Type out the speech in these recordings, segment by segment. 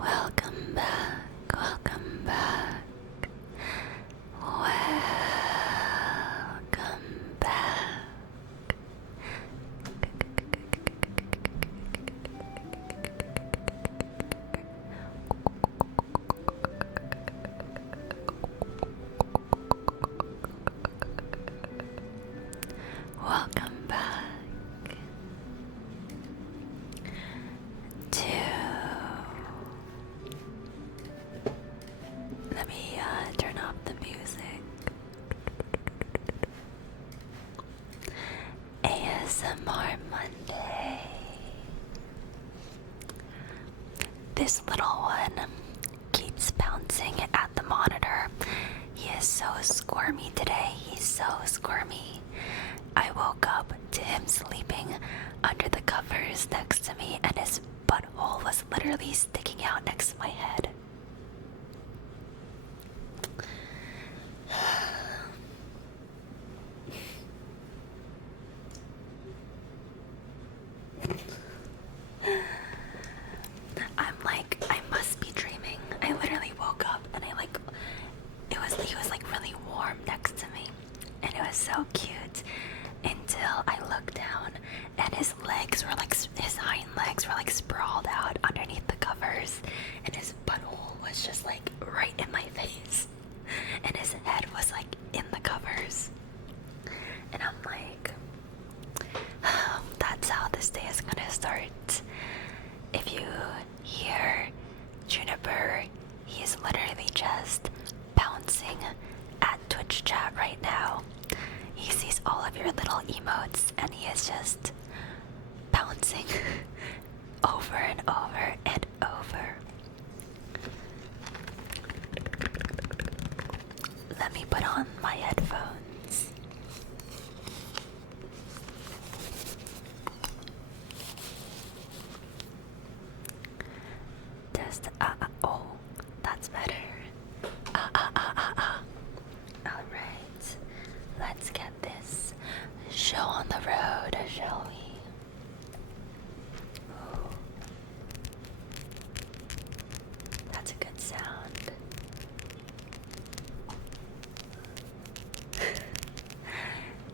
Welcome back, welcome back, welcome back. Welcome back to, let me turn off the music. ASMR Monday. This little one keeps bouncing at the monitor. He is so squirmy today. He's so squirmy. I woke up to him sleeping under the covers next to me, and his butthole was literally sticking out next to my head. I'm like, I must be dreaming. I literally woke up and he was like really warm next to me, and it was so cute until I looked down and his hind legs were like sprawled out underneath the covers, and his butthole was just like right in my face, and his head was like in the covers, and I'm like, that's how this day is gonna start. If you hear Juniper, he is literally just bouncing at Twitch chat right now. He sees all of your little emotes and he is just bouncing over and over and over. Let me put on my headphones. Just oh, that's better. Alright, let's get this show on the road, shall we? Ooh. That's a good sound.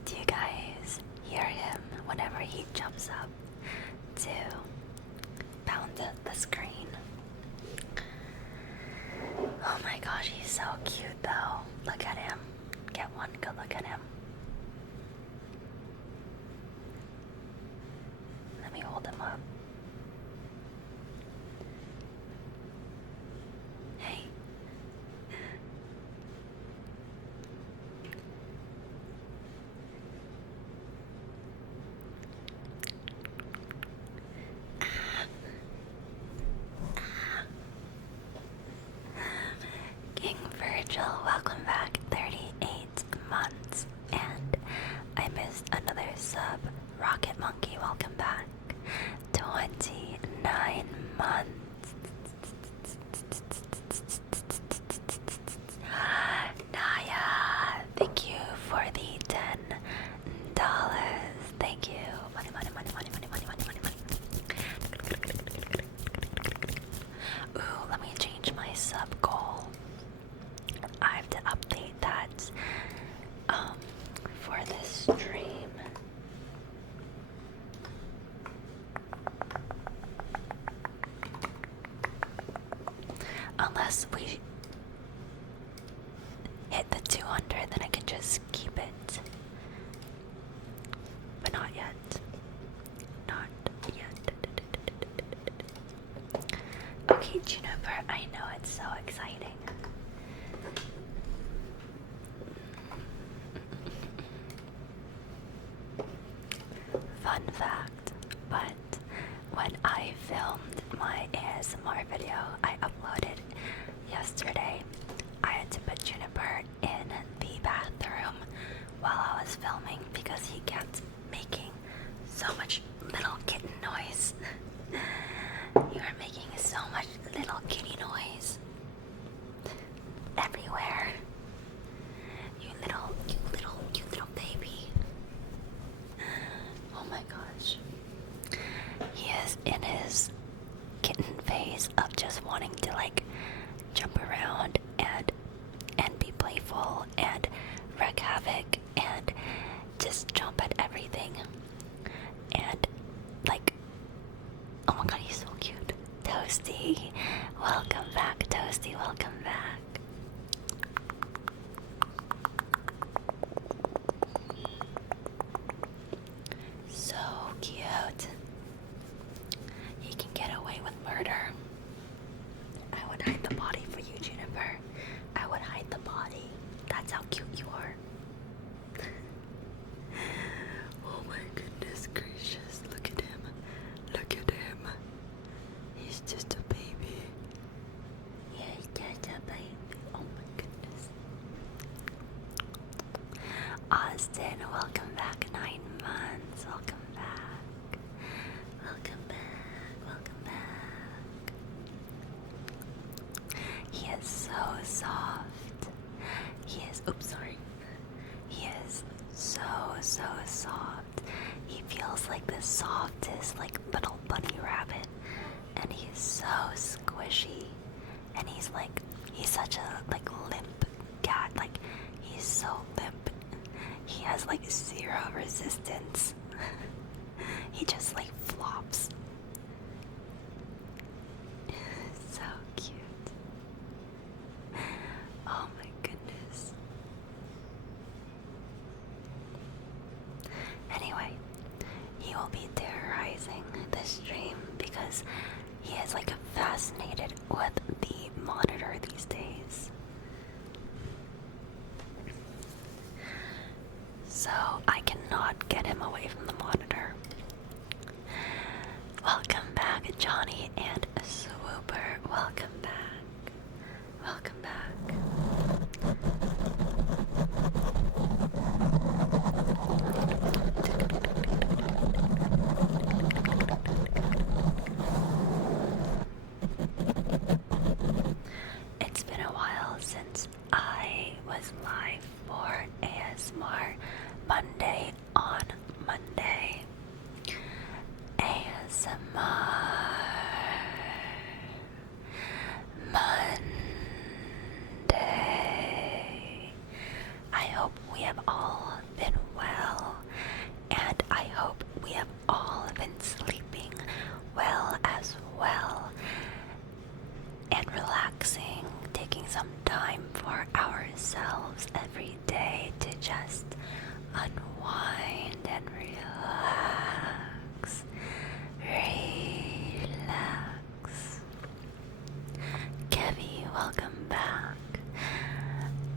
Do you guys hear him whenever he jumps up to pound the screen? Oh my gosh, he's so cute though. Look at him. Get one good look at him. Let me hold him up. Hey. King Virgil, welcome back. 38 months, and I missed another sub. Rocket Monkey, welcome back. 29 months. Naya, thank you for the $10. Thank you. Money, money, money, money, money, money, money, money, money. Ooh, let me change my sub goal. I have to update that for this stream. Unless we hit the 200, then I can just keep it. But not yet. Not yet. Okay, Juniper, I know it's so exciting. Fun fact, but when I filmed my ASMR video I uploaded yesterday, I had to put Juniper in the bathroom while I was filming because he kept making so much little kitten noise. You are making so in his kitten phase of just wanting to like jump around and be playful and wreak havoc and just jump at everything. And like, oh my god, he's so cute. Toasty, welcome back. Toasty, welcome back. So cute. He can get away with murder. I would hide the body for you, Juniper. I would hide the body. That's how cute you are. Oh my goodness gracious. Look at him. Look at him. He's just a baby. Yeah, he's just a baby. Oh my goodness. Austin, welcome back. 9 months. Welcome back. Welcome back. Welcome back. He is so soft. He is, oops, sorry. He is so soft. He feels like the softest, like little bunny rabbit. And he's so squishy. And he's such a like limp cat. Like, he's so limp. He has like 0 resistance. He just like flops. So cute. Oh my goodness. Anyway, he will be terrorizing this stream because he is like fascinated with the monitor these days. So I cannot get him away from the monitor. Welcome back, Johnny and Swooper. Welcome back. Welcome back. It's been a while since I was live for ASMR Monday on Monday. ASMR Monday. I hope we have all been well, and I hope we have all been sleeping well as well, and relaxing, taking some time for ourselves every day to just unwind and relax. Relax. Kevy, welcome back.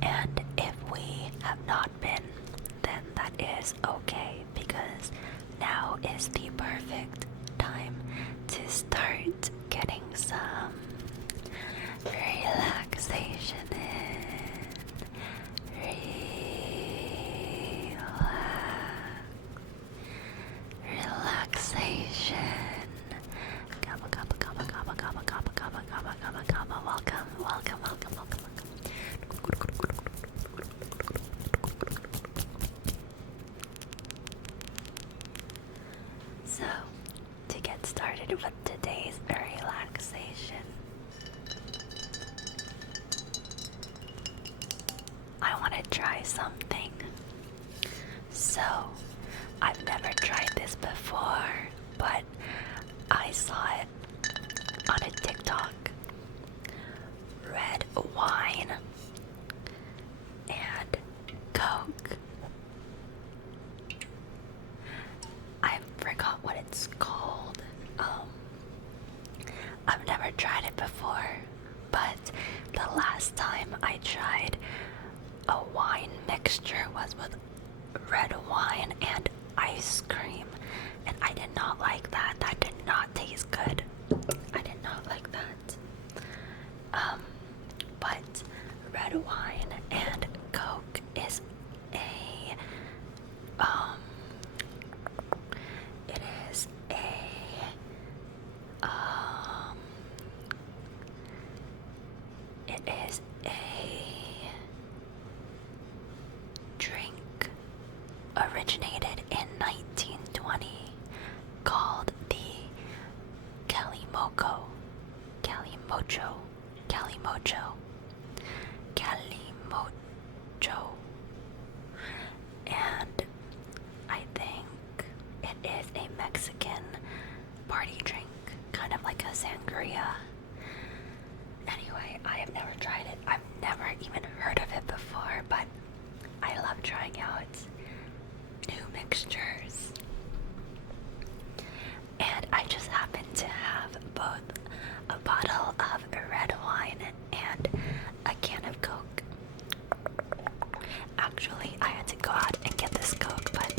And if we have not been, then that is okay, because now is the perfect time to start getting some relaxation in. Relaxation. Gabba gabba gabba gabba gabba gabba gabba gabba gabba gabba. Welcome, welcome, welcome, welcome, welcome. So, to get started with today's relaxation, I want to try something. So, I've never tried this before, but I saw it on a TikTok. Red wine and Coke. I forgot what it's called. I've never tried it before, but the last time I tried a wine mixture was with red wine and ice cream, and I did not like that. That did not taste good. I did not like that. But red wine and Coke is a it is a drink originated in 1920 called the Calimocho, Calimocho, Calimocho, Calimocho, and I think it is a Mexican party drink, kind of like a sangria. Anyway, I have never tried it. I've never even heard of it before, but I love trying out new mixtures. And I just happen to have both a bottle of red wine and a can of Coke. Actually, I had to go out and get this Coke, but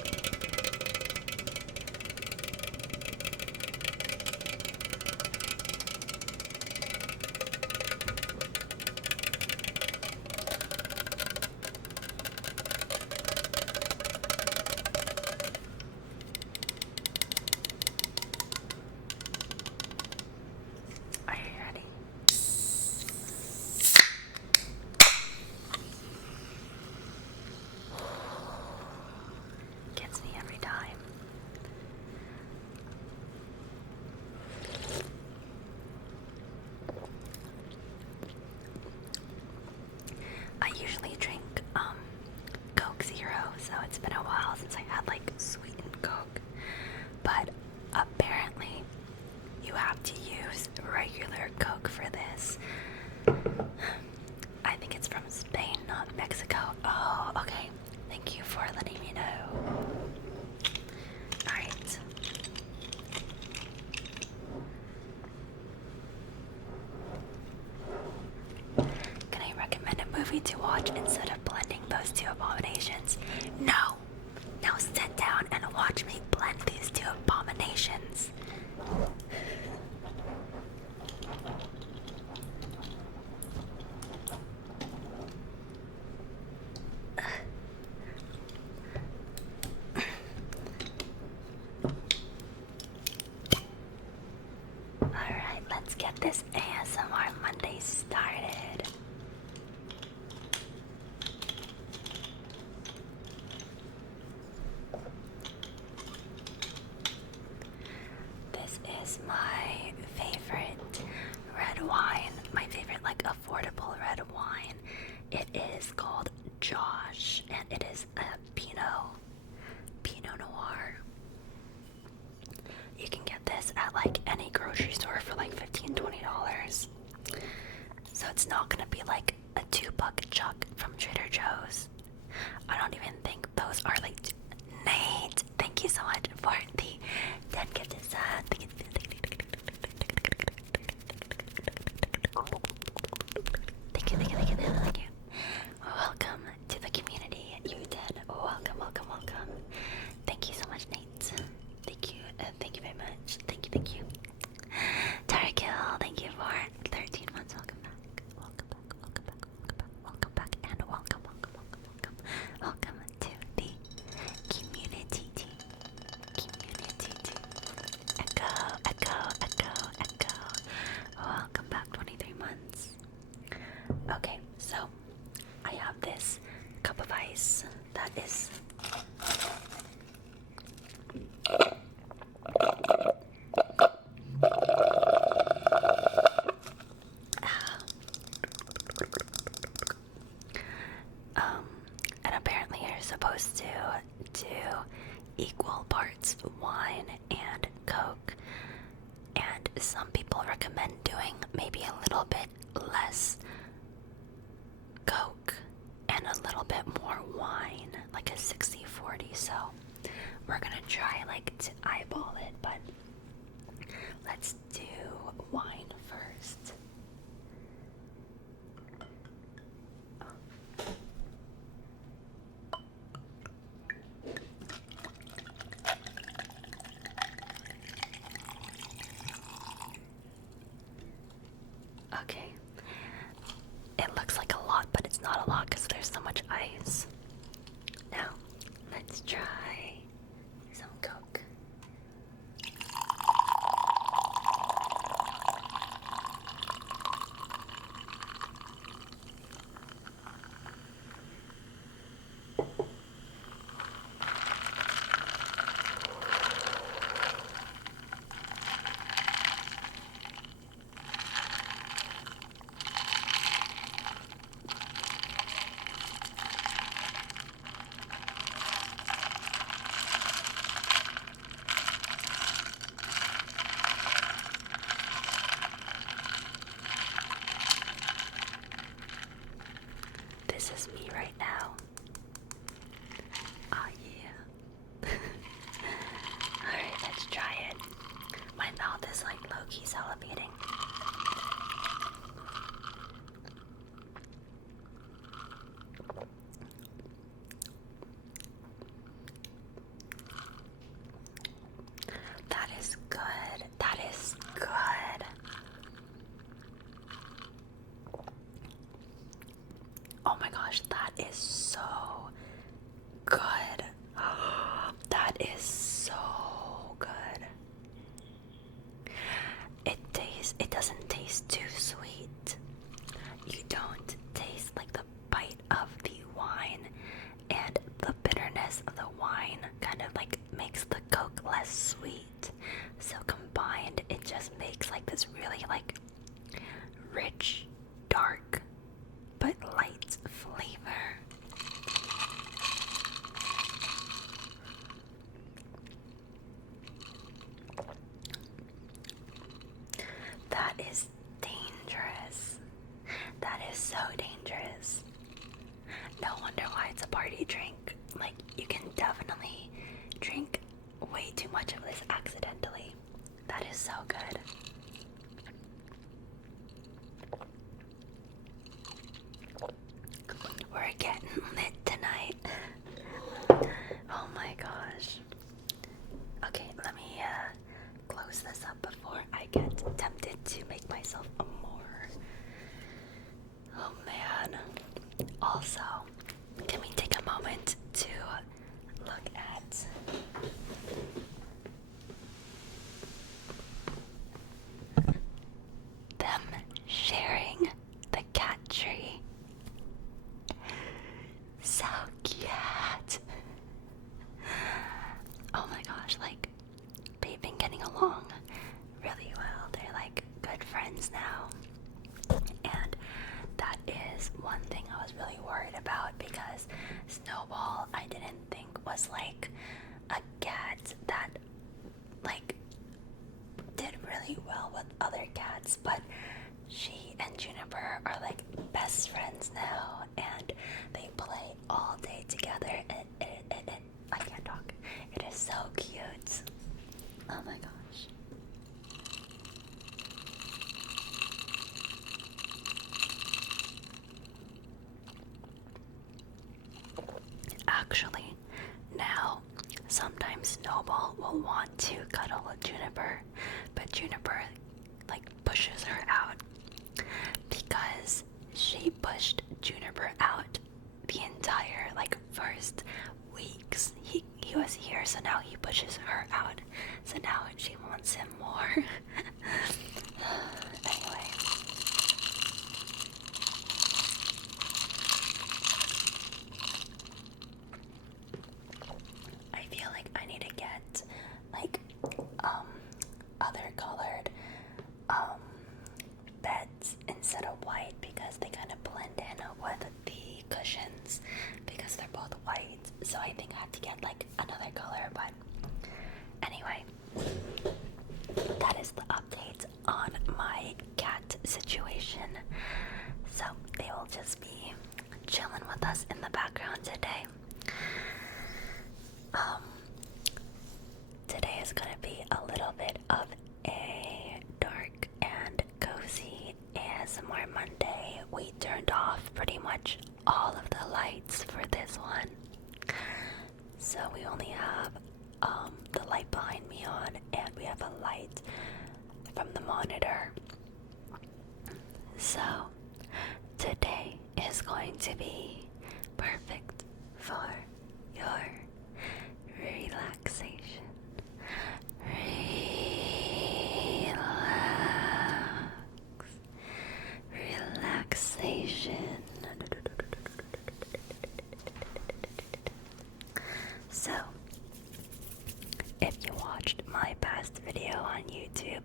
are you ready? Gets me every time. I usually drink Coke Zero, so it's been a while since I had like sweetened Coke. But apparently you have to use regular Coke for this. I think it's from Spain, not Mexico. Oh, okay. Thank you for letting me know. Alright. Can I recommend a movie to watch instead of blending those two abominations? No! Now sit down and watch me blend these two abominations. Alright, let's get this ASMR Monday started. This is my favorite red wine, my favorite like affordable red wine. It is called Josh, and it is a Pinot Noir. You can get this at like any grocery store for like $15-20. So it's not gonna be like a $2 chuck from Trader Joe's. I don't even think those are like Nate, thank you so much for the 10 gifted subs. Thank you. Welcome to the community. You did. Welcome. Thank you so much, Nate. Thank you very much. Thank you. Tarakill, thank you for 13 months. Welcome back, and welcome to the community. Echo. Welcome back, 23 months. Okay, so I have this cup of ice that is and apparently you're supposed to do equal parts wine and Coke, and some people recommend doing maybe a little bit less Coke and a little bit more wine, like a 60-40. So we're gonna try like to eyeball it, but let's do wine first. Okay, it looks like a lot, but it's not a lot because there's so much ice. Now, let's try some Coke. this is me right now. Ah, yeah. Alright, let's try it. My mouth is like low-key salivating. That is good. That is good. Oh my gosh, that is so good. That is so good. It doesn't taste too sweet. You don't taste like the bite of the wine, and the bitterness of the wine kind of like makes the Coke less sweet. So combined, it just makes like this really like rich, dark, but light flavor. That is dangerous. That is so dangerous. No wonder why it's a party drink. Like, you can definitely drink way too much of this accidentally. That is so good. We're getting lit tonight. Oh my gosh. Okay, let me close this up before I get tempted to make myself a more. Oh man. Also, can we take a moment to look at them sharing the cat tree? So cute. Oh my gosh, like, they've been getting along really well. They're like good friends now. And that is one thing I was really worried about, because Snowball I didn't think was like a cat that like did really well with other cats, but she and Juniper are like best friends now, and they play all day together, and I can't talk. It is so cute. Oh my gosh. Actually, now sometimes Snowball will want to cuddle with Juniper, but Juniper like pushes her out, because she pushed Juniper out the entire like first weeks he was here, so now he pushes her out, so now she wants him more. Anyway, I feel like I need to get like other colored beds instead of white, because they kind of blend in with the cushions, because they're both white. So I think I have to get like another color, but anyway, that is the update on my cat situation. So they will just be chilling with us in the background today. Today is gonna be a little bit of a dark and cozy ASMR Monday. We turned off pretty much all of the lights for this one, so we only have the light behind me on, and we have a light from the monitor. So today is going to be perfect for your relaxation. Relaxation. So, if you watched my past video on YouTube,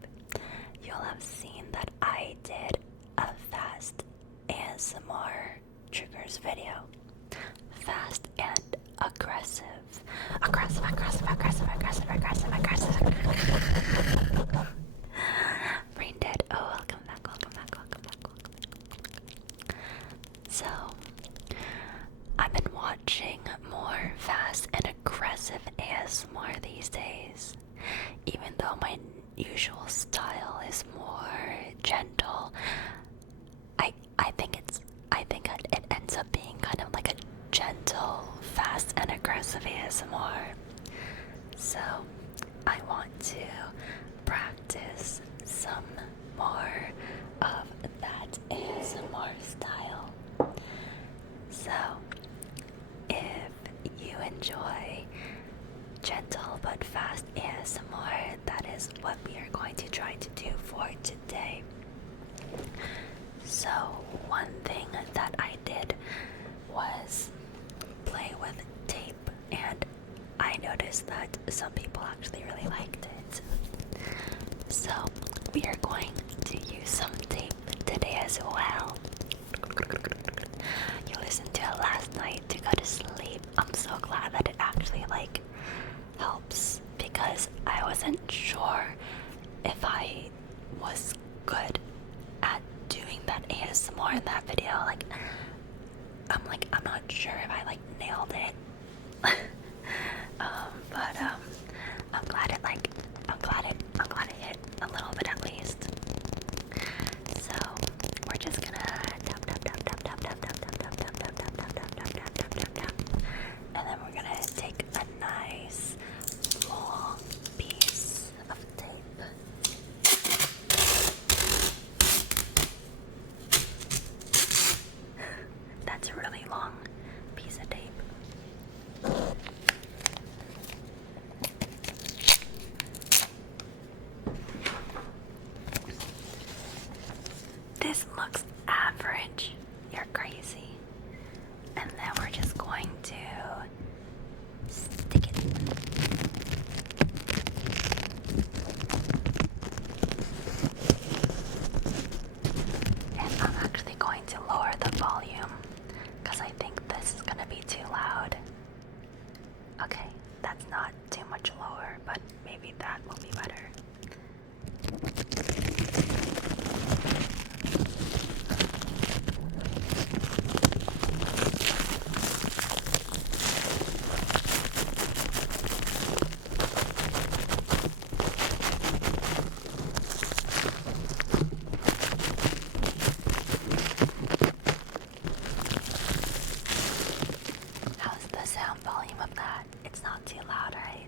you'll have seen that I did a fast ASMR triggers video. Fast and aggressive. Aggressive. Brain dead. Oh, welcome back. So, gentle. I think it ends up being kind of like a gentle, fast and aggressive ASMR. So I want to practice some more of that ASMR style. So if you enjoy gentle but fast ASMR, that is what we are going to try to do for today. So one thing that I did was play with tape, and I noticed that some people actually really liked it. So we are going to use some tape today as well. You listened to it last night to go to sleep. I'm so glad that it actually helps, because I wasn't sure if I was good at doing that ASMR in that video. I'm not sure if I nailed it. But I'm glad it hit a little bit at least. So we're just gonna tap tap tap tap tap tap tap tap tap tap tap tap tap tap tap tap tap tap, and then we're gonna take a nice long piece of tape. That's a really long piece of tape. This looks average. You're crazy. And then we're just going to stick it. And I'm actually going to lower the volume because I think this is going to be too loud. Okay, that's not too much lower, but maybe that will be better. How's the sound volume of that? It's not too loud, right?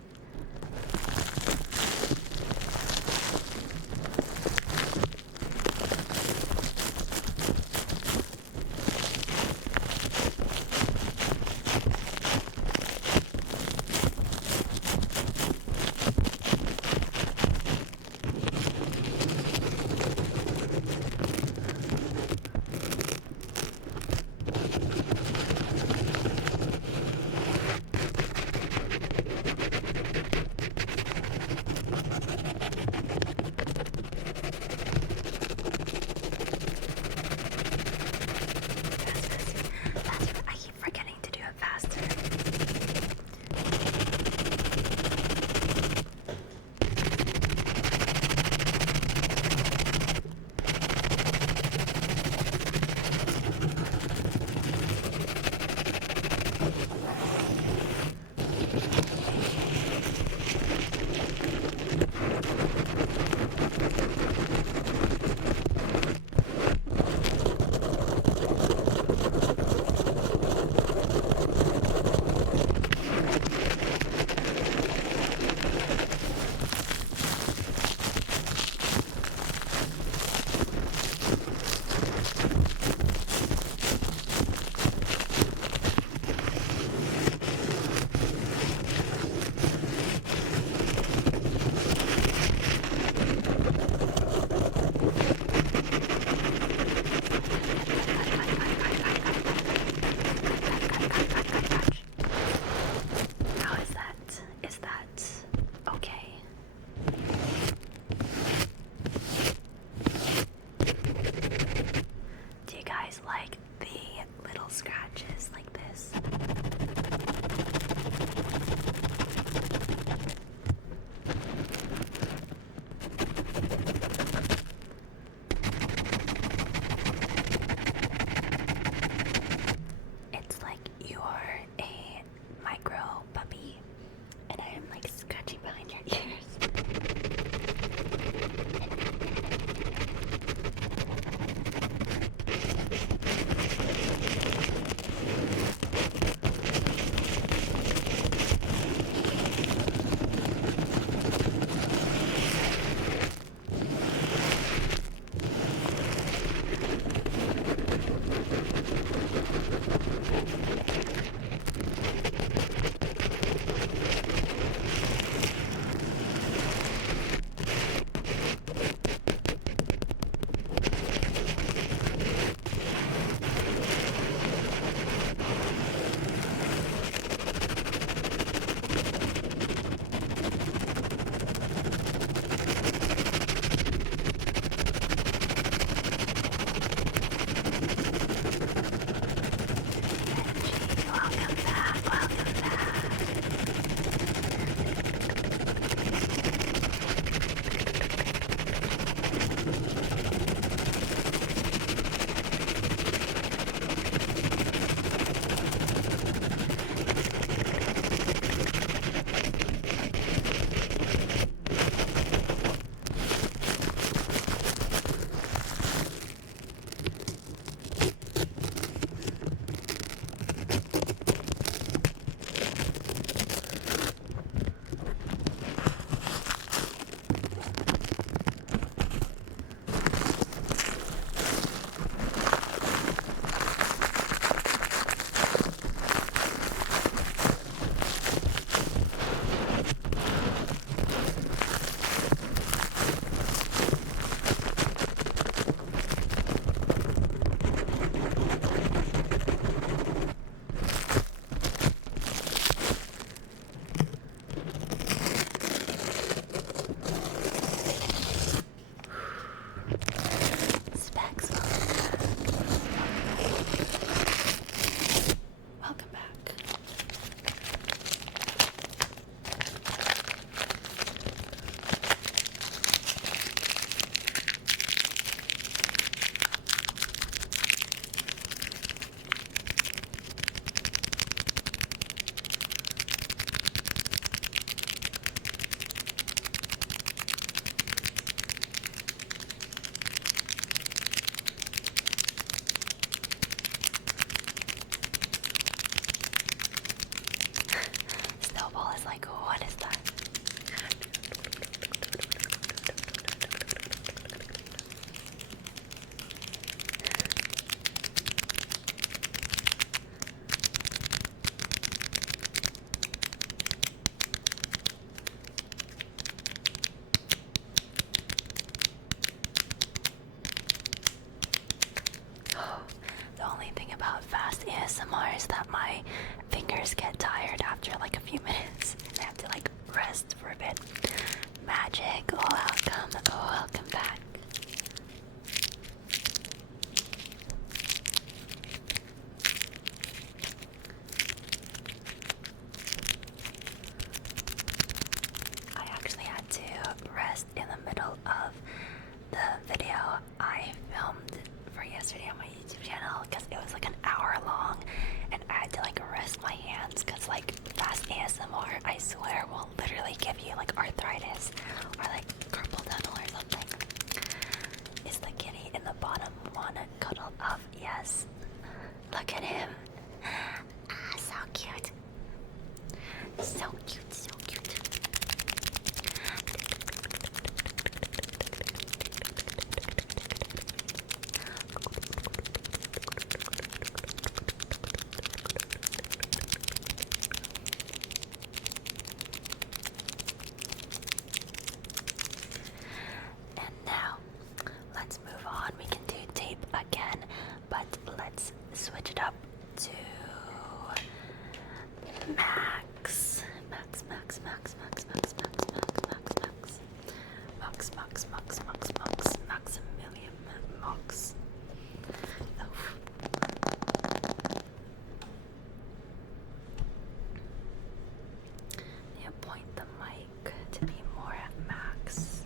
ASMR is that my fingers get tired after like a few minutes. I have to like rest for a bit. Magic, welcome back. I actually had to rest in the middle of the video I filmed for yesterday on my YouTube channel because it was like an hour long and I had to like rest my hands because like fast ASMR I swear will literally give you like arthritis or like carpal tunnel or something. Is the kitty in the bottom one cuddled up? Yes. Look at him. Ah, so cute. So cute, so cute. And now, let's move on. We can do tape again, but let's switch it up to Max. Maximilian Max. Oof. Yeah, point the mic to be more at max.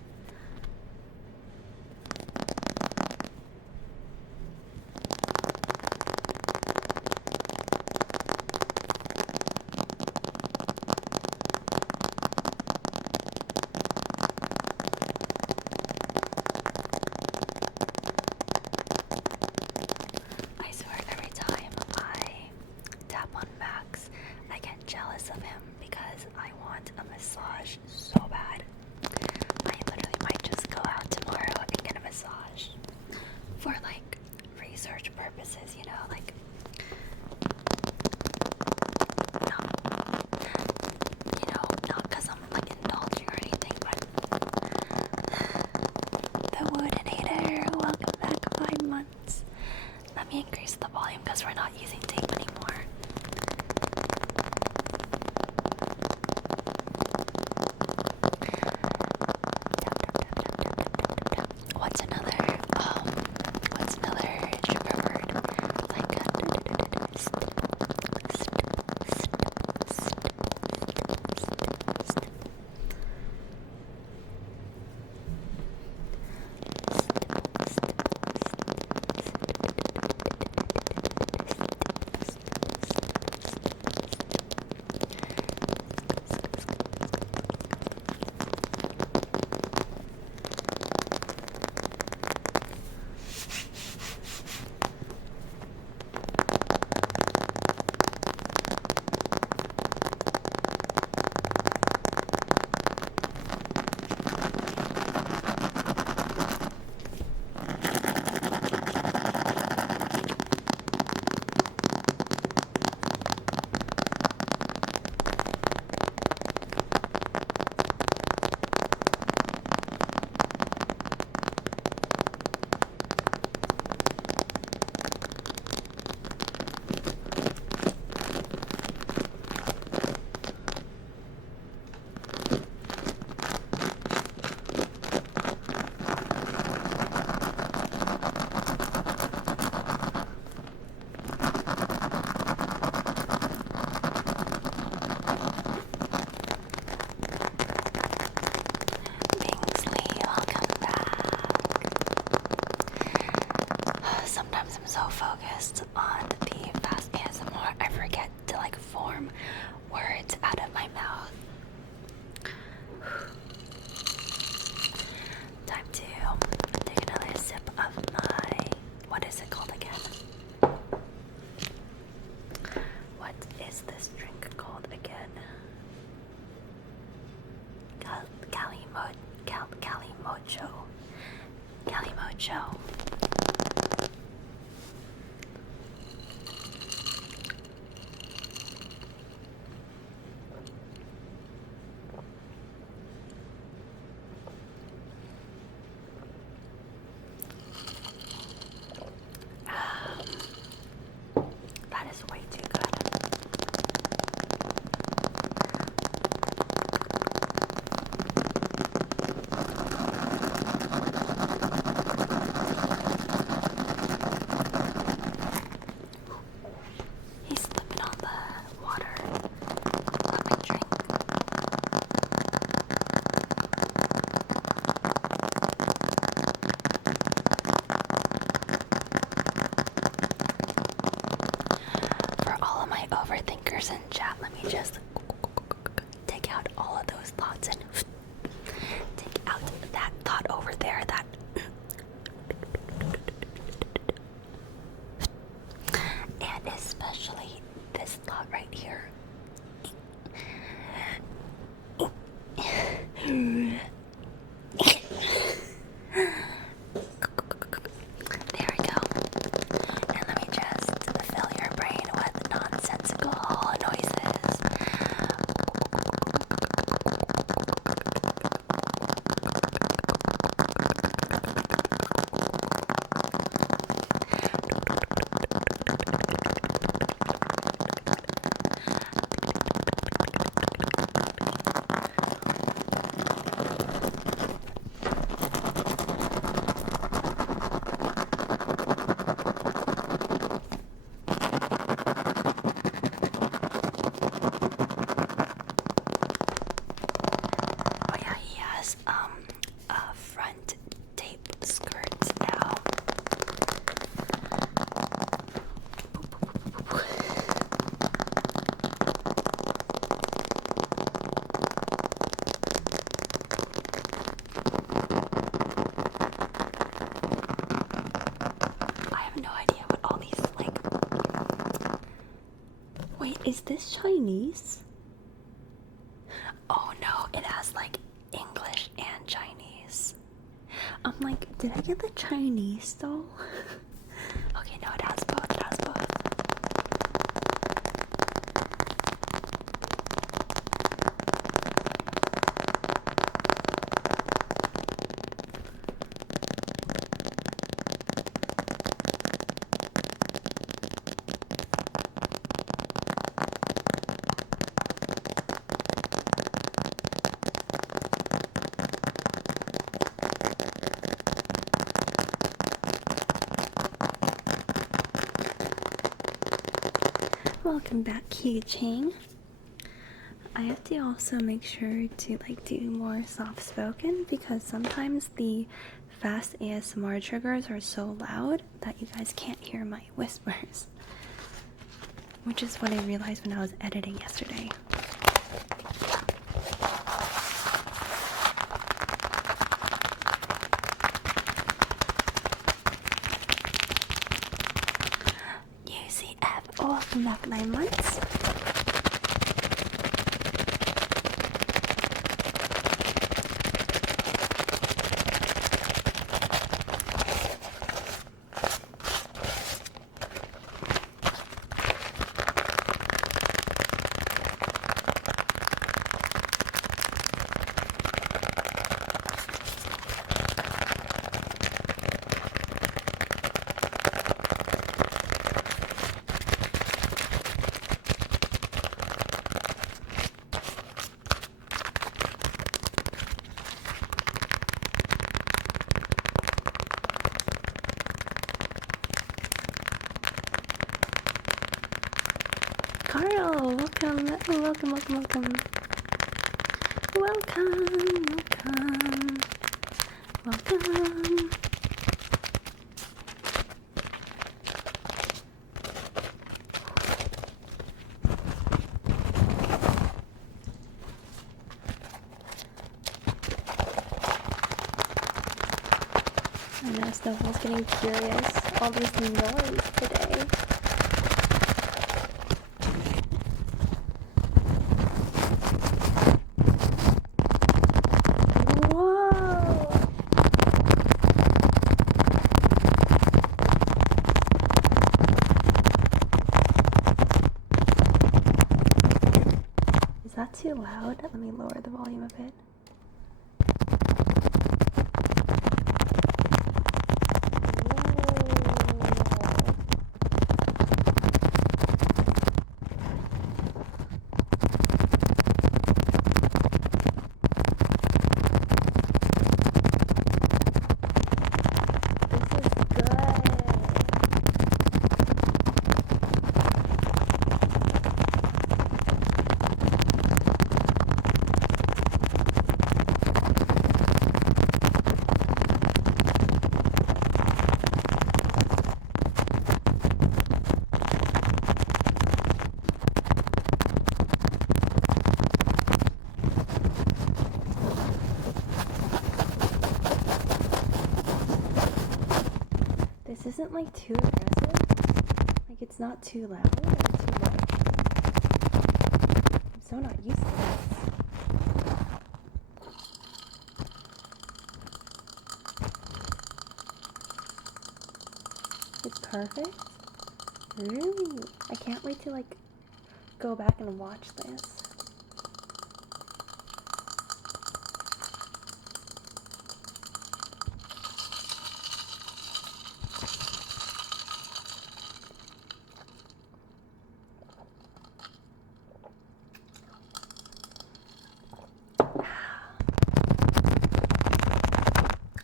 I swear every time I tap on Max, I get jealous of him because I want a massage so bad. I literally might just go out tomorrow and get a massage for like research purposes, you know, like not because I'm like indulging or anything, but the Woodenator, welcome back 5 months. Let me increase the volume because we're not using tape anymore. What's another trigger word? Like sometimes I'm so focused on the fast ASMR, I forget to like form words out of my mouth. Time to take another sip of my, what is it called again? What is this drink called again? Calimocho. That is way just take out all of those thoughts and take out that thought over there, that and especially this thought right here. There we go. And let me just fill your brain with nonsensical noises. Oh yeah, he has a front tape skirt now. I have no idea what all these like. Wait, is this Chinese? Oh no, it has like English and Chinese. I'm like, did I get the Chinese though? Okay, no, it has both. It has both. Welcome back, Keychain. I have to also make sure to like do more soft spoken because sometimes the fast ASMR triggers are so loud that you guys can't hear my whispers, which is what I realized when I was editing yesterday. UCF, welcome back 9 months. Carl, welcome, welcome, welcome, welcome. Welcome, welcome, welcome. I know Snowball's getting curious. All this noise today. Is that too loud? Let me lower the volume a bit. This isn't like too aggressive. Like it's not too loud or too much. I'm so not used to this. It's perfect? Really? I can't wait to like go back and watch this.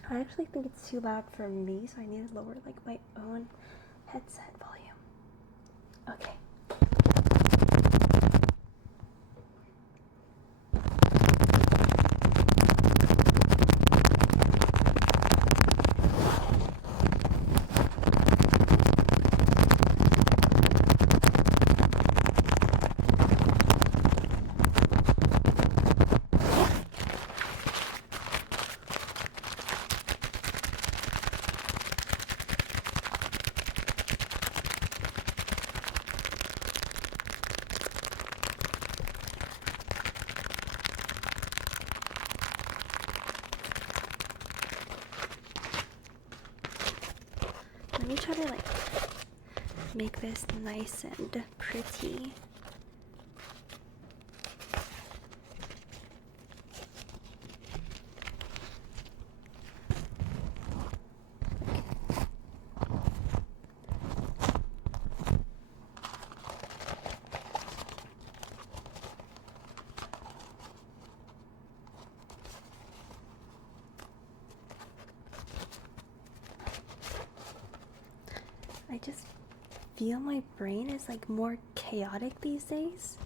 I actually think it's too loud for me, so I need to lower like my own headset volume. Okay. Let me try to like make this nice and pretty. I just feel my brain is like more chaotic these days.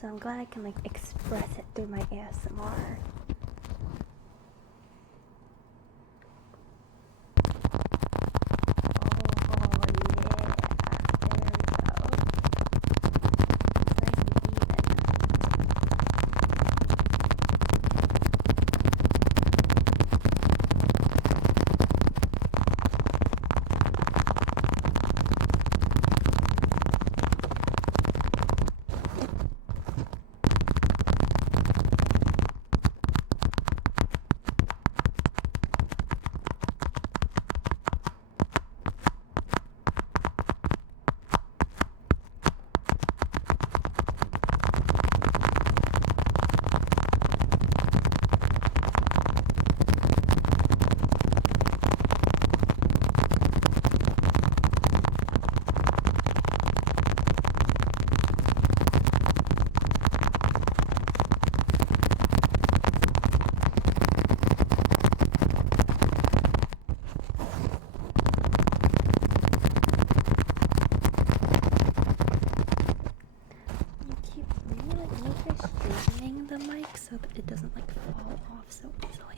So I'm glad I can like express it through my ASMR. The mic so that it doesn't like fall off so easily.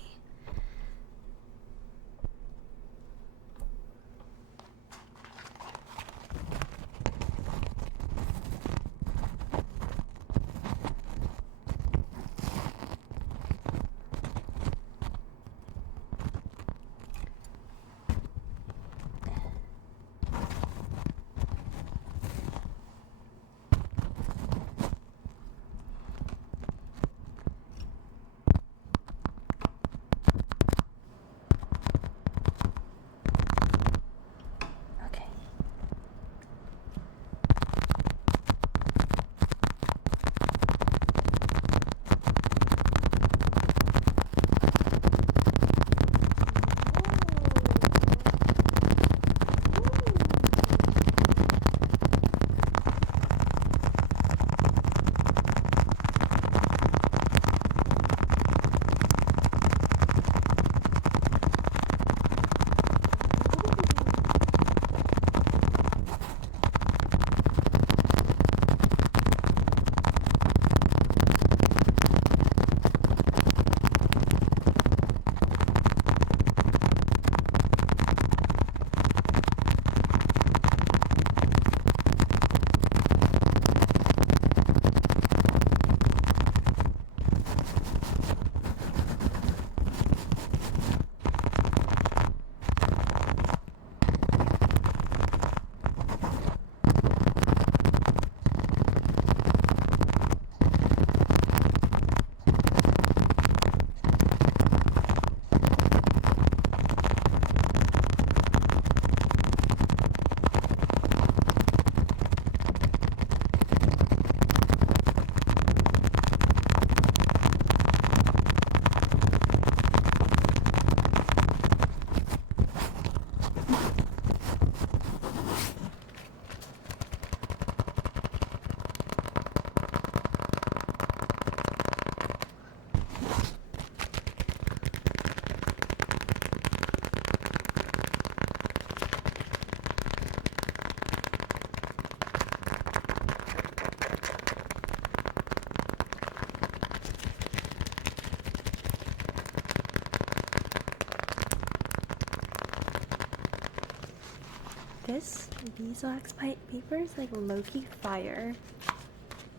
this beeswax paper is like low-key fire,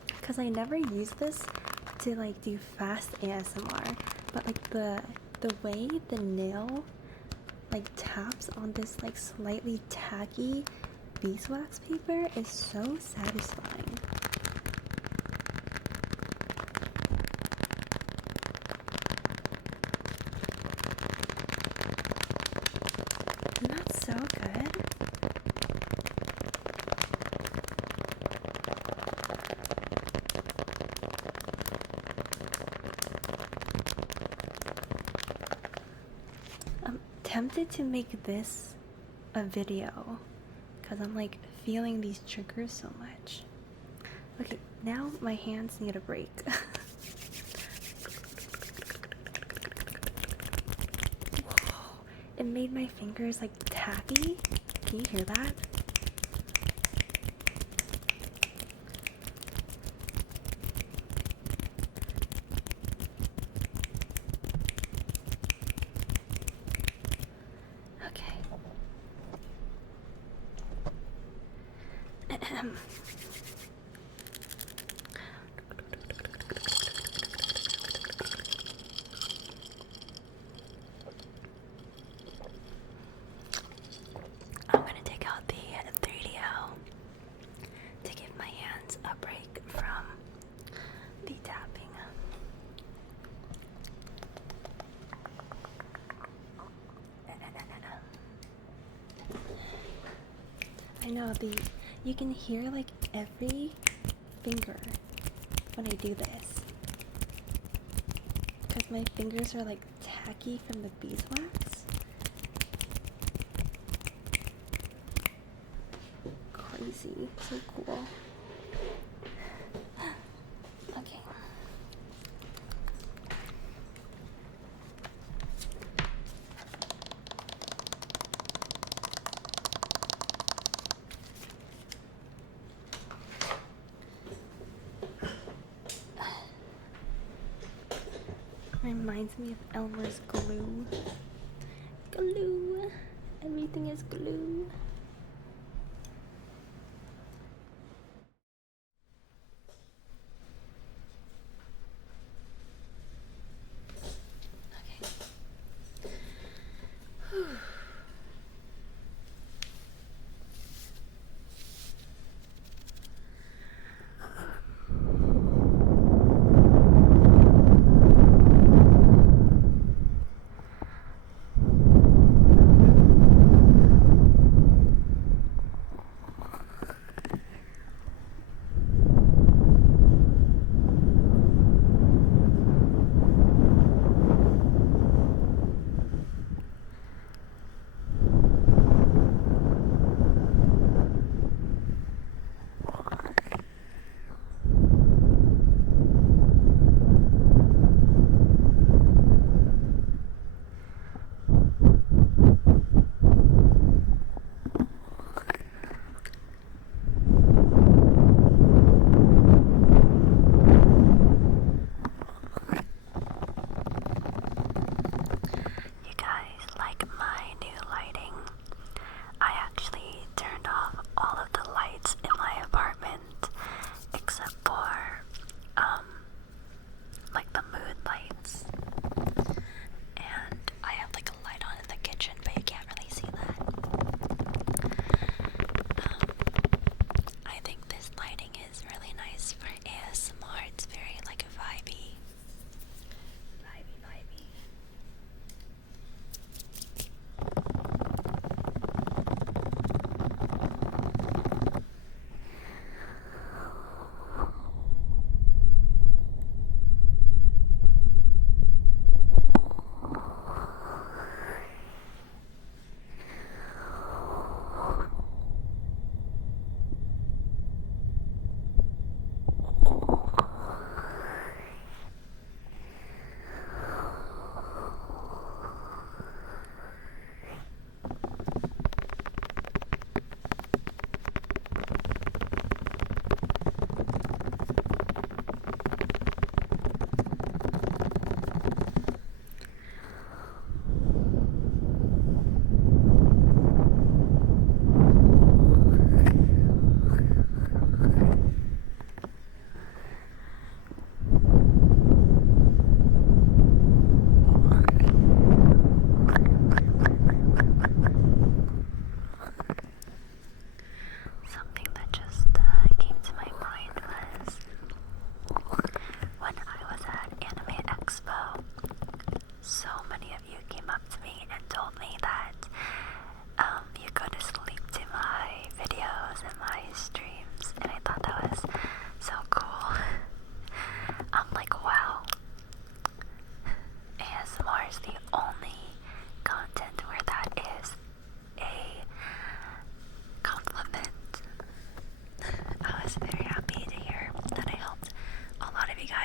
because I never use this to like do fast ASMR, but like the way the nail like taps on this like slightly tacky beeswax paper is so satisfying. Isn't that so good? I'm tempted to make this a video because I'm like feeling these triggers so much. Okay, now my hands need a break. Whoa, it made my fingers like tacky. Can you hear that? Okay. I'm gonna take out the 3DO to give my hands a break from the tapping. I know you can hear like every finger when I do this, because my fingers are like tacky from the beeswax. Crazy, so cool. Okay. Reminds me of Elmer's glue. Glue. Everything is glue. Okay. Whew.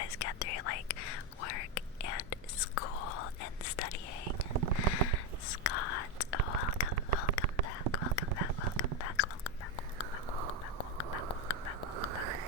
guys get through like work and school and studying. Scott, welcome, welcome back, welcome back, welcome back, welcome back, welcome back, welcome back, welcome back, welcome back, welcome back.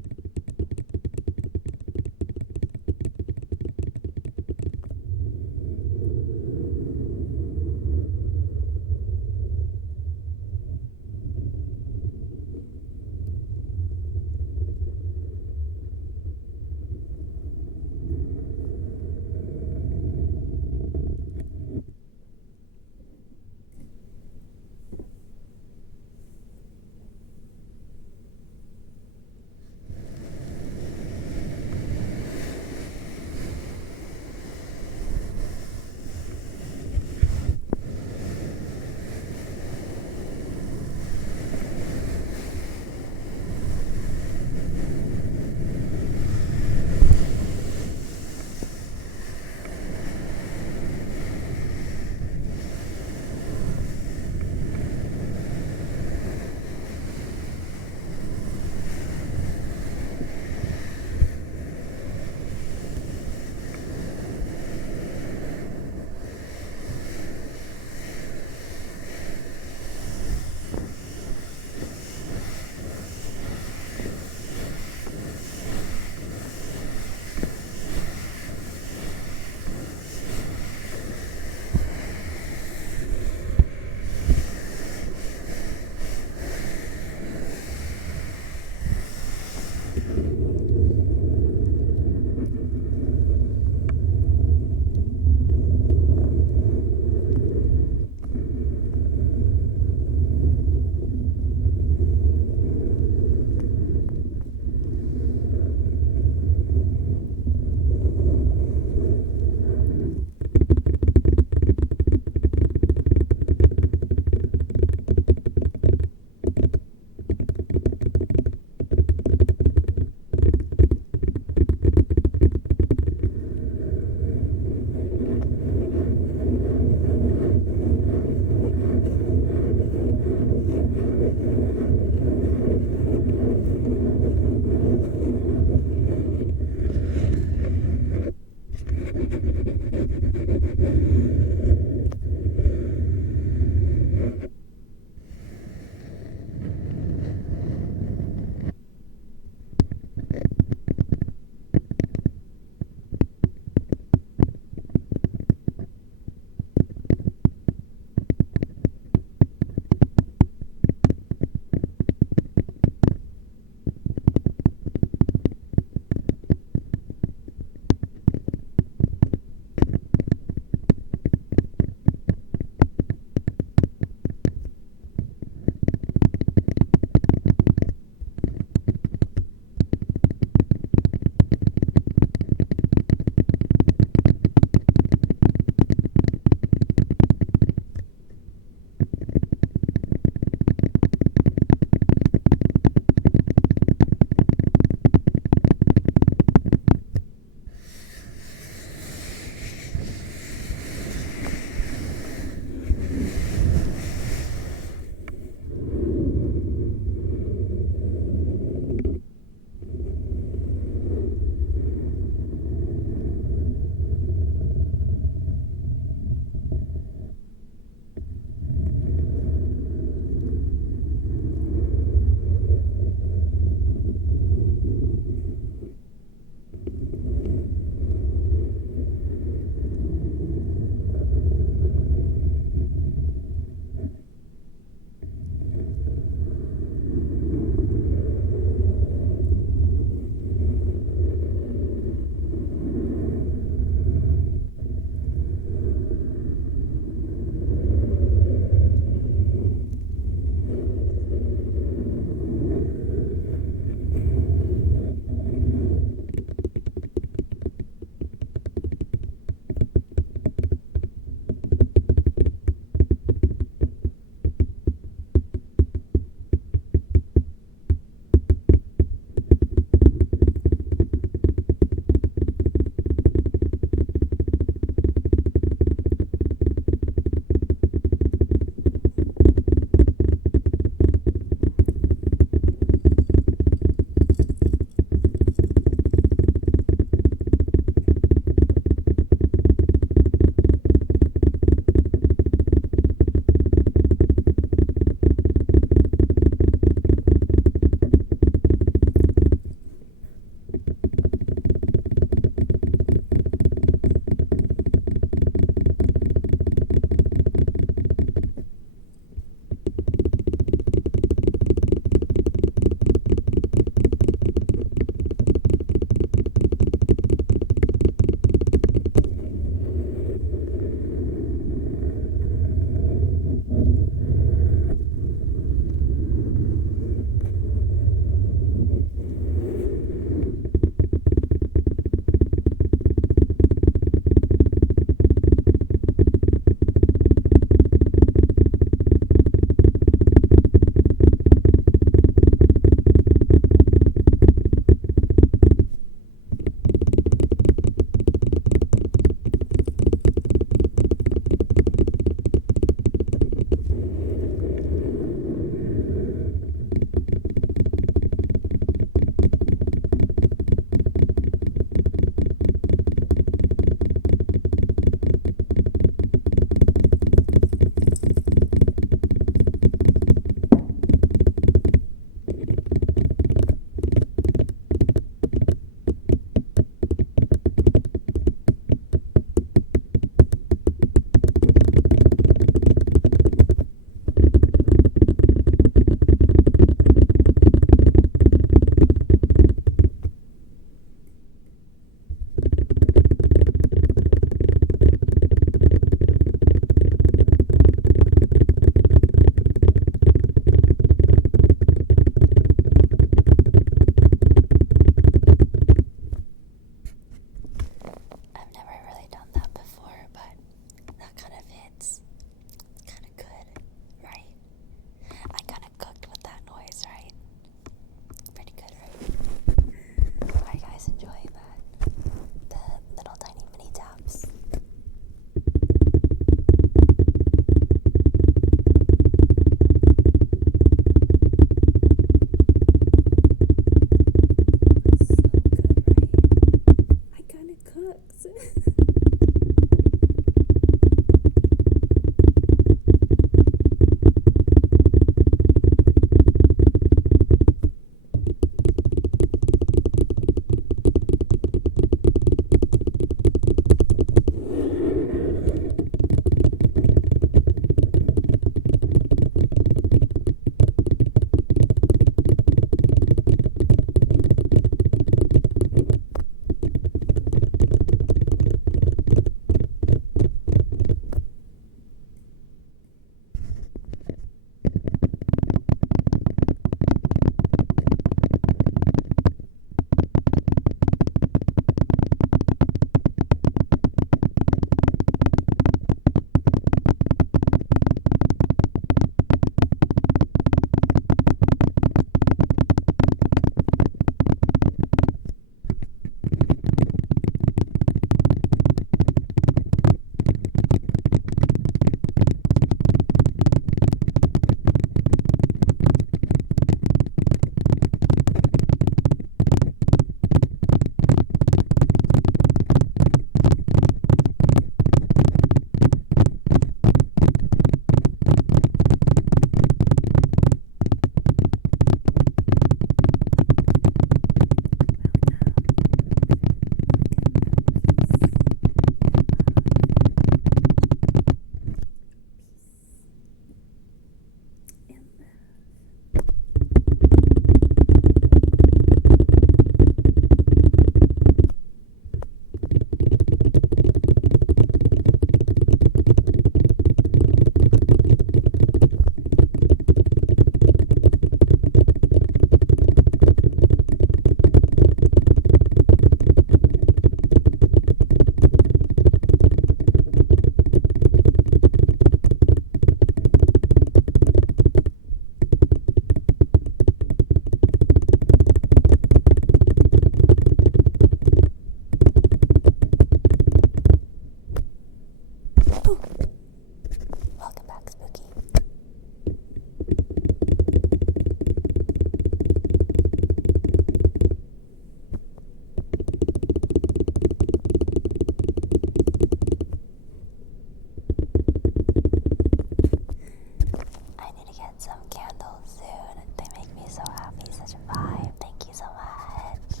5. Thank you so much.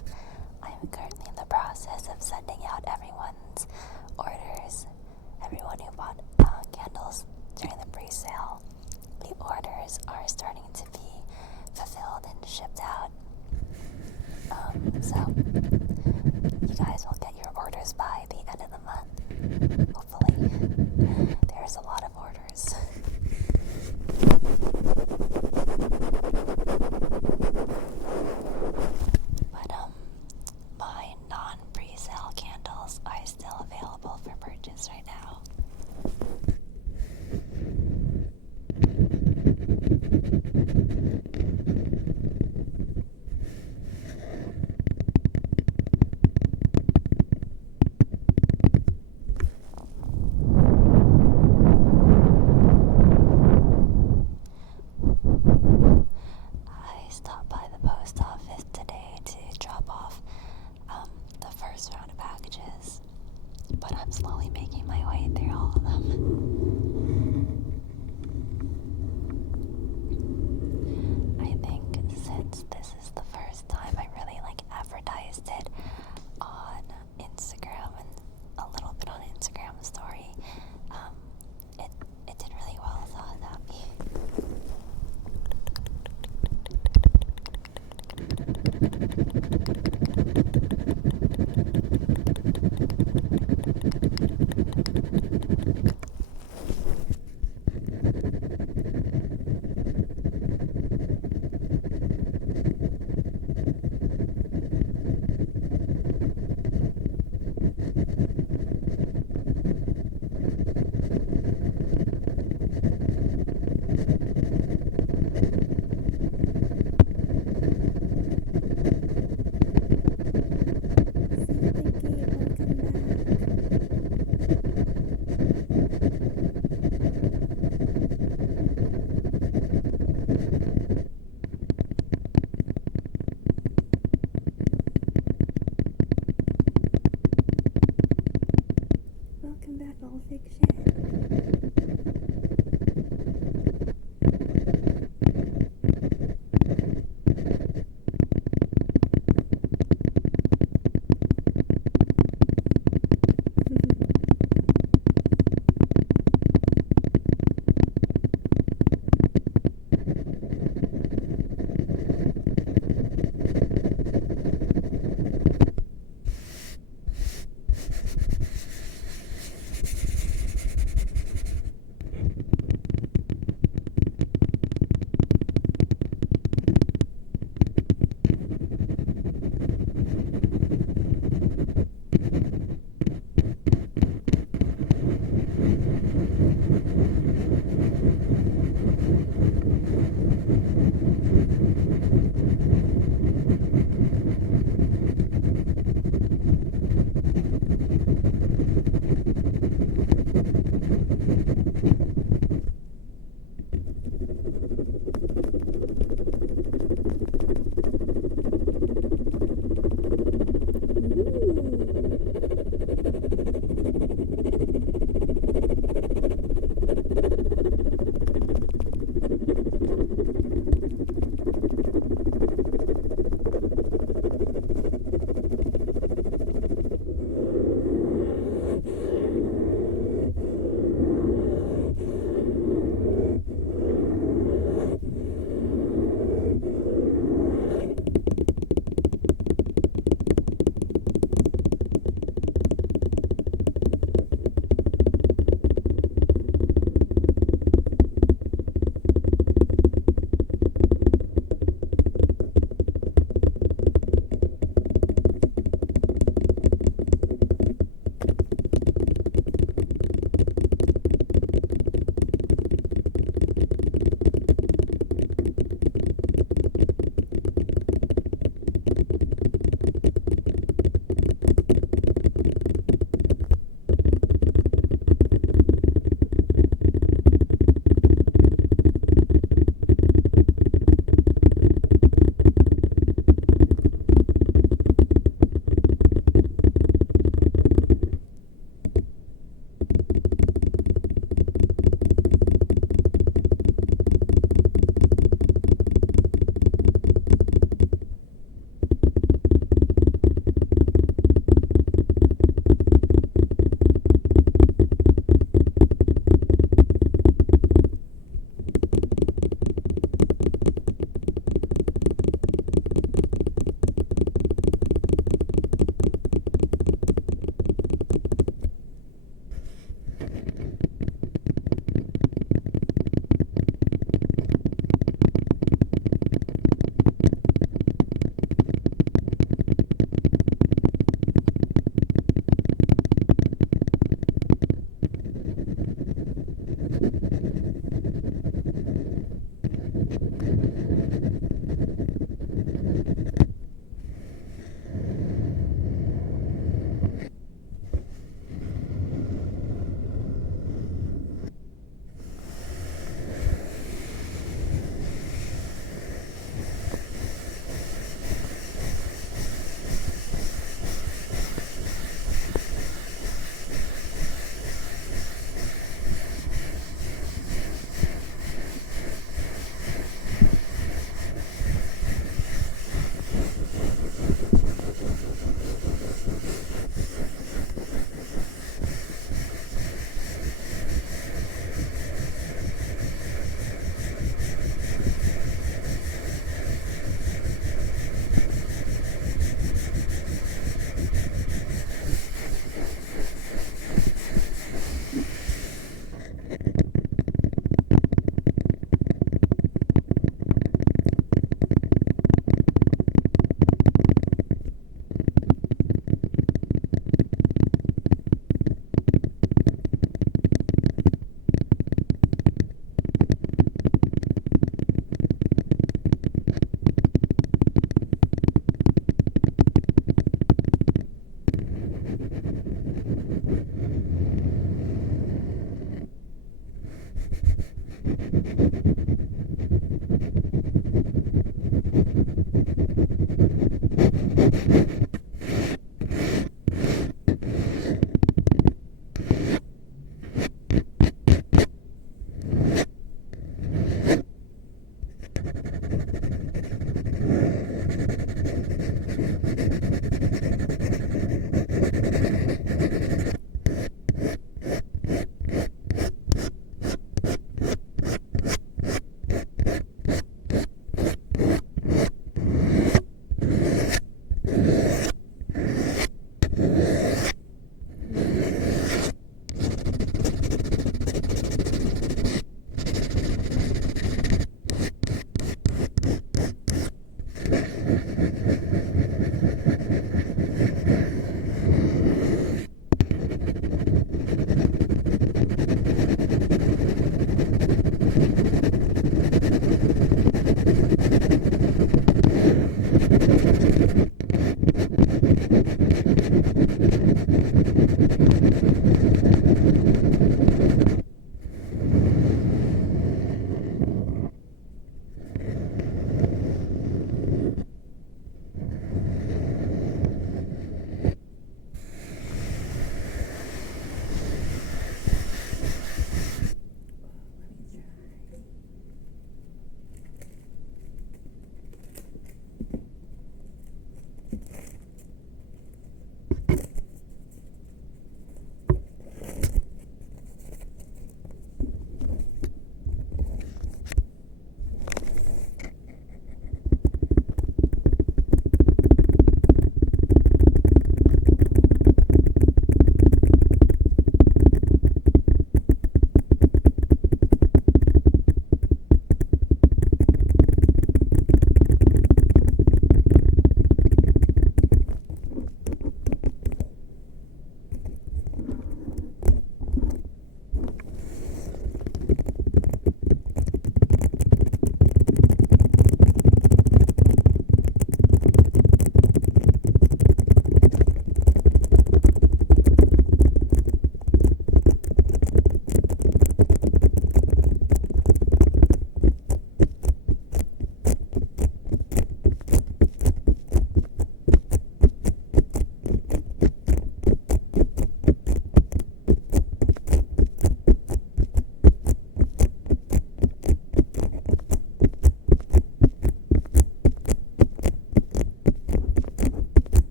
I'm currently in the process of sending out everyone's orders. Everyone who bought candles during the pre-sale, the orders are starting to be fulfilled and shipped out. So you guys will get your orders by the end of the month. Hopefully. There's a lot of orders.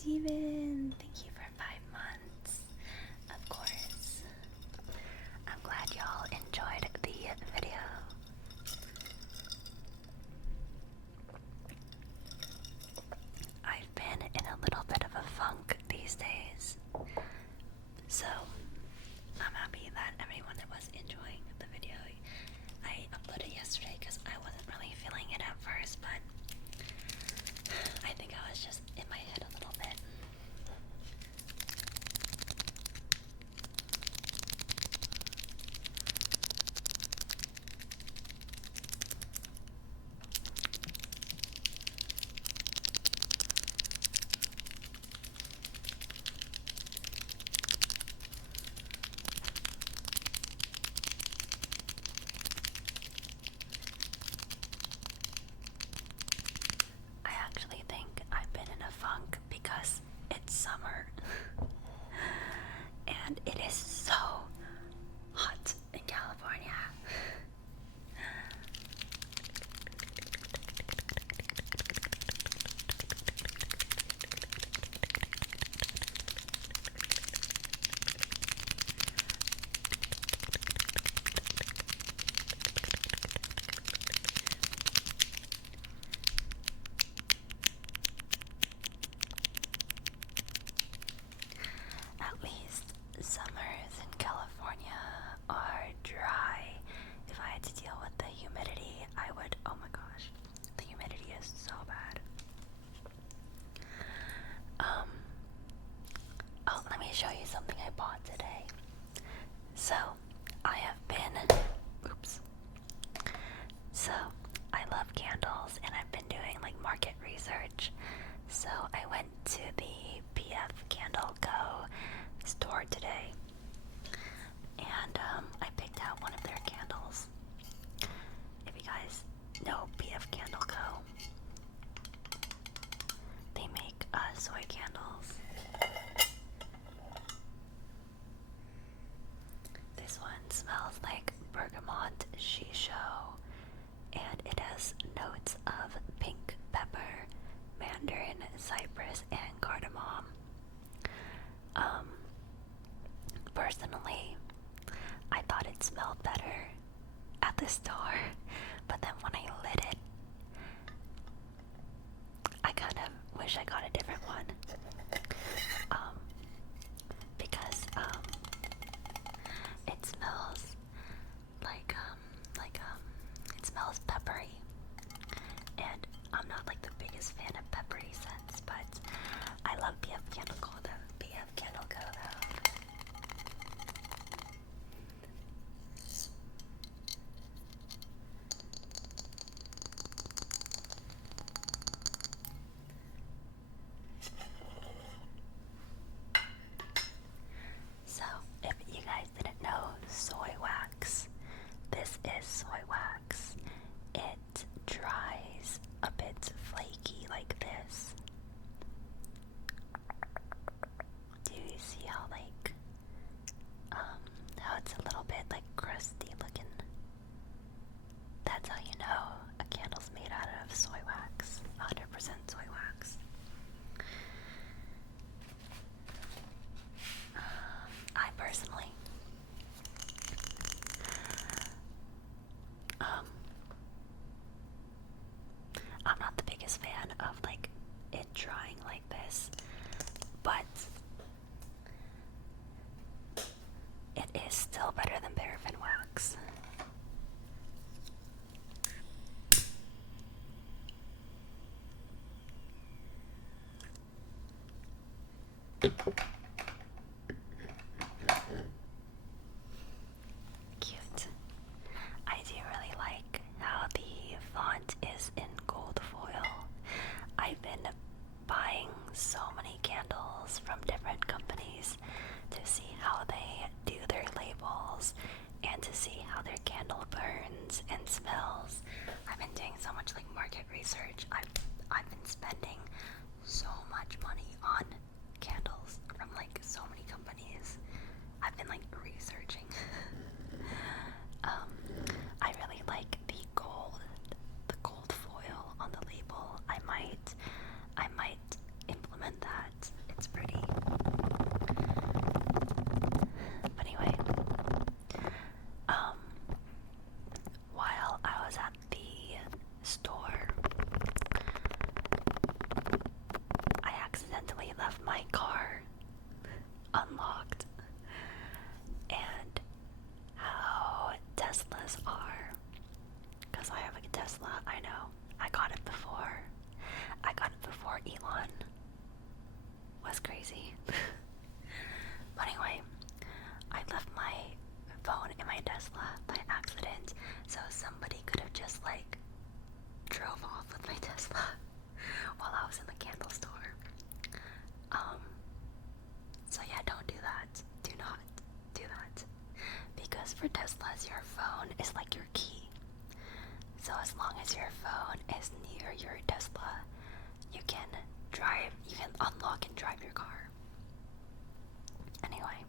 Steven, thank you for 5 months. Of course. I'm glad y'all enjoyed the video. I've been in a little bit of a funk these days, so I'm happy that everyone was enjoying the video. I uploaded yesterday because I wasn't really feeling it at first, but I think I was just in my head a little bit. and it is so hot in California. At least summers in California are dry. If I had to deal with the humidity, I would, oh my gosh, the humidity is so bad. Oh, let me show you something I bought today. So, I have been, oops. So, I love candles and I've been doing like market research. So, I went to the PF Candle Co. store today and I picked out one of their candles. If you guys know PF Candle Co., they make soy candles. This one smells like bergamot shisho, and it has notes of pink pepper, mandarin, cypress, and cardamom. Personally, I thought it smelled better at the store, but then when I lit it, I kind of wish I got a different one. Because it smells like it smells peppery, and I'm not like the biggest fan of peppery scents, but I love PF Candle Co. though. So, if you guys didn't know, soy wax. This is soy wax. It dries a bit flaky like this. Do you see how how it's a little bit like crusty looking? That's how you know a candle's made out of soy wax, 100% soy wax. I personally I'm not the biggest fan of like it drying like this, but it is still better than paraffin wax. Cute. I do really like how the font is in gold foil. I've been buying so many candles from different companies to see how they do their labels and to see how their candle burns and smells. I've been doing so much like market research. I've been spending so much money on candles from like so many companies. I've been like researching. I really like the gold foil on the label. I might implement that. It's pretty. But anyway, while I was at the store, I accidentally left my car unlocked. And how Teslas are, because I have a Tesla, I know. I got it before Elon was crazy. But anyway, I left my phone in my Tesla by accident, so somebody could have just like drove off with my Tesla while I was in the candle store. So yeah, don't do that. Do not do that. Because for Teslas, your phone is like your key. So as long as your phone is near your Tesla, you can unlock and drive your car. Anyway,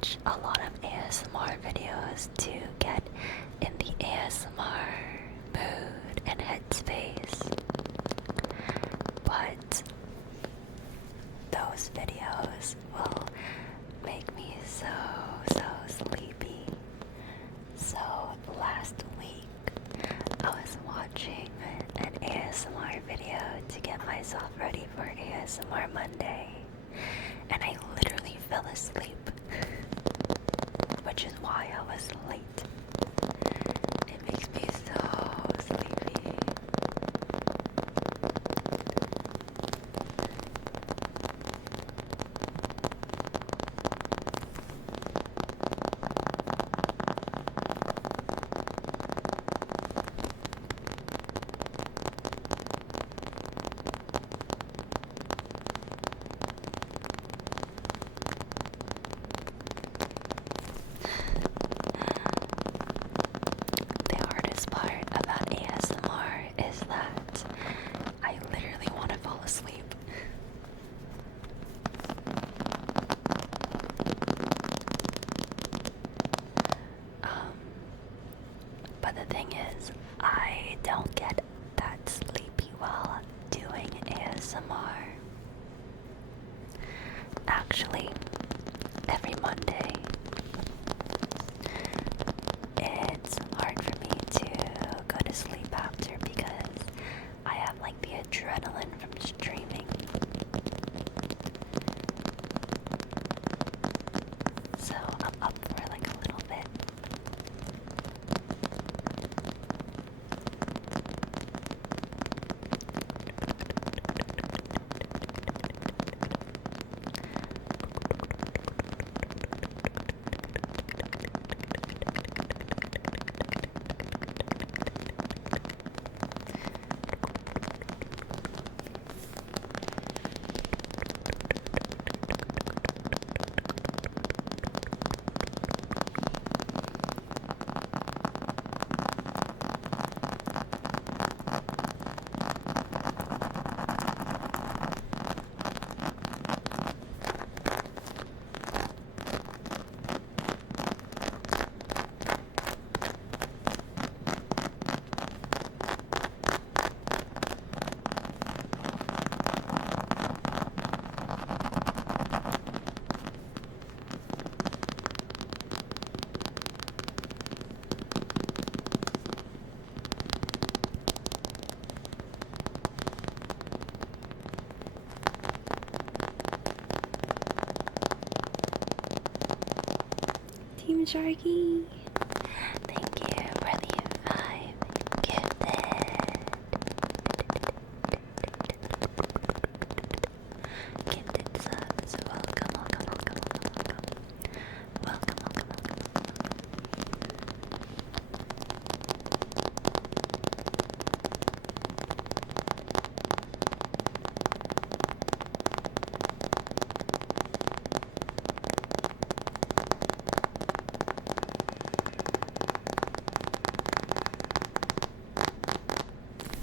watch a lot of ASMR videos to get in the ASMR mood and headspace, but those videos will make me so sleepy. So last week I was watching an ASMR video to get myself ready for ASMR Monday, and I literally fell asleep, which is why I was late. It makes me so sleepy. The hardest part about ASMR is that I literally want to fall asleep. But the thing is, I don't get that sleepy while doing ASMR. Actually, every Monday, it's hard for me to go to sleep after because I have like the adrenaline from streaming. So I'm up for like a little bit. Team Sharky, thank you for the 5 gifted subs. Welcome.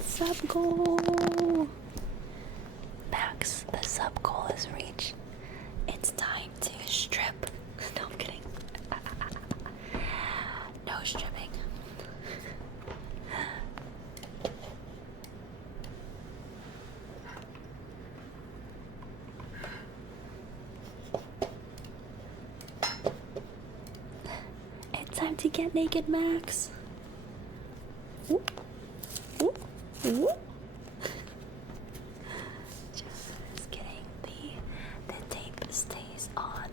Sub goal! Max, the sub goal is reached. It's time to strip. No, I'm kidding. No stripping. It's time to get naked, Max. Ooh. Ooh. Ooh. Just kidding. The tape stays on.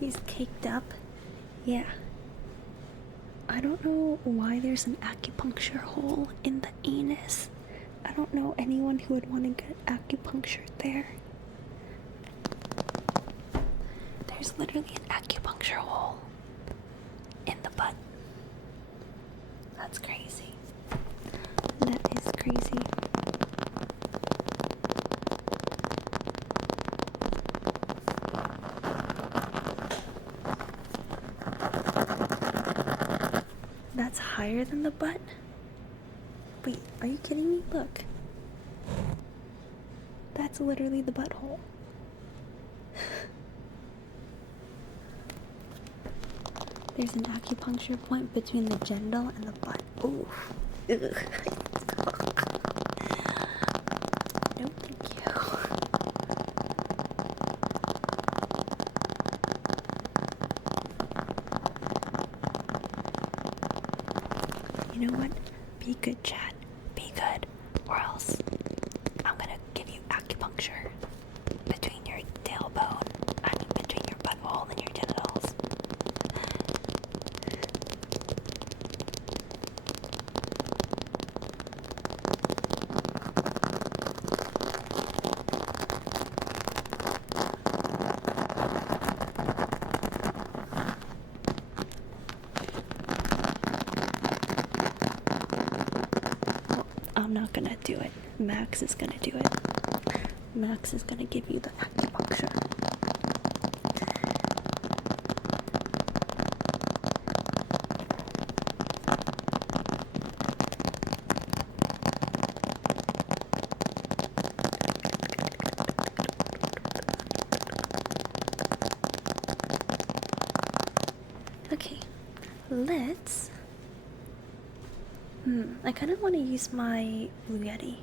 He's caked up. Yeah. I don't know why there's an acupuncture hole in the anus. I don't know anyone who would want to get acupuncture there. There's literally an acupuncture hole in the butt. That's crazy. That is crazy. That's higher than the butt? Wait, are you kidding me? Look. That's literally the butthole. There's an acupuncture point between the genital and the butt. Ooh. Ugh. No, thank you. You know what? Be good, chat. Be good. Or else I'm gonna give you acupuncture between your tailbone, between your butthole and your genitals. I'm not gonna do it. Max is gonna do it. Max is gonna give you the acupuncture. Okay, let's. I kind of want to use my Blue Yeti.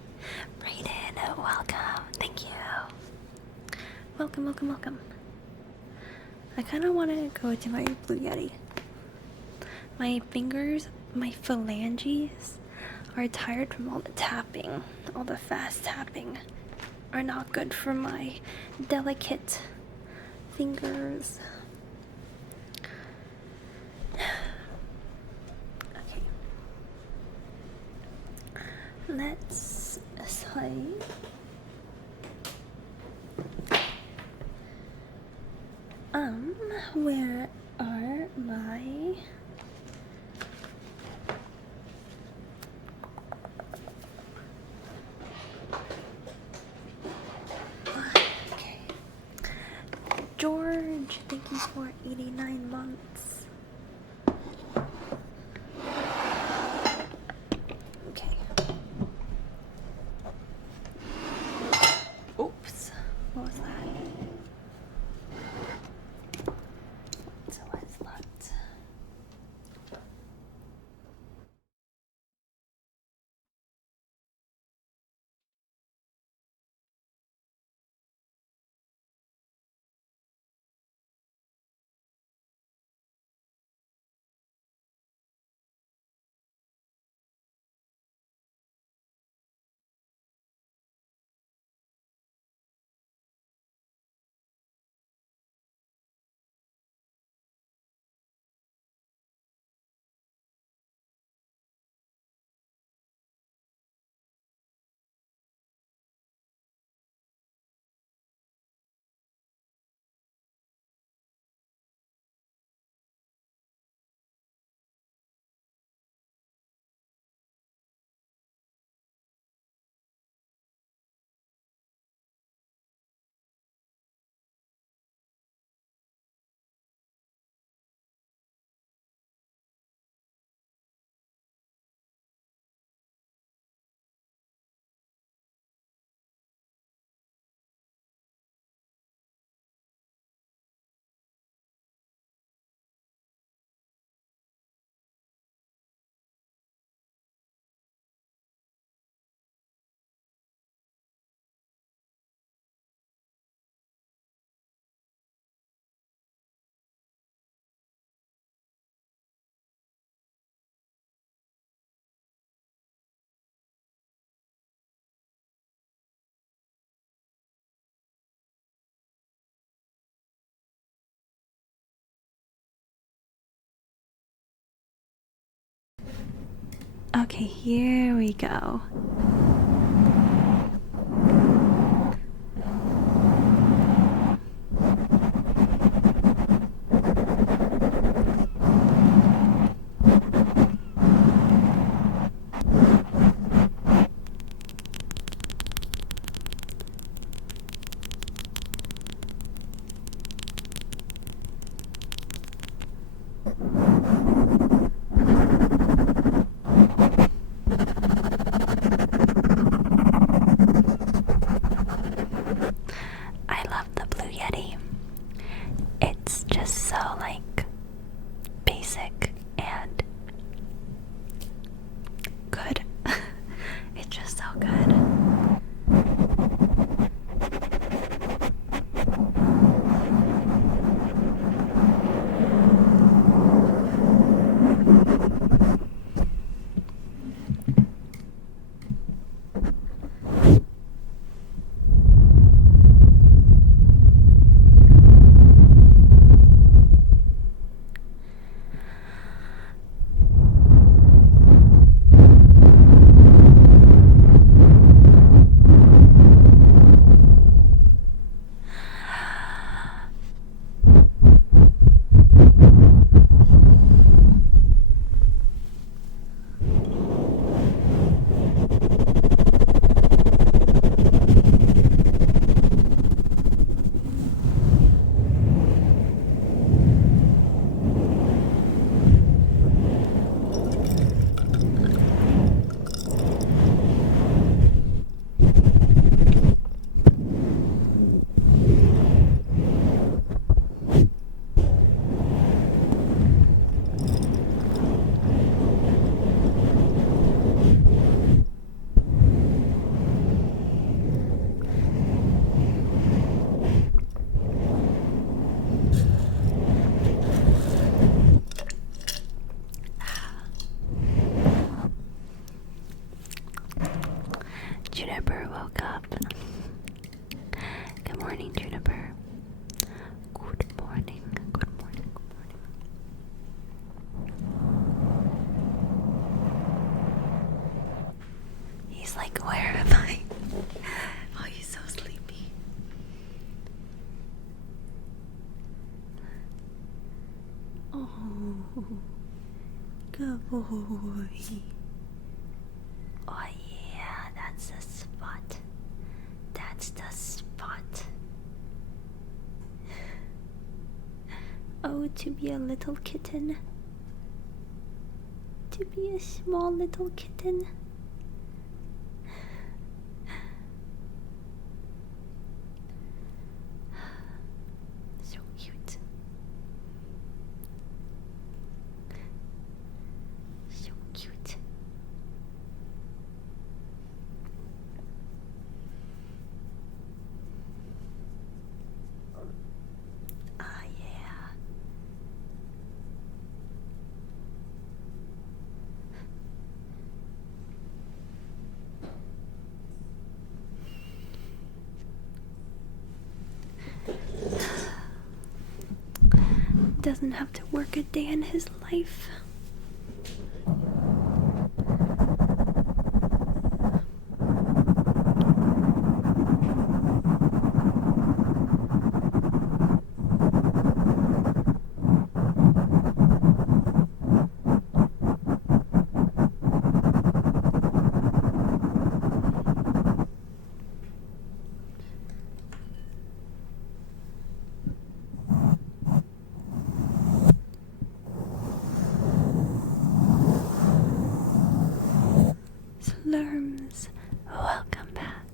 Brayden, welcome. Thank you. Welcome, welcome, welcome. I kind of want to go to my Blue Yeti. My fingers, my phalanges are tired from all the tapping. All the fast tapping are not good for my delicate fingers. Let's say where are my okay. George, thank you for 89 months. Oops, what was that? So what's that? Okay, here we go. I love the Blue Yeti. It's just so like basic and good. It's just so good. Juniper woke up. Good morning, Juniper. Good morning. Good morning. Good morning. He's like, where am I? Oh, he's so sleepy. Oh, good boy. Oh yeah, that's the spot. That's the spot. Oh, to be a little kitten. To be a small little kitten. So cute. So cute. Ah, yeah. Doesn't have to work a day in his life. Slurms, welcome back.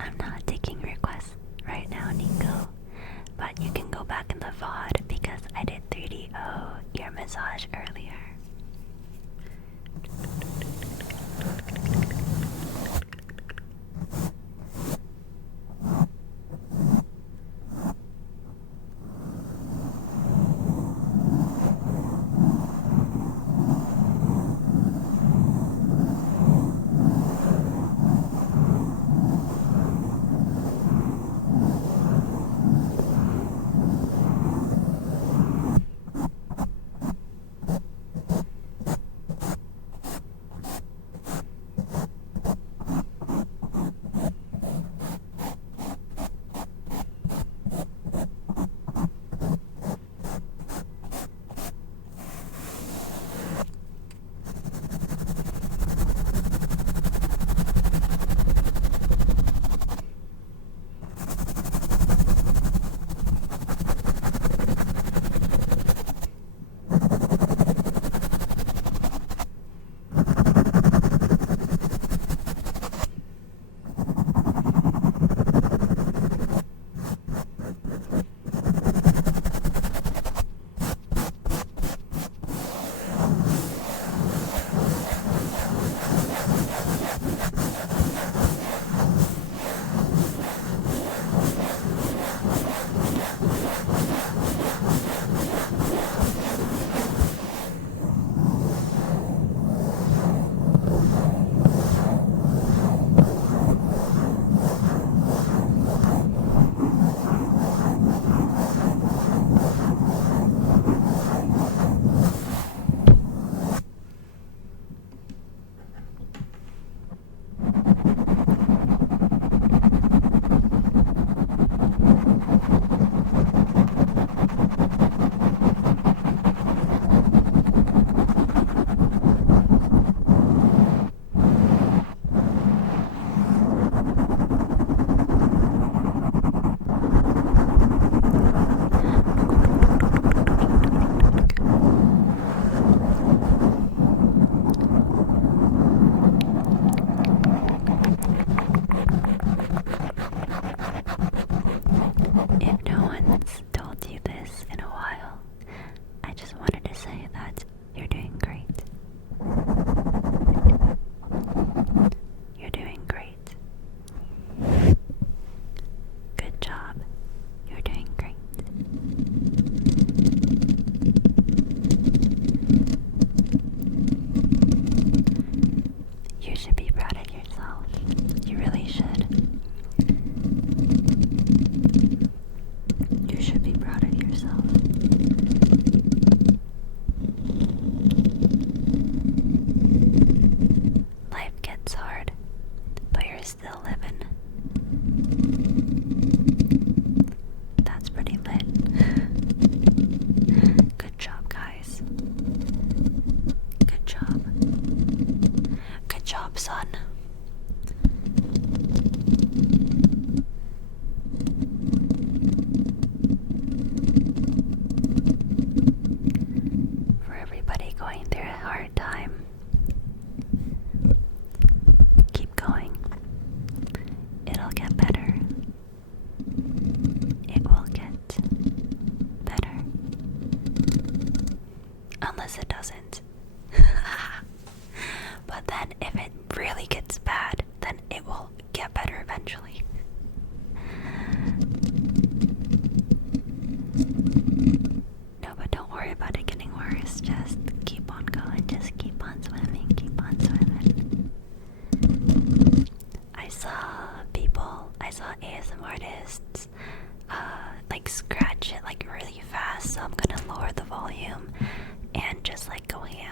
I'm not taking requests right now, Nico, but you can go back in the VOD because I did 3DO ear massage earlier. say that you're doing great. You're doing great. Good job. You're doing great. You should be proud of yourself. You really should. You should be proud of yourself. Life gets hard, but you're still living. That's pretty lit. Good job, guys. Good job. Good job, son. For everybody going through a hard time, keep going. It'll get better. It will get better. Unless it doesn't. But then if it really gets bad, then it will get better eventually. No, but don't worry about it getting worse. Just keep on going. Just keep on swimming. Keep on swimming. I saw ASMR artists like scratch it like really fast, so I'm gonna lower the volume and just like go ham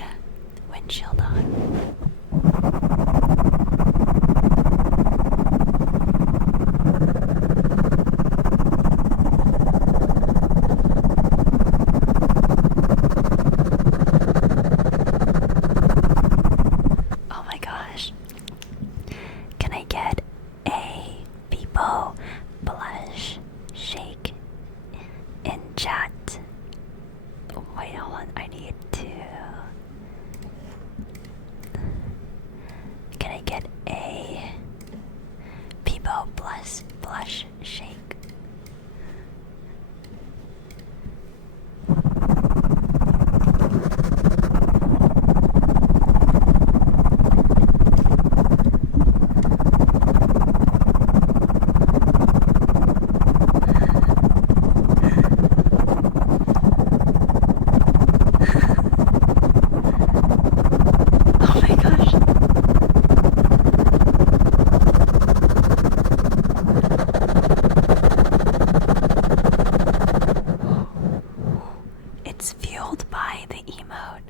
the windshield on. Oh my gosh. Can I get a Vivo blush shake in chat? Oh, wait, hold on. I need to. Can I get a Vivo blush shake? Oh my gosh. It's fueled by the emote.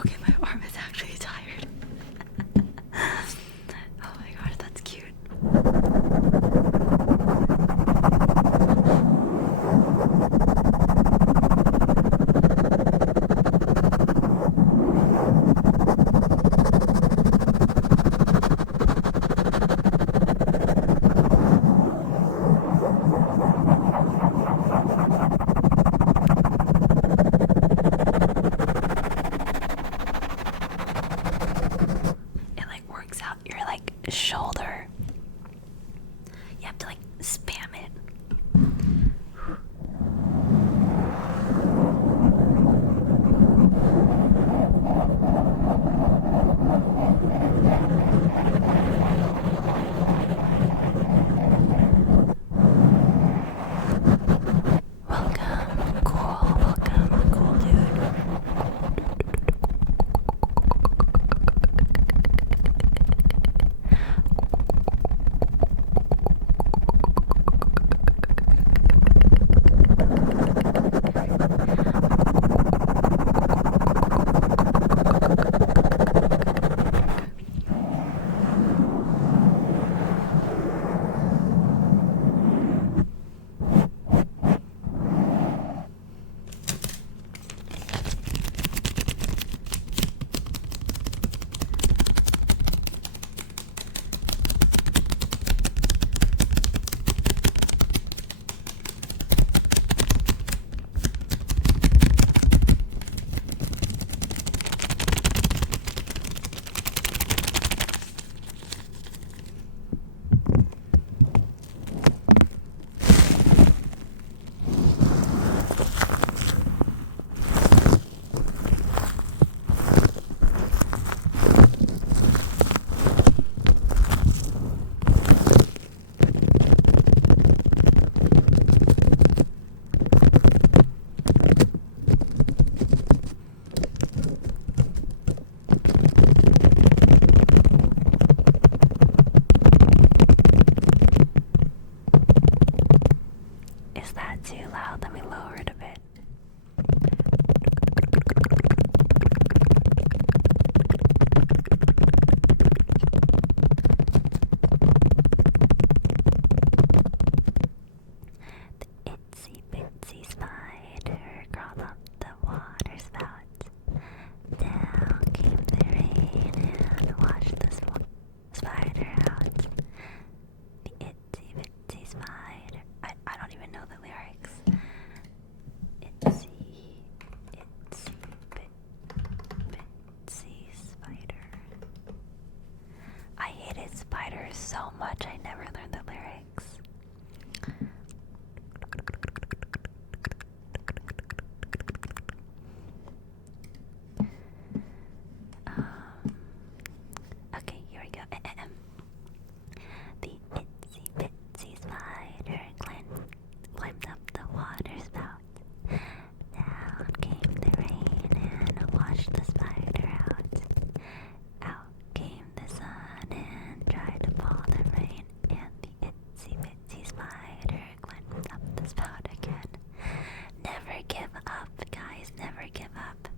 Okay, my arm is actually tired. Oh my gosh, that's cute. It like works out your like shoulder. You have to like spam it. Welcome, cool dude. so much I never learned the lyrics. Okay, here we go. The itsy bitsy spider climbed up the water spout. Down came the rain and washed the spider out. Out came the sun and dried up all the rain. And the itsy bitsy spider climbed up the spout again. Never give up, guys, never give up.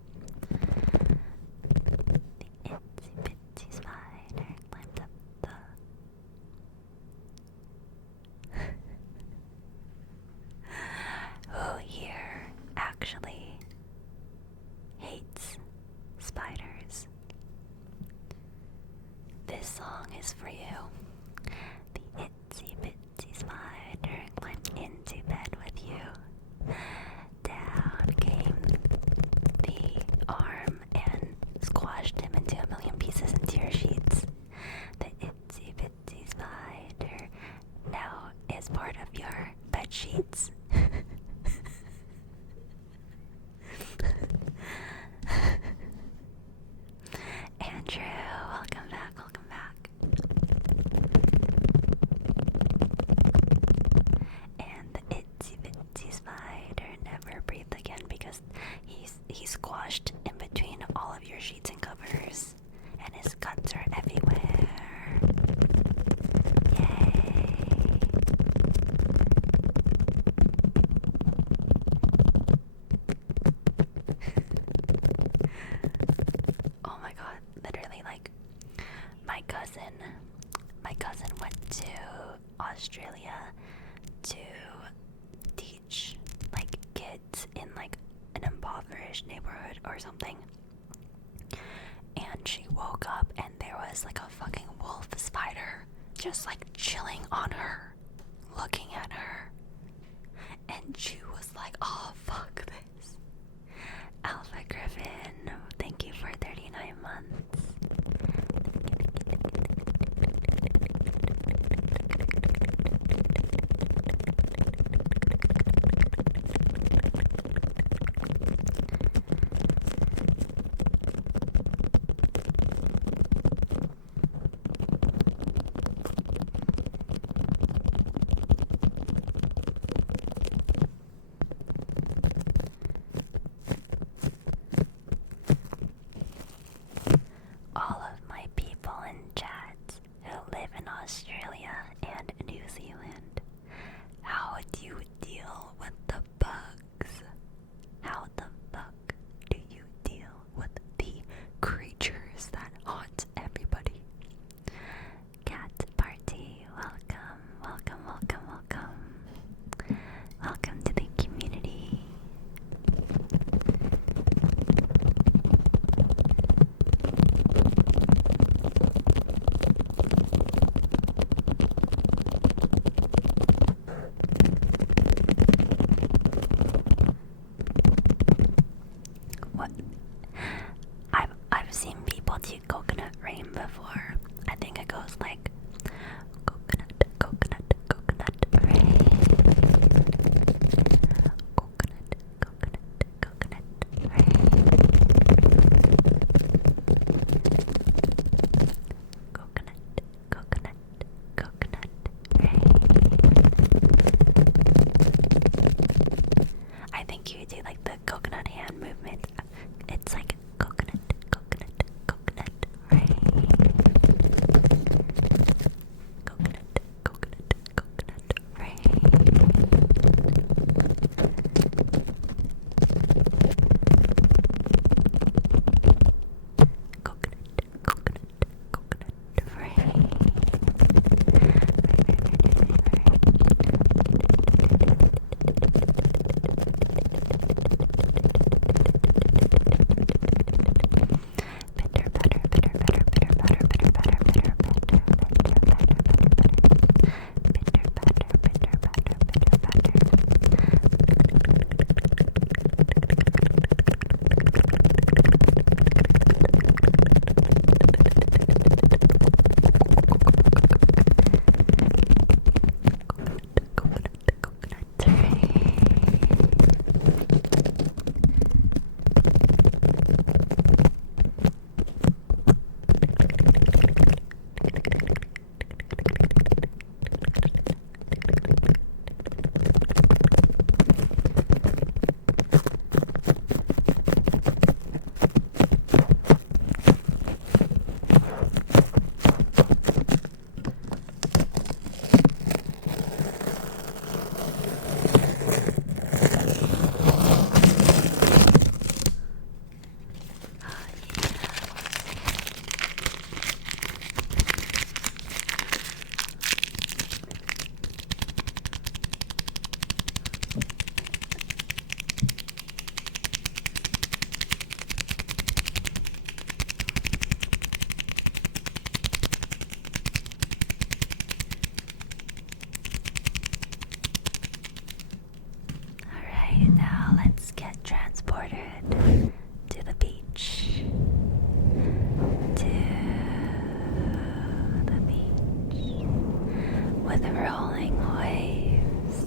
The itsy bitsy spider climbed up the who here actually hates spiders? This song is for you. The itsy bitsy spider climbed into bed with you. Down came the arm and squashed him into a million pieces into your sheets. The itsy bitsy spider now is part of your bed sheets. Andrew, welcome back, welcome back. And the itsy bitsy spider never breathed again because he squashed in between all of your sheets and covers, and his guts are everywhere. Yay! Oh my god, literally, like, my cousin went to Australia to teach, like, kids in, like, an impoverished neighborhood or something. And she woke up and there was, like, a fucking wolf spider just, like, chilling on her, looking at her. And she was like, oh, fuck this. Alpha Griffin, thank you for 39 months. All of my people in chat who live in Australia and New Zealand, how do you deal with the bugs? How the fuck do you deal with the creatures that haunt everybody? Cat Party, welcome, welcome, welcome, welcome. Welcome to the community. What? I've seen people do coconut rain before. I think it goes like coconut, coconut, coconut rain. Coconut, coconut, coconut rain. Coconut, coconut, coconut rain. I think you do like the coconut hand movement. It's like coconut, coconut, coconut rain. the rolling waves.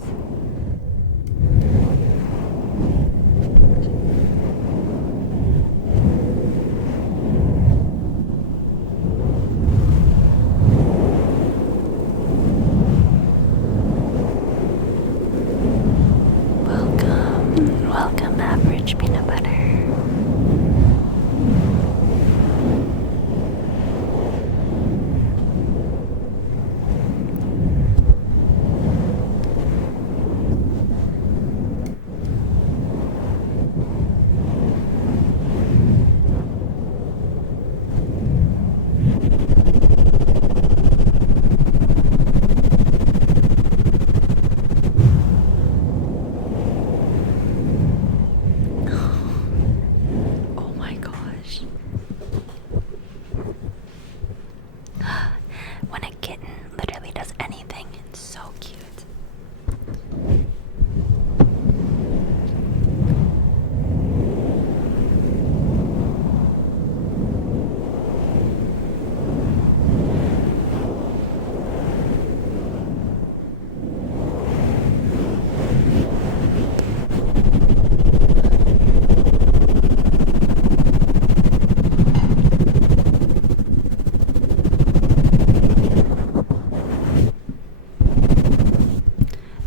Welcome, average peanut butter. Oh my gosh. When a kitten literally does anything, it's so cute.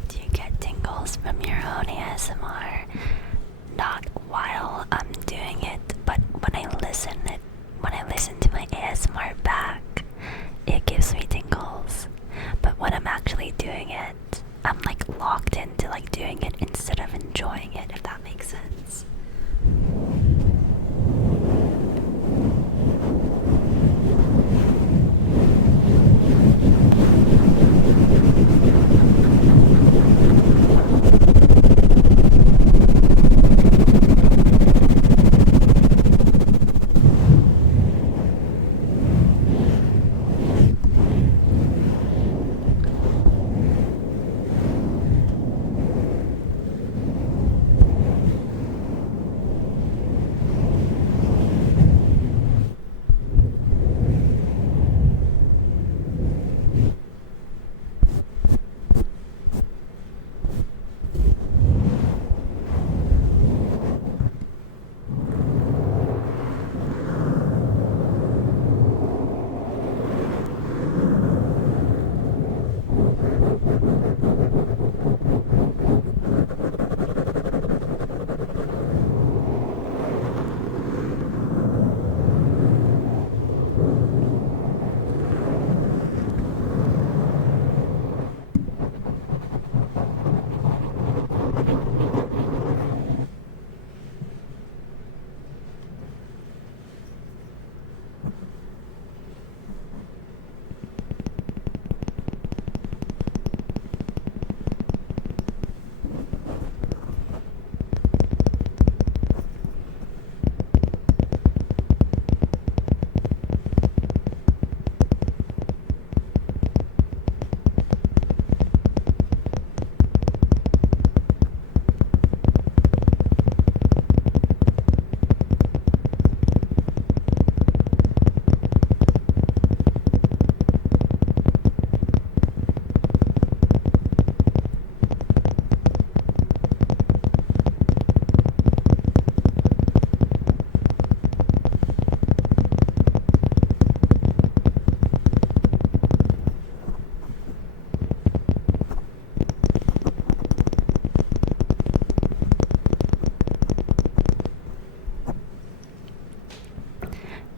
Do you get tingles from your own ASMR? Not while I'm doing it, but when I listen to my ASMR back, it gives me tingles. But when I'm actually doing it, I'm like locked into like doing it instead of enjoying it, if that makes sense.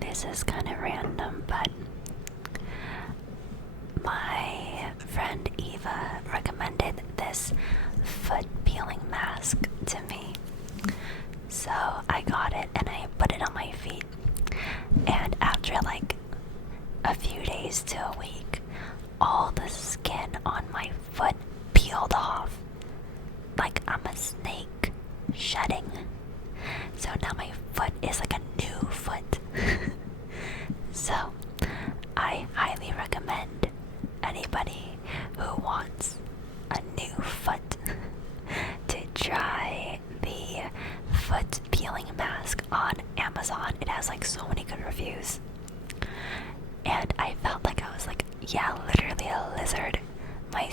This is kind of random, but my friend Eva recommended this foot peeling mask to me. So I got it and I put it on my feet. And after like a few days to a week, all the skin on my foot peeled off. Like I'm a snake shedding. So now my foot is like a new foot. So I highly recommend anybody who wants a new foot to try the foot peeling mask on Amazon. It has like so many good reviews. And I felt like I was like, yeah, literally a lizard. My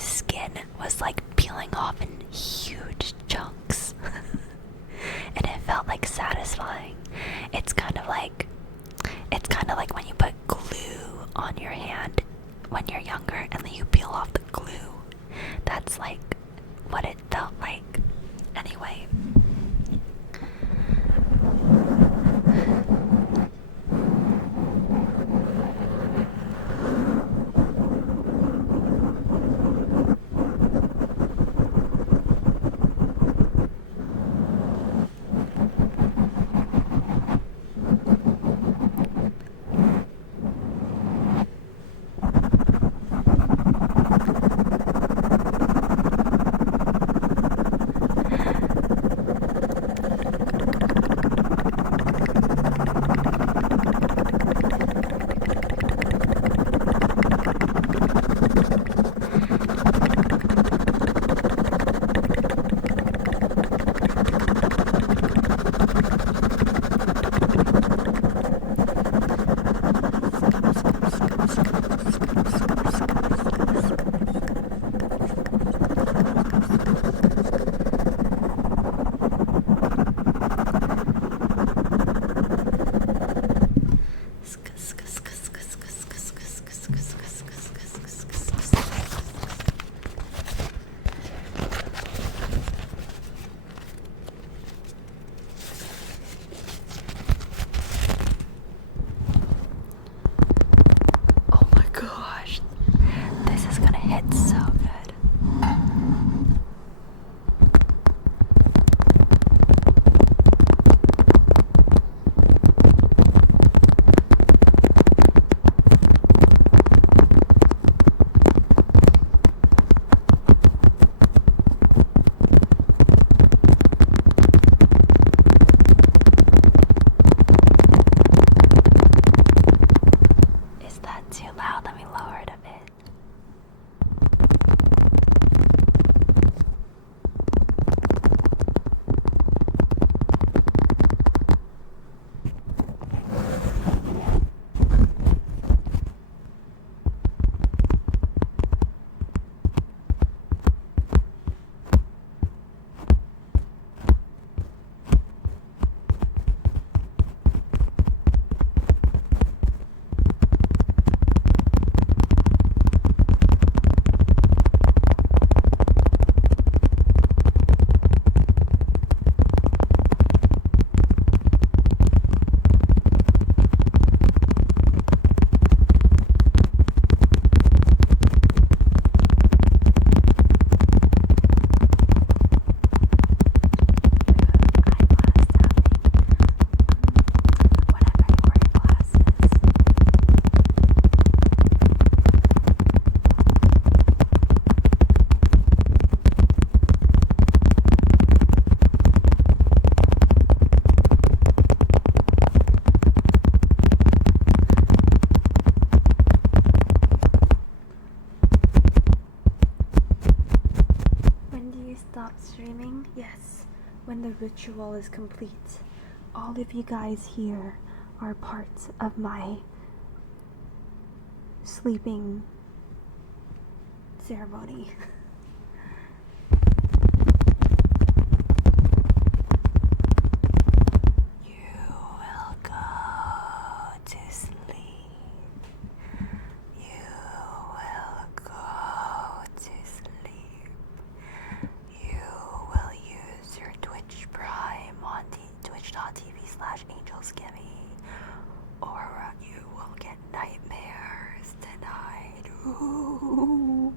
Yes, when the ritual is complete, all of you guys here are part of my sleeping ceremony. You will go to sleep. You will go to sleep. You will use your Twitch Prime on twitch.tv/Angelskimi, or you will get nightmares tonight. Ooh.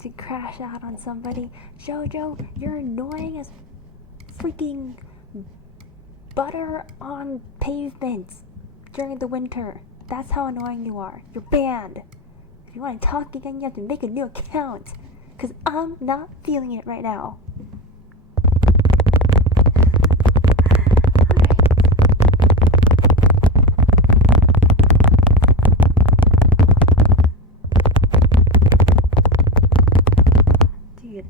to crash out on somebody. Jojo, you're annoying as freaking butter on pavement during the winter. That's how annoying you are. You're banned. If you want to talk again, you have to make a new account. Because I'm not feeling it right now. Dude,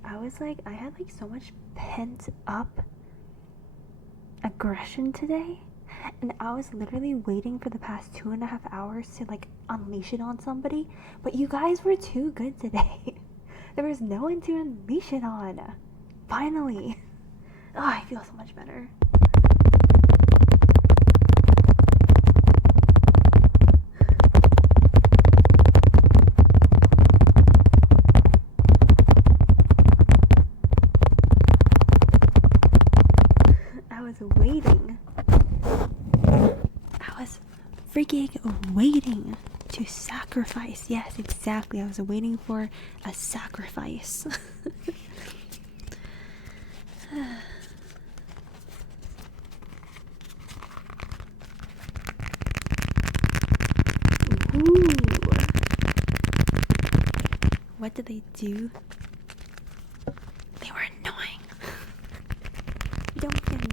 I had like so much pent up aggression today. And I was literally waiting for the past 2.5 hours to like unleash it on somebody. But you guys were too good today. There was no one to unleash it on. Finally. Oh, I feel so much better. I was waiting. I was freaking waiting to sacrifice. Yes, exactly. I was waiting for a sacrifice. Ooh. What did they do? They were annoying. Don't be annoying.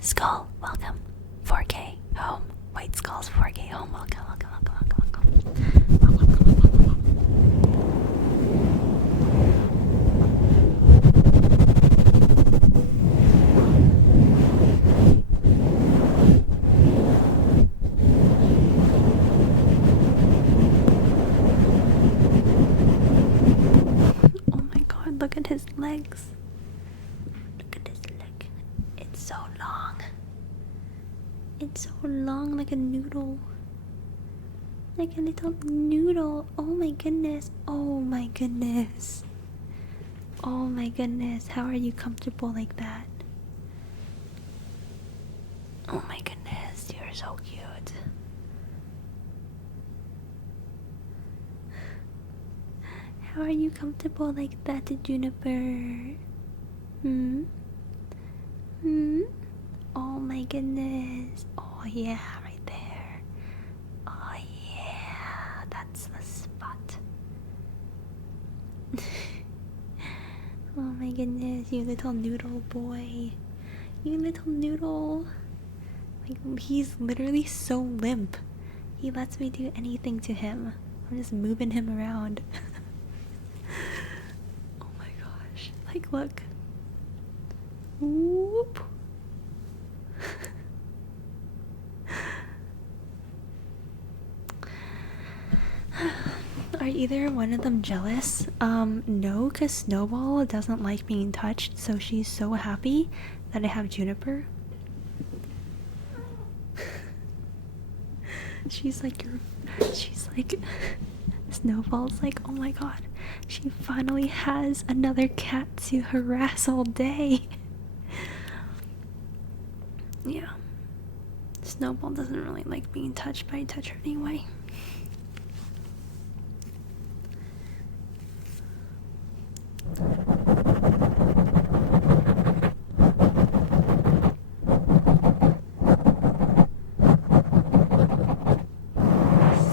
Skull, welcome. 4K home. White Skull's 4K home. Welcome, welcome, welcome, welcome, Oh my god, look at his legs. Look at his leg. It's so long. It's so long, like a noodle. Like a little noodle. Oh my goodness. Oh my goodness. Oh my goodness. How are you comfortable like that? Oh my goodness. You're so cute. How are you comfortable like that, Juniper? Oh my goodness. Oh yeah, right there. Oh yeah, that's the spot. Oh my goodness, you little noodle boy. You little noodle. Like, he's literally so limp. He lets me do anything to him. I'm just moving him around. Oh my gosh. Like, look. Whoop. Are either one of them jealous? No, because Snowball doesn't like being touched, so she's so happy that I have Juniper. She's like, Snowball's like, oh my god, she finally has another cat to harass all day. Yeah. Snowball doesn't really like being touched, but I touch her anyway.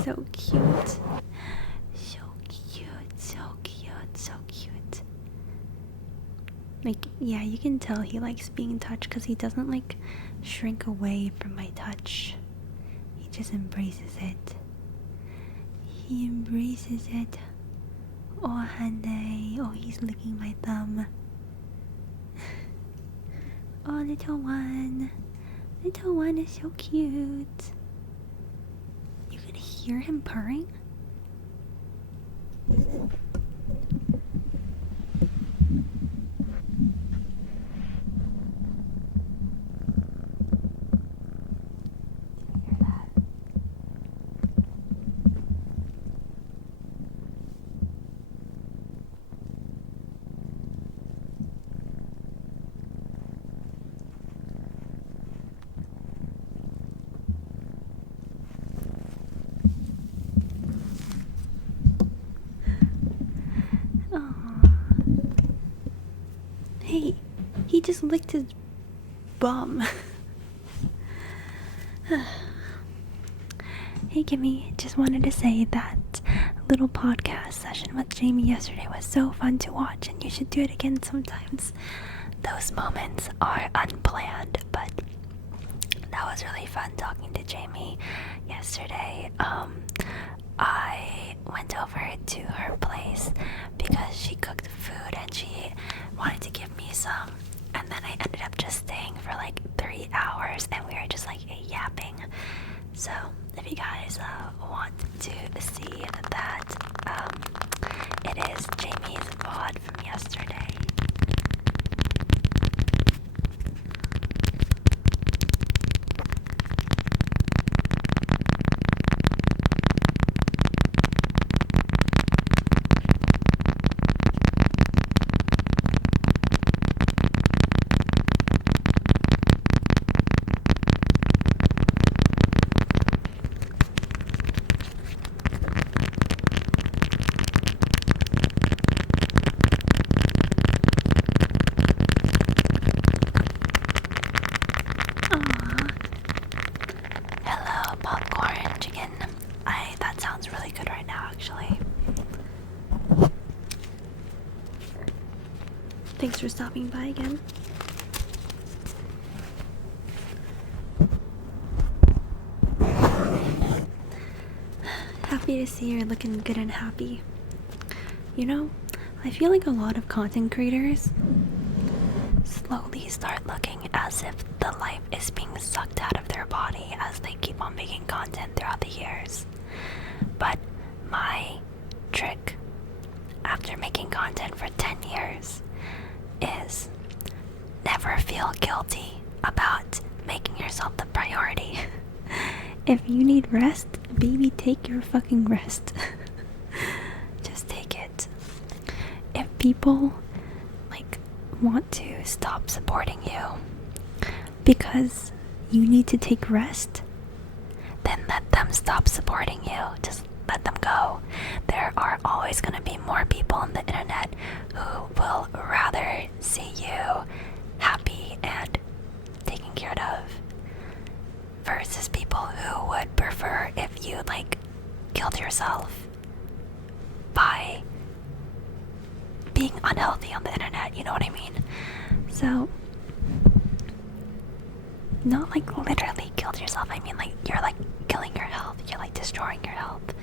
So cute. So cute, so cute, so cute. Like, yeah, you can tell he likes being touched because he doesn't like shrink away from my touch. He just embraces it. He embraces it. Oh, honey. Oh, he's licking my thumb. Oh, little one. Little one is so cute. You can hear him purring? Hey, he just licked his bum. Hey, Kimmy, just wanted to say that little podcast session with Jamie yesterday was so fun to watch, and you should do it again sometimes. Those moments are unplanned, but that was really fun talking to Jamie yesterday. I went over to her place because she cooked food and she wanted to give me some, and then I ended up just staying for like 3 hours and we were just like yapping. So if you guys want to see that, it is Jamie's VOD from yesterday. Hello, popcorn chicken. That sounds really good right now, actually. Thanks for stopping by again. Happy to see you're looking good and happy. You know, I feel like a lot of content creators slowly start looking as if the life is being sucked out of their body as they keep on making content throughout the years. But my trick after making content for 10 years is never feel guilty about making yourself the priority. If you need rest, baby, take your fucking rest. Just take it. If people want to stop supporting you because you need to take rest, then let them stop supporting you. Just let them go. There are always going to be more people on the internet who will rather see you happy and taken care of versus people who would prefer if you killed yourself by being unhealthy on the internet, you know what I mean? So, not literally killed yourself, I mean you're killing your health, you're destroying your health.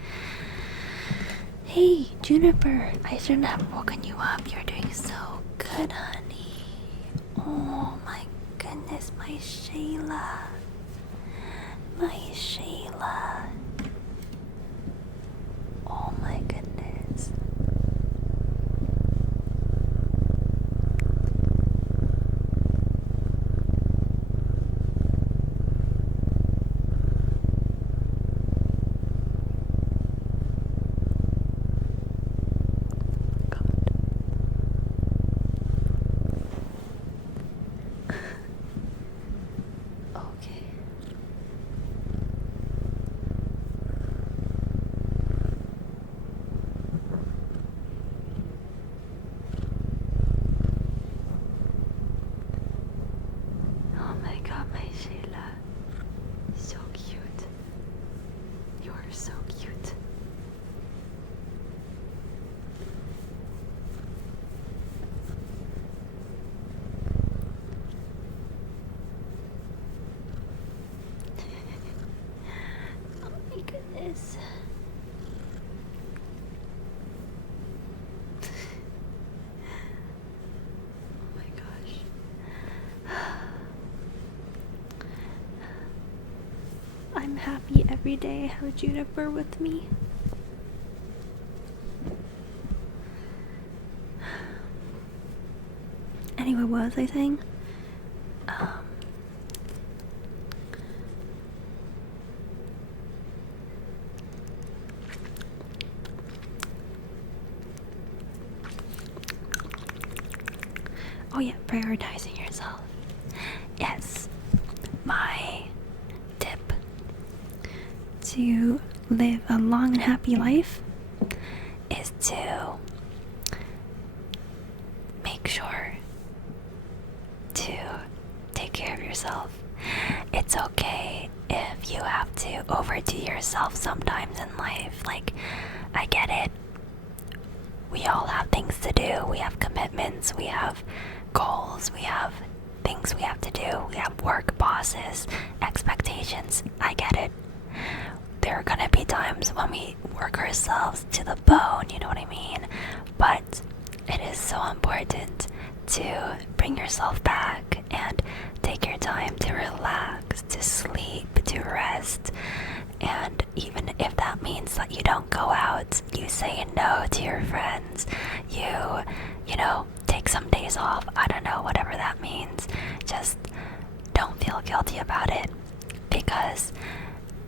Hey, Juniper, I shouldn't have woken you up, you're doing so good, honey. Oh my goodness, my Shayla. My Shayla. Oh my goodness. happy every day. Have Juniper with me. Anyway, what was I saying? Oh yeah, prioritizing yourself. Yes, my tip to live a long and happy life is to make sure to take care of yourself. It's okay if you have to overdo yourself sometimes in life. Like, I get it. We all have things to do. We have commitments. We have goals. We have things we have to do. We have work, bosses, expectations. I get it. There are gonna be times when we work ourselves to the bone, you know what I mean? But it is so important to bring yourself back and take your time to relax, to sleep, to rest. And even if that means that you don't go out, you say no to your friends, you know, take some days off, I don't know, whatever that means. Just don't feel guilty about it, because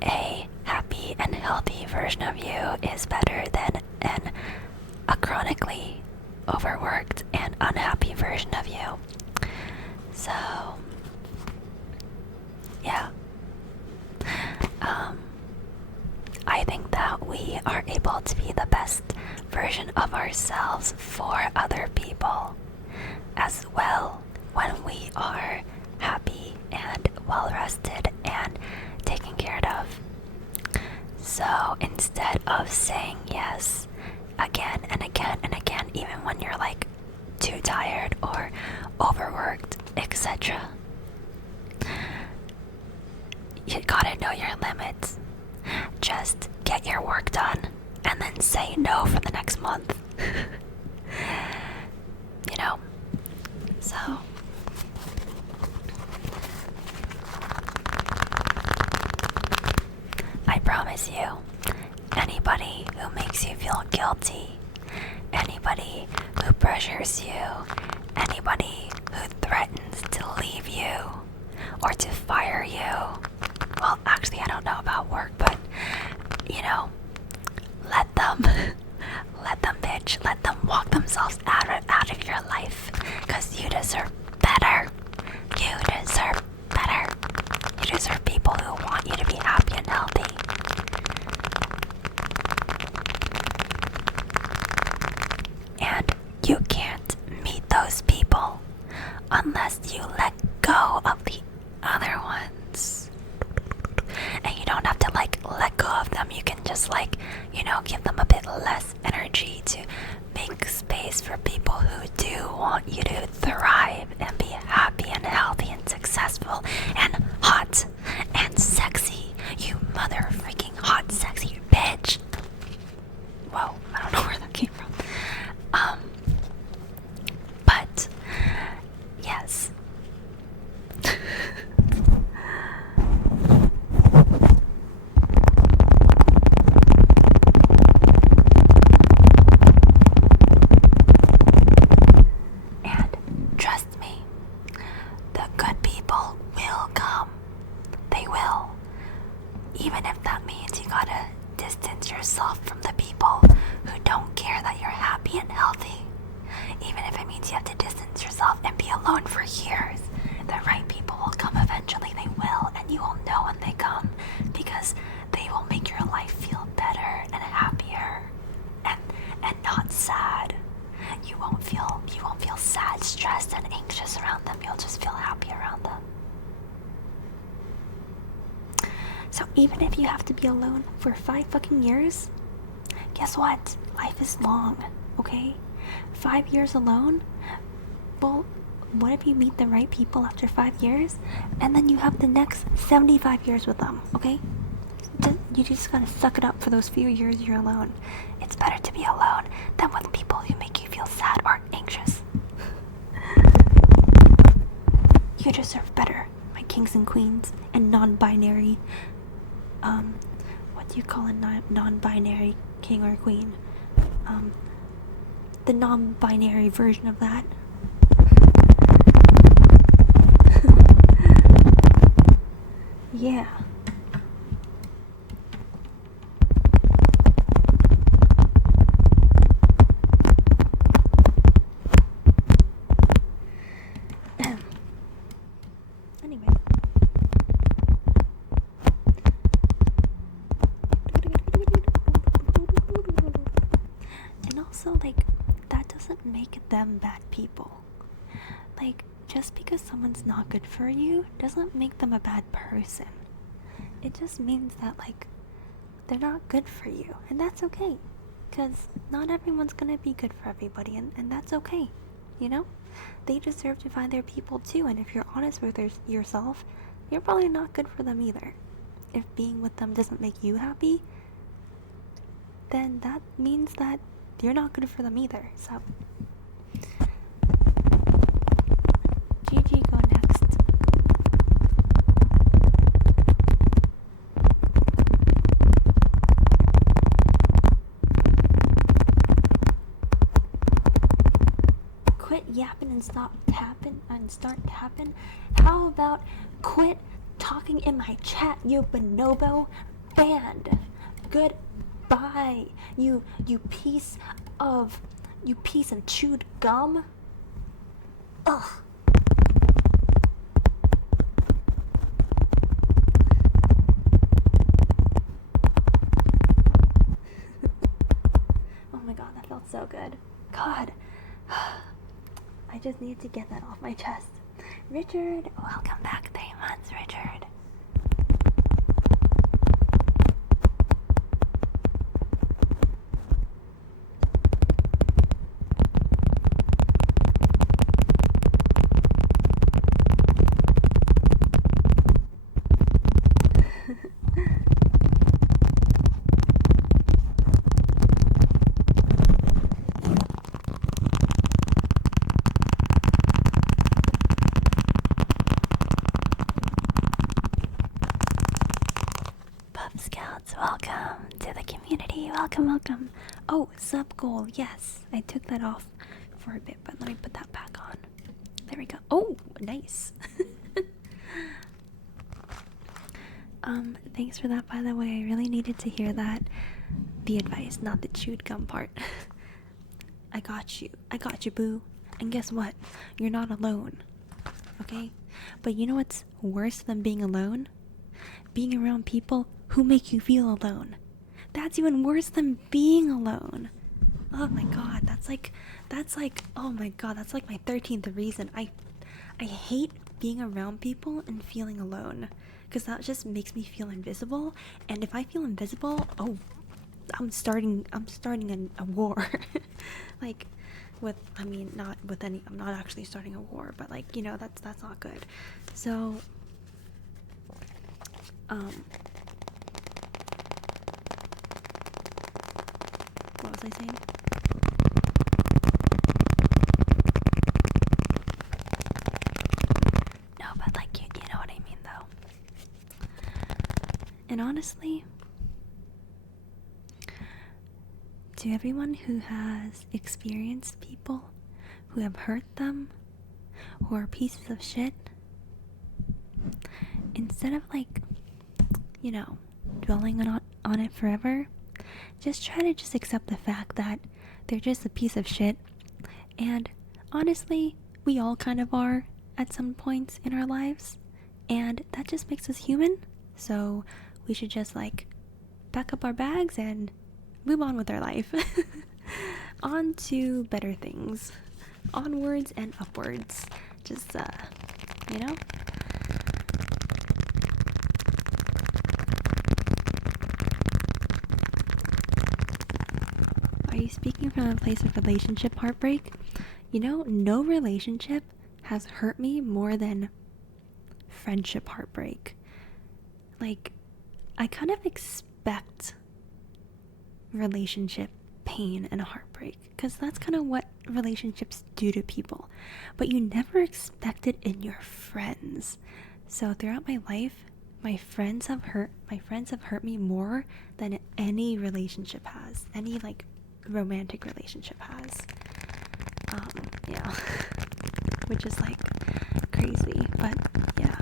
a happy and healthy version of you is better than a chronically overworked and unhappy version of you. So, yeah. I think that we are able to be the best version of ourselves for other people as well when we are happy and well rested and taken care of. So instead of saying yes again and again and again, even when you're like too tired or overworked, etc., you gotta know your limits. Just get your work done and then say no for the next month. You know? So, I promise you, anybody who makes you feel guilty, anybody who pressures you, anybody who threatens to leave you or to fire you, well, actually, I don't know about work, but, you know, let them bitch, let them walk themselves out of your life, because you deserve better. You deserve better. You deserve people who want you to be happy and healthy. And you can't meet those people unless you let go of the other ones. And you don't have to let go of them. You can just give them a bit less energy to make space for people who do want you to thrive and be happy and healthy and successful and hot and sexy. You mother freaking hot sexy bitch. Whoa, I don't know where that came from. But yes. Even if that means you gotta distance yourself from the people who don't care that you're happy and healthy. Even if it means you have to distance yourself and be alone for years. The right people will come eventually, they will, and you will know when they come, because they will make your life feel better and happier and not sad. You won't feel sad, stressed, and anxious around them. You'll just feel happy around them. So even if you have to be alone for 5 fucking years, guess what? Life is long, okay? 5 years alone? Well, what if you meet the right people after 5 years, and then you have the next 75 years with them, okay? You just gotta suck it up for those few years you're alone. It's better to be alone than with people who make you feel sad or anxious. You deserve better, my kings and queens and non-binary what do you call a non-binary king or queen? Um, the non-binary version of that. Yeah. Anyway. And also, like, that doesn't make them bad people. Like, just because someone's not good for you doesn't make them a bad person. It just means that, like, they're not good for you, and that's okay. Because not everyone's gonna be good for everybody, and that's okay. You know? They deserve to find their people too, and if you're honest with yourself, you're probably not good for them either. If being with them doesn't make you happy, then that means that you're not good for them either. So, Gigi, go next. Quit yapping and stop tapping and start tapping. How about quit talking in my chat, you bonobo band? Goodbye, you piece of chewed gum. Ugh. Oh my god, that felt so good. God. I just need to get that off my chest. Richard, welcome back 3 months, Richard. Scouts, welcome to the community. Welcome. Oh, sub goal. Yes, I took that off for a bit, but let me put that back on. There we go. Oh, nice. Thanks for that, by the way. I really needed to hear that. The advice, not the chewed gum part. I got you, boo. And guess what? You're not alone. Okay? But you know what's worse than being alone? Being around people who make you feel alone. That's even worse than being alone. Oh my god, that's like oh my god, that's like my 13th reason. I hate being around people and feeling alone, because that just makes me feel invisible, and if I feel invisible, oh, I'm starting a war. Like not with any, I'm not actually starting a war, but like, you know, that's not good. So what was I saying? No, but like you know what I mean though. And honestly, to everyone who has experienced people who have hurt them, who are pieces of shit, instead of like, you know, dwelling on it forever, just try to just accept the fact that they're just a piece of shit. And honestly, we all kind of are at some points in our lives, and that just makes us human. So we should just like pack up our bags and move on with our life. On to better things. Onwards and upwards. Just you know. Are you speaking from a place of relationship heartbreak? You know, no relationship has hurt me more than friendship heartbreak. Like, I kind of expect relationship pain and heartbreak, because that's kind of what relationships do to people. But you never expect it in your friends. So throughout my life, my friends have hurt me more than any relationship has. Any like romantic relationship has. Yeah. Which is like crazy, but yeah.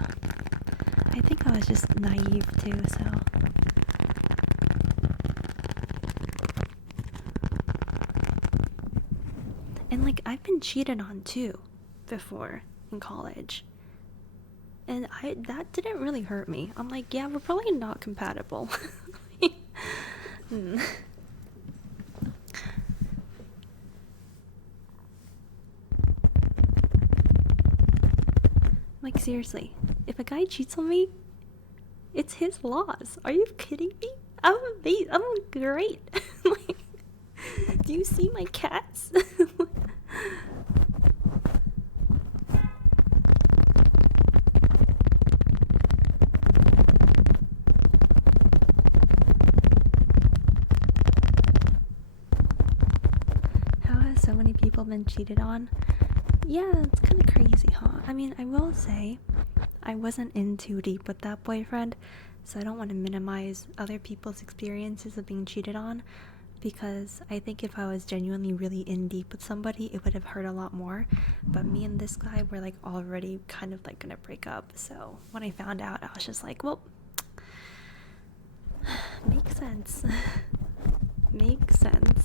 I think I was just naive too, so and like I've been cheated on too before in college. And that didn't really hurt me. I'm like, yeah, we're probably not compatible. Like seriously, if a guy cheats on me, it's his loss. Are you kidding me? I'm amazing. I'm great. Like, do you see my cats? How has so many people been cheated on? Yeah, it's kind of crazy, huh? I mean, I will say, I wasn't in too deep with that boyfriend, so I don't want to minimize other people's experiences of being cheated on, because I think if I was genuinely really in deep with somebody, it would have hurt a lot more. But me and this guy were like already kind of like gonna break up, so when I found out, I was just like, well, makes sense. Makes sense.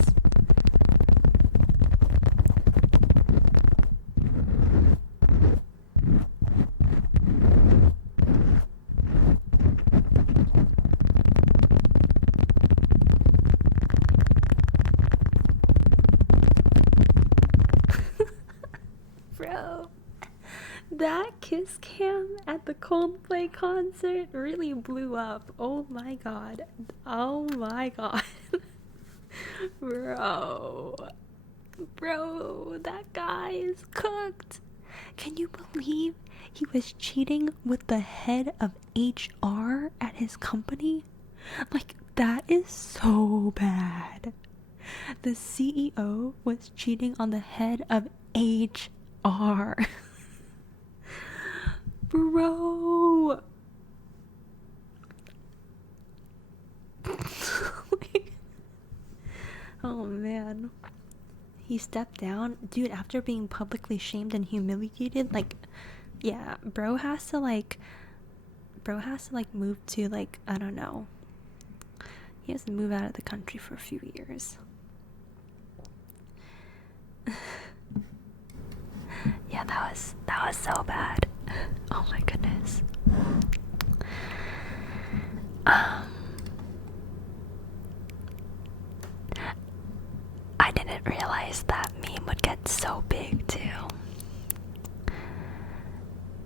Bro, that kiss cam at the Coldplay concert really blew up. Oh my god. Oh my god. Bro. Bro, that guy is cooked. Can you believe he was cheating with the head of HR at his company? Like, that is so bad. The CEO was cheating on the head of HR. Bro. Oh man. He stepped down. Dude, after being publicly shamed and humiliated, like, yeah, bro has to move to, like, I don't know. He has to move out of the country for a few years. Yeah, that was so bad. Oh my goodness. I didn't realize that meme would get so big too.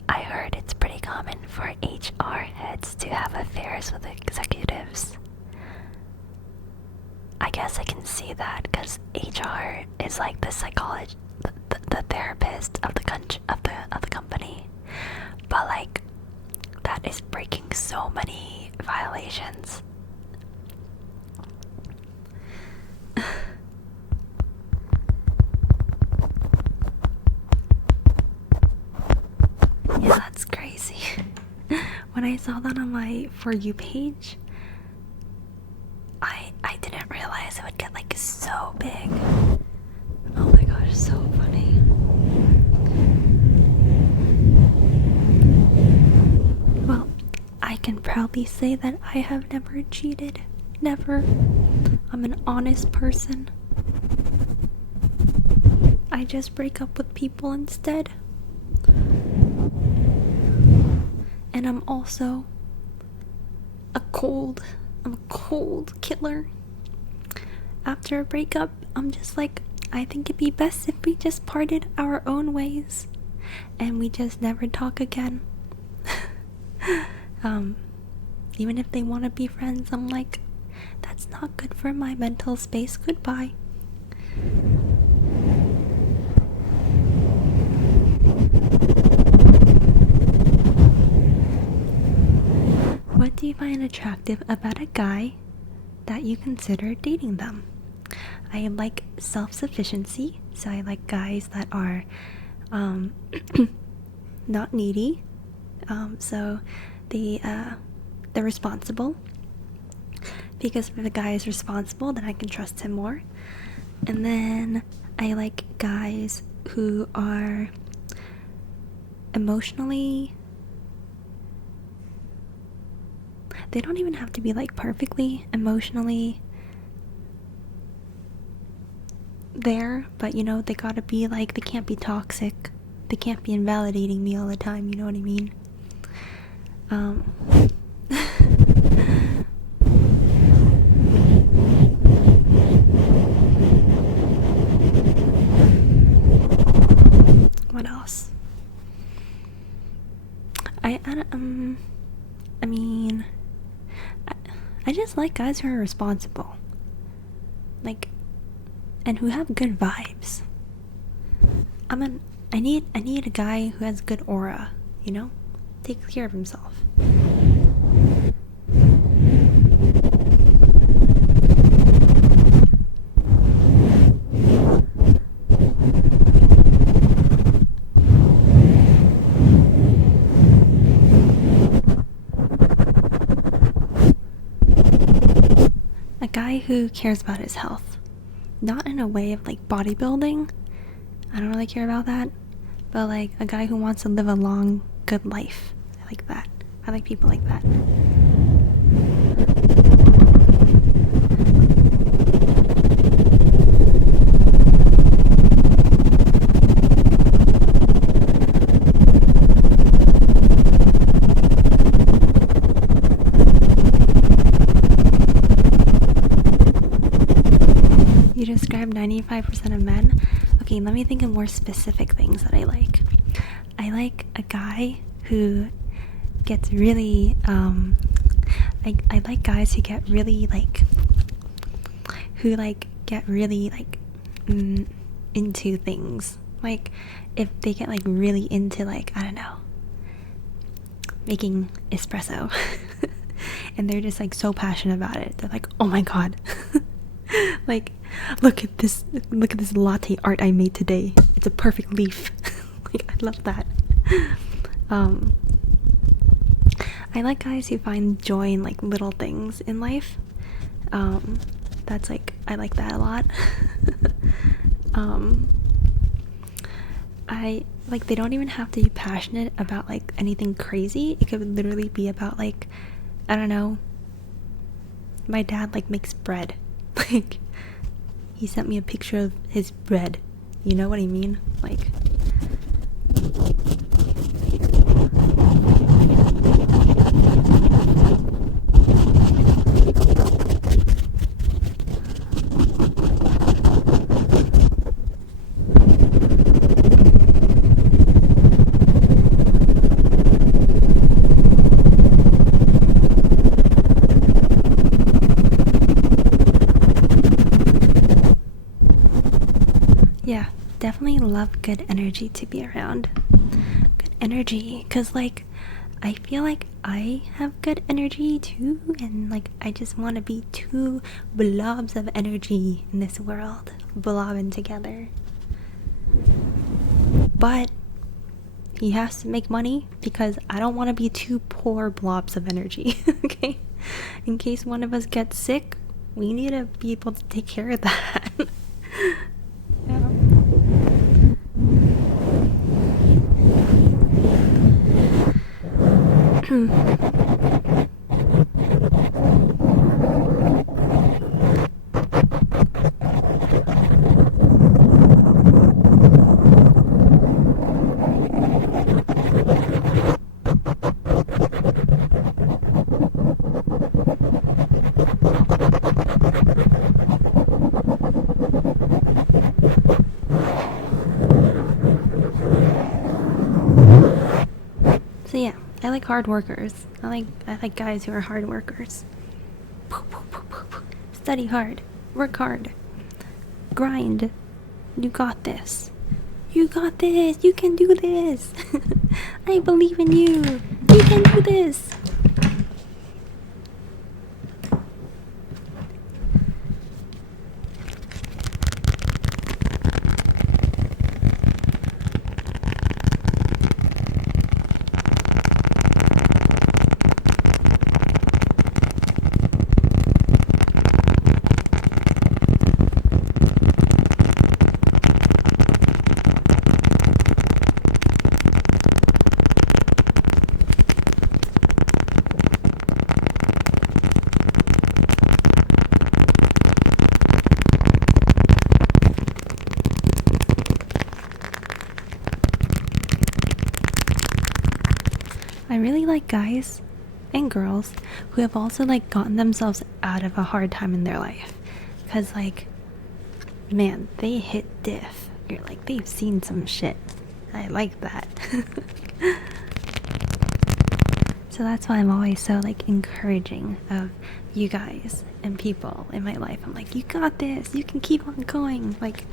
I heard it's pretty common for HR heads to have affairs with executives. I guess I can see that because HR is like the psychologist, the therapist of the company. But like, that is breaking so many violations. Yeah, that's crazy. When I saw that on my For You page, I didn't realize it would get like so big. Oh my gosh, so funny. Well, I can proudly say that I have never cheated. Never. I'm an honest person. I just break up with people instead. And I'm also I'm a cold killer. After a breakup, I'm just like, I think it'd be best if we just parted our own ways and we just never talk again. Even if they want to be friends, I'm like, that's not good for my mental space. Goodbye. What do you find attractive about a guy that you consider dating them? I like self-sufficiency, so I like guys that are not needy. So they they're responsible. Because if the guy is responsible, then I can trust him more. And then I like guys who are emotionally, they don't even have to be like perfectly emotionally there, but you know, they gotta be like, they can't be toxic, they can't be invalidating me all the time, you know what I mean? What else? I mean, I just like guys who are responsible, like, and who have good vibes. I need a guy who has good aura, you know, takes care of himself. A guy who cares about his health. Not in a way of like bodybuilding. I don't really care about that. But like a guy who wants to live a long, good life. I like that. I like people like that. You described 95% of men. Okay, let me think of more specific things that I like. I like a guy who gets really, I like guys who get really, like, into things. Like, if they get, like, really into, like, I don't know, making espresso. And they're just, like, so passionate about it. They're like, oh my god. Like, look at this latte art I made today. It's a perfect leaf. Like, I love that. I like guys who find joy in like little things in life. That's like, I like that a lot. I like, they don't even have to be passionate about like anything crazy. It could literally be about like, I don't know, my dad like makes bread. Like, he sent me a picture of his bread. You know what I mean? Like, yeah, definitely love good energy to be around. Good energy, cause like, I feel like I have good energy too, and like, I just want to be two blobs of energy in this world, blobbing together. But he has to make money, because I don't want to be two poor blobs of energy. Okay, in case one of us gets sick, we need to be able to take care of that. Yeah. So yeah, I like hard workers. I like guys who are hard workers. Study hard, work hard, grind. You got this. You got this. You can do this. I believe in you. You can do this. I really like guys and girls who have also like gotten themselves out of a hard time in their life. Cause like, man, they hit diff. You're like, they've seen some shit. I like that. So that's why I'm always so like encouraging of you guys and people in my life. I'm like, you got this. You can keep on going. Like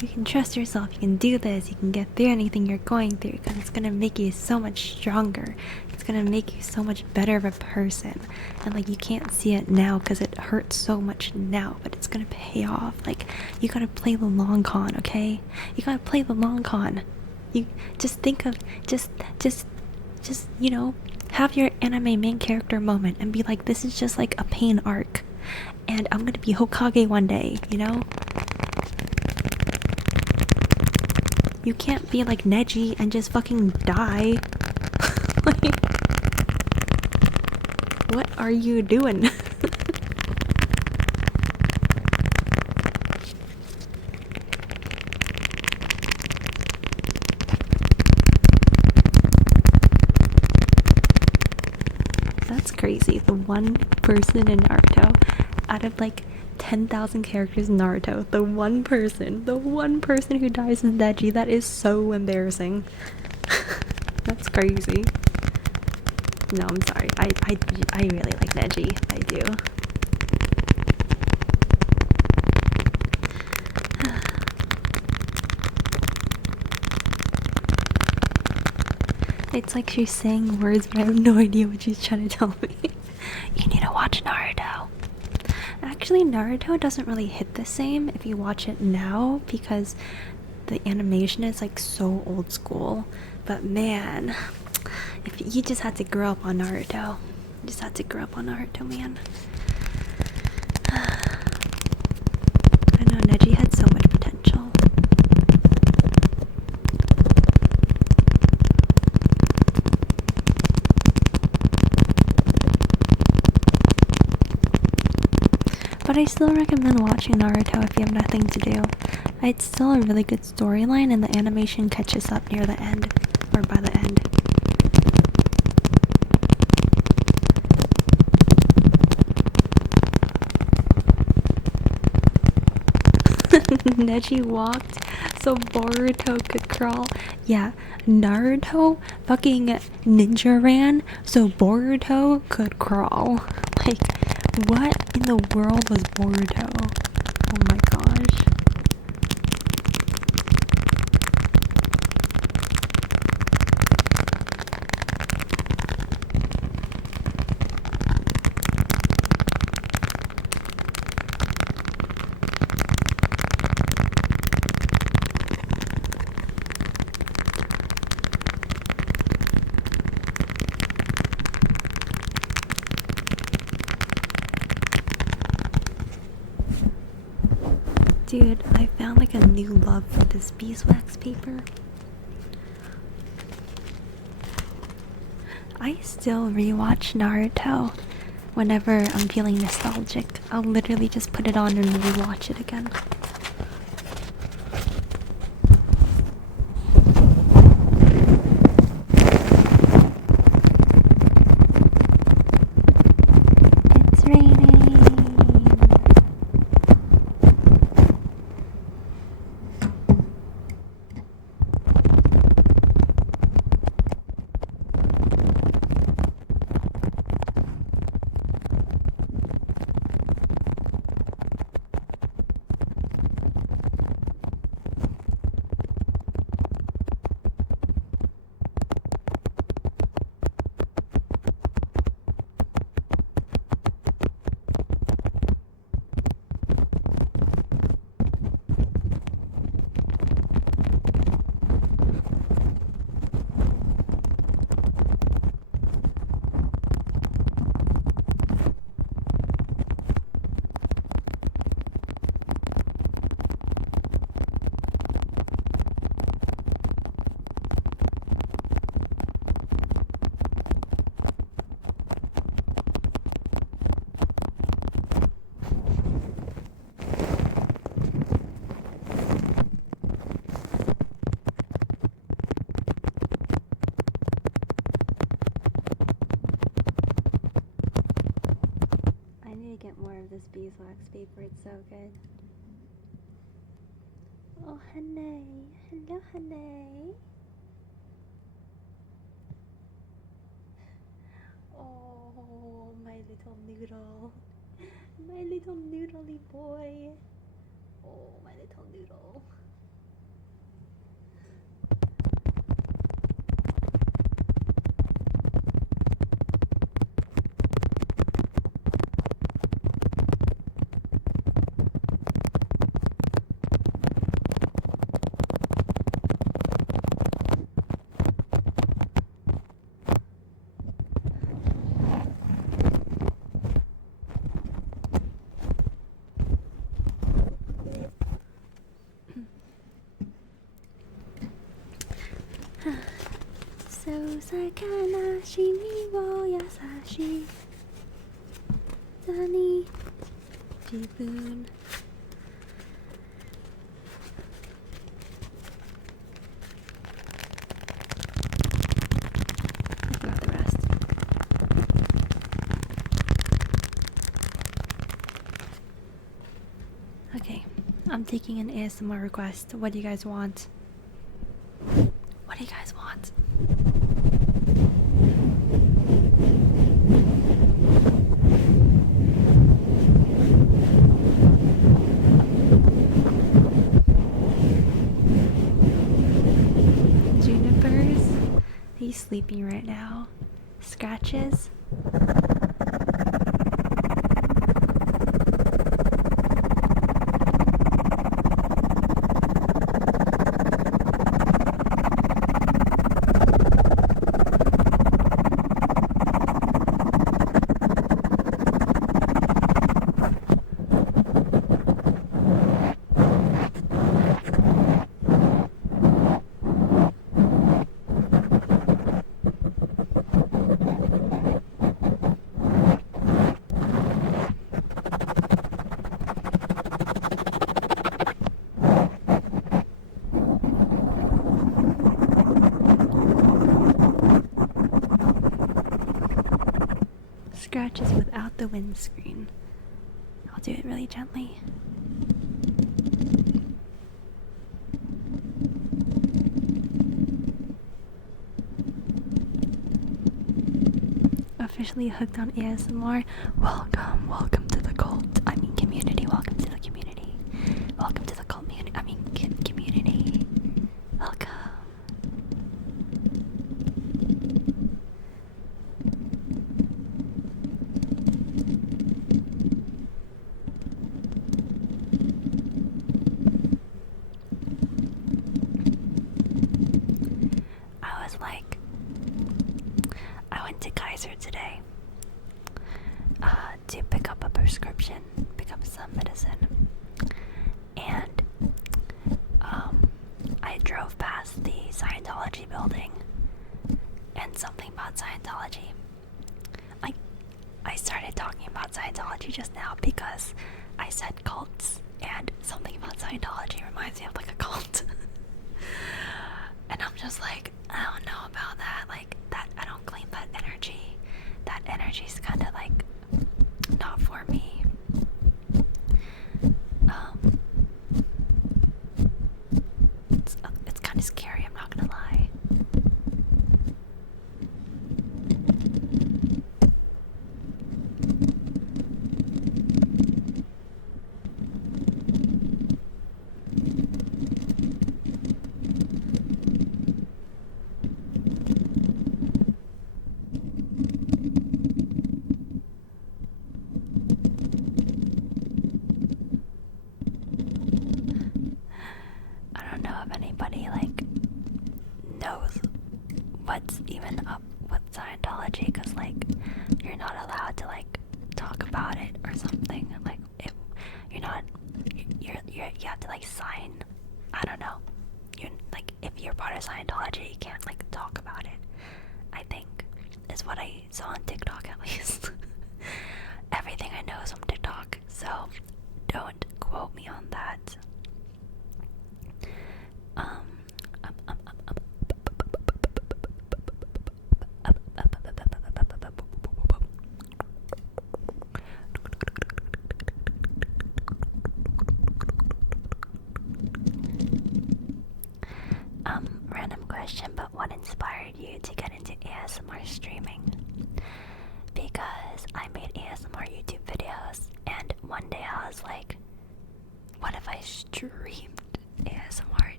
you can trust yourself. You can do this. You can get through anything you're going through, because it's gonna make you so much stronger. It's gonna make you so much better of a person. And like, you can't see it now because it hurts so much now, but it's gonna pay off. Like, you gotta play the long con, okay? You gotta play the long con. You just think of just you know, have your anime main character moment and be like, this is just like a pain arc, and I'm gonna be Hokage one day, you know? You can't be like Neji and just fucking die. Like, what are you doing? That's crazy. The one person in Naruto, out of like 10,000 characters in Naruto, the one person who dies is Neji. That is so embarrassing. That's crazy. No, I'm sorry. I really like Neji. I do. It's like she's saying words, but I have no idea what she's trying to tell me. You need to watch Naruto. Actually, Naruto doesn't really hit the same if you watch it now, because the animation is like so old school. But man, if you just had to grow up on Naruto. You just had to grow up on Naruto, man. I know, Neji had so much potential. But I still recommend watching Naruto if you have nothing to do. It's still a really good storyline, and the animation catches up near the end, or by the end. Neji walked so Boruto could crawl. Yeah, Naruto fucking ninja ran so Boruto could crawl. Like, what in the world was Boruto? Oh my gosh. Dude, I found like a new love for this beeswax paper. I still rewatch Naruto whenever I'm feeling nostalgic. I'll literally just put it on and rewatch it again. It's raining. get more of this beeswax paper. It's so good. Oh, honey. Hello, honey. Oh, my little noodle. My little noodly boy. Oh, my little noodle. So sakanashi ni wo yasashi Dani jibun. I forgot the rest. Okay, I'm taking an ASMR request. What do you guys want? What do you guys want? Junipers? He's sleeping right now. Scratches? Scratches without the windscreen. I'll do it really gently. Officially hooked on ASMR. Welcome to the cult. I mean community. Welcome to the community. Welcome to the cult community. I mean community. Welcome. I went to Kaiser today to pick up a prescription, pick up some medicine, and I drove past the Scientology building, and something about Scientology. I started talking about Scientology just now because I said cults, and something about Scientology reminds me of like a cult. And I'm just like, I don't know about that. Like that, I don't claim that energy. That energy's kind of like not for me. It's kind of scary. I'm not gonna lie. I don't know if anybody like knows what's even up with Scientology, because like you're not allowed to like talk about it or something. Like if you're not, you have to like sign. I don't know. You like if you're part of Scientology, you can't like talk about it. I think is what I saw on TikTok at least. Everything I know is from TikTok, so don't quote me on that.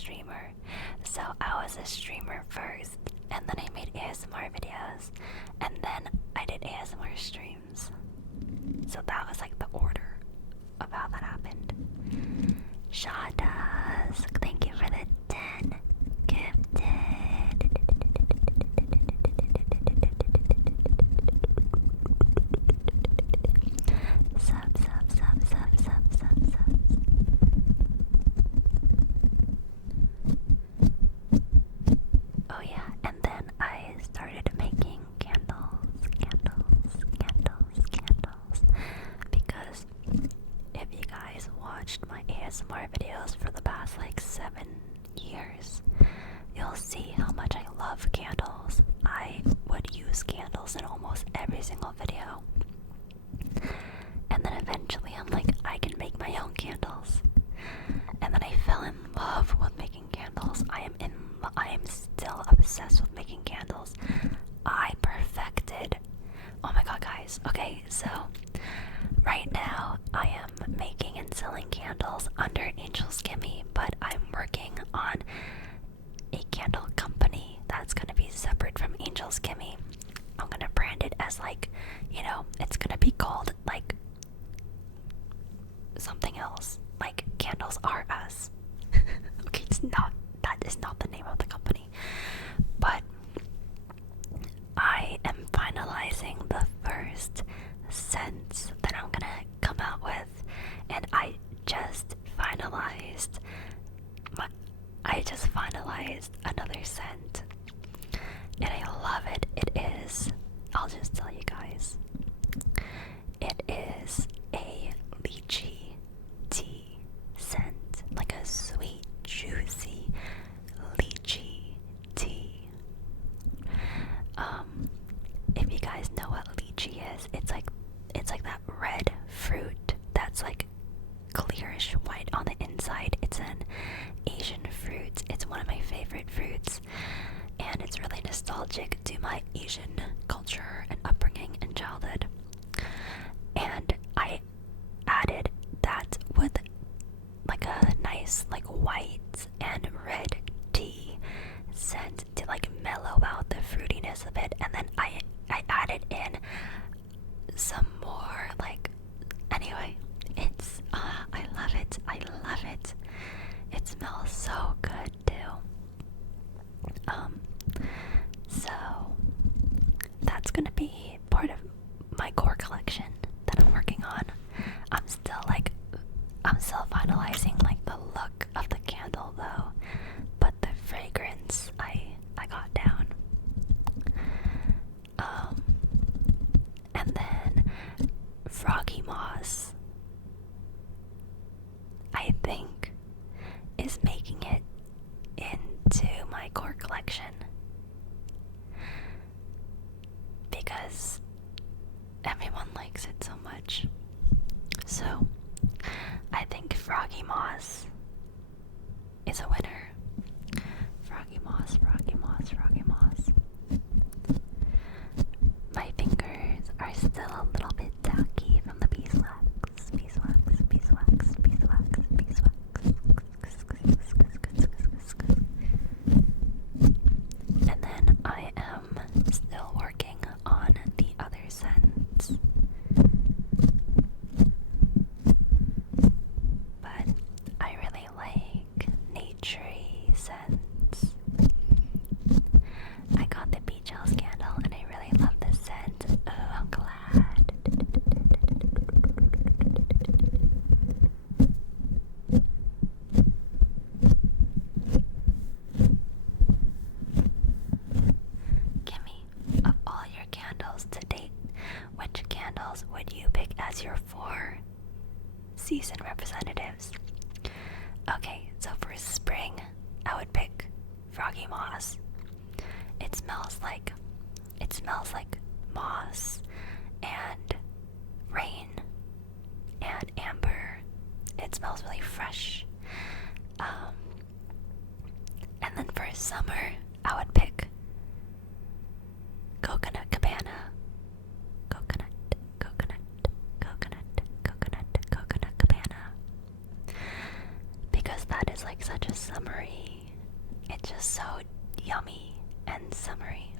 streamer. So I was a streamer first, and then I made ASMR videos, and then I did ASMR streams. So that was like the order of how that happened. Shawdas, thank you for the 10 gifted. Subs. Oh yeah, and then I started making candles. Because if you guys watched my ASMR videos for the past like 7 years, you'll see how much I love candles. I would use candles in almost every single video. And then eventually I'm like, I can make my own candles. And then I fell in love with making candles. I am still obsessed with making candles. I perfected. Oh my god, guys. Okay, so right now I am making and selling candles under Angelskimi, but I'm working on a candle company that's gonna be separate from Angelskimi. I'm gonna brand it as like, it's gonna be called like something else. Like Candles Are Us. Okay, that is not the name of the company. But I am finalizing the first scents that I'm gonna come out with, and I just finalized another scent, and I love it. I'll just tell you guys, it is a lychee tea scent, like a sweet, juicy lychee tea. If you guys know what lychee is, it's like that red fruit that's like clearish white on the inside. It's an Asian fruit. It's one of my favorite fruits, and it's really nostalgic to my Asian culture and upbringing and childhood. And I added that with like a nice like white and red tea scent to like mellow out the fruitiness of it, and then I added in some more like, anyway, it's I love it. It smells so good too. So that's gonna be part of my core collection that I'm working on. I'm still finalizing like the look of the candle though, but the fragrance I got down. And then Froggy Moss, I think, is making it into my core collection because everyone likes it so much. So I think Froggy Moss is a winner. Froggy Moss. My fingers are still a little bit tacky from the beeswax. And then I am still working on the other scents. But I really like naturey scents. I got the beach house candle and I really love this scent. Oh, I'm glad. Kimmy, of all your candles to date, which candles would you pick as your 4 season representatives? Okay, so for spring, I would pick Froggy Moss. It smells like moss and rain and amber. It smells really fresh. And then for summer, I would pick Coconut Cabana. Coconut Cabana. Because that is like such a summery. It's just so yummy and summery.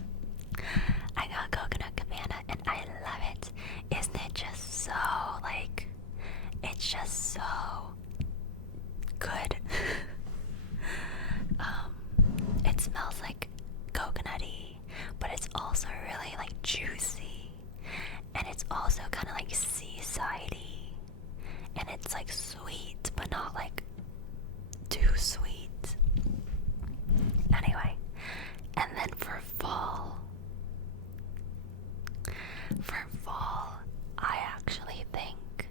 I got coconut cabana and I love it. Isn't it just so like, it's just so good. It smells like coconutty, but it's also really like juicy, and it's also kind of like seasidey, and it's like sweet but not like too sweet. Anyway, and then for fall, I actually think,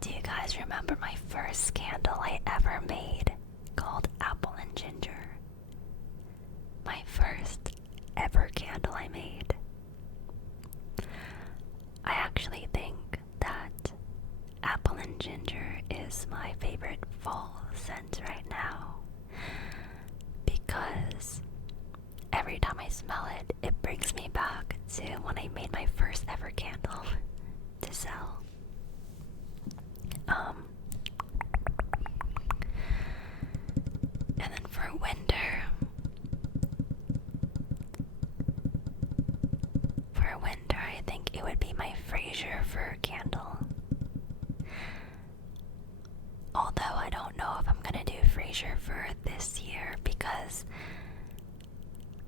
do you guys remember my first candle I ever made called Apple and Ginger? My first ever candle I made. I actually think that Apple and Ginger is my favorite fall scent right now, because every time I smell it, it brings me back to when I made my first ever candle to sell. And then for winter, I think it would be my Fraser fir candle. Although I don't know if I'm gonna do Fraser fir this year, because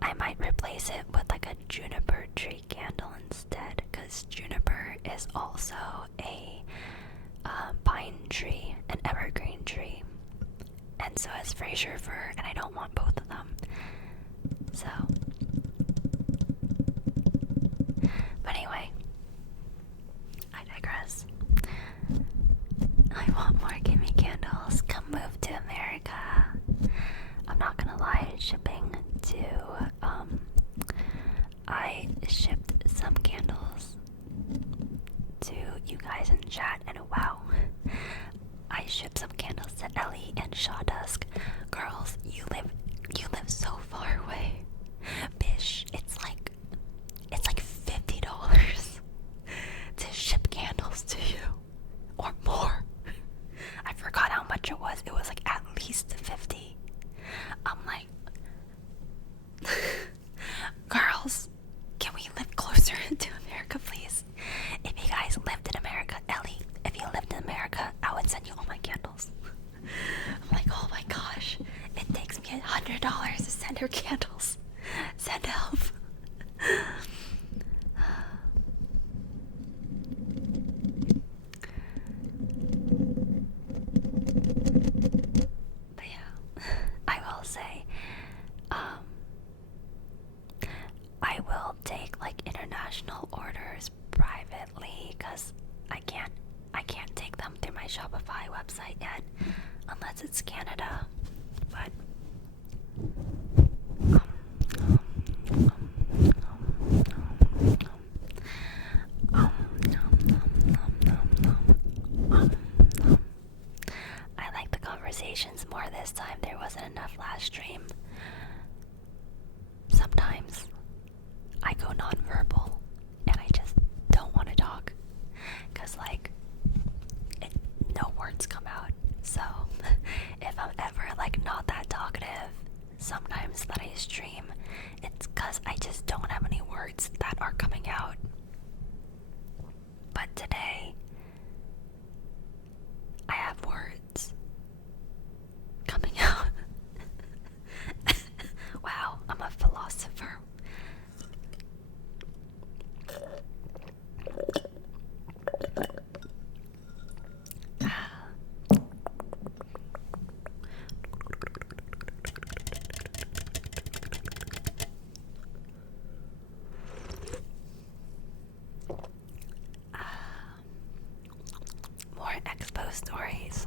I might replace it with like a juniper tree candle instead, because juniper is also a pine tree, an evergreen tree, and so is Fraser fir, and I don't want both of them. So, but anyway, I digress. I want more Gimme candles. Come move to America. I'm not gonna lie, shipping to I shipped some candles to you guys in chat, and wow, I shipped some candles to Ellie and Shawdusk. Girls, you live so far away. Bish, it's like $50 to ship candles to you, or more. I forgot how much it was. It was like at least 50. I'm like, girls, can we live closer to America, please? If you guys lived in America, Ellie, if you lived in America, I would send you all my candles. I'm like, oh my gosh, it takes me $100 to send her candles. Send help. But yeah, I will say, I will take like international orders privately, because I can't take them through my Shopify website yet, unless it's Canada. But I like the conversations more this time. There wasn't enough last stream. Sometimes I go nonverbal and I just don't want to talk, because like no words come out. So if I'm ever like not that talkative sometimes that I stream, it's because I just don't have any words that are coming out. But today I have words coming out. Wow, I'm a philosopher. More expo stories.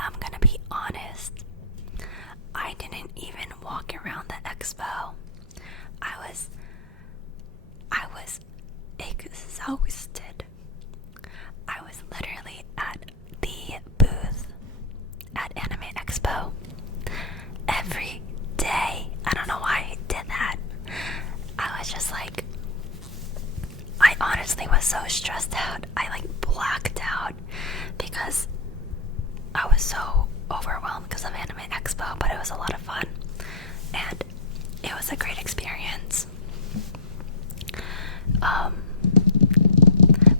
I'm gonna be honest, I didn't even walk around the expo. I was exhausted. I was literally at the booth at Anime Expo every day. I don't know why I did that. I was just like, I honestly was so stressed out. I like blacked out because I was so overwhelmed, because because of Anime Expo, but it was a lot of fun, and it was a great experience.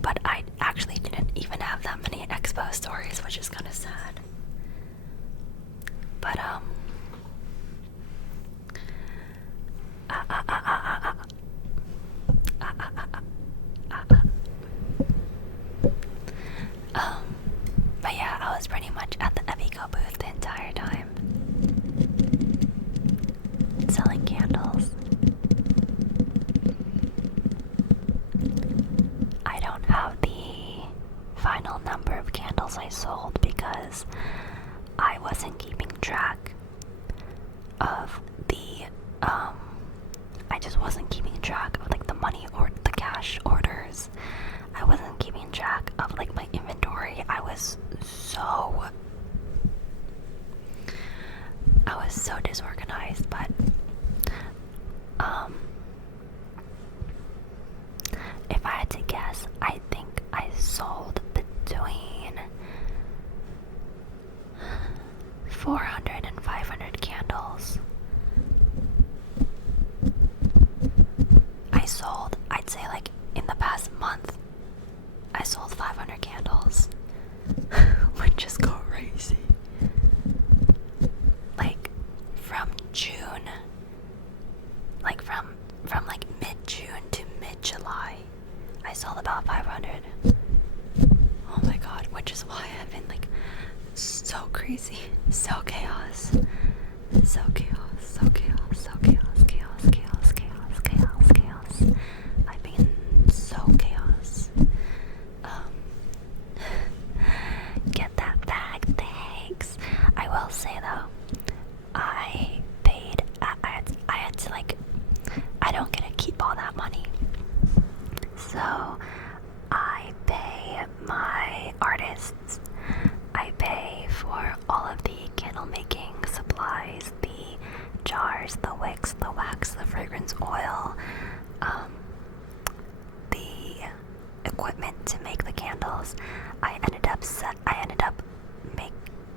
But I actually didn't even have that many Expo stories, which is kind of sad. But but yeah, I was pretty much at the Evico booth the entire time, selling candles. I don't have the final number of candles I sold because I wasn't keeping track of the I just wasn't keeping track of like the money or the cash orders. I wasn't keeping track of like my inventory. I was so disorganized, but if I had to guess, I think I sold between 400 and 500 candles. I'd say like in the past month, I sold 500 candles, which is crazy. Like from June, like from like mid-June to mid-July, I sold about 500. Oh my god, which is why I've been like so crazy, so chaos, so chaos, so chaos, so chaos, chaos, chaos, chaos, chaos, chaos. I've been so chaos. Get that bag, thanks. I will say though, I paid. I had to like. I don't get to keep all that money, so I pay my artists. I pay for all of the candle making supplies, the jars, the wicks, the wax, the fragrance oil, the equipment to make the candles. I ended up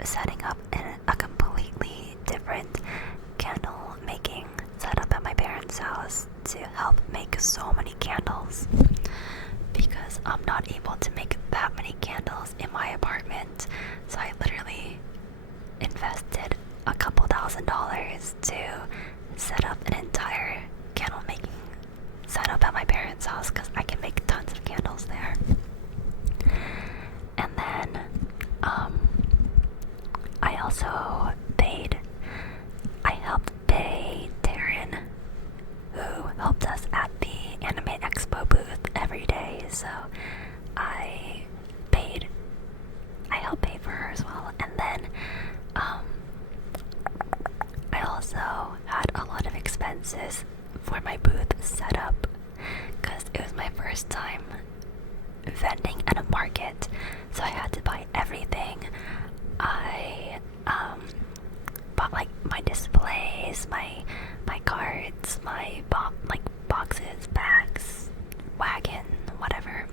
setting up in a completely different candle making setup at my parents' house to help make so many candles, because I'm not able to make that many candles in my apartment. So I literally invested a couple $1,000s to set up an entire candle making setup at my parents' house, because I can make tons of candles there. And then I also I helped pay Taryn, who helped us at the Anime Expo booth every day, so I helped pay for her as well. And then I also had a lot of expenses for my booth setup, because it was my first time vending at a market, so I had to buy everything. I bought like my displays, my cards, my boxes, bags, wagon, whatever.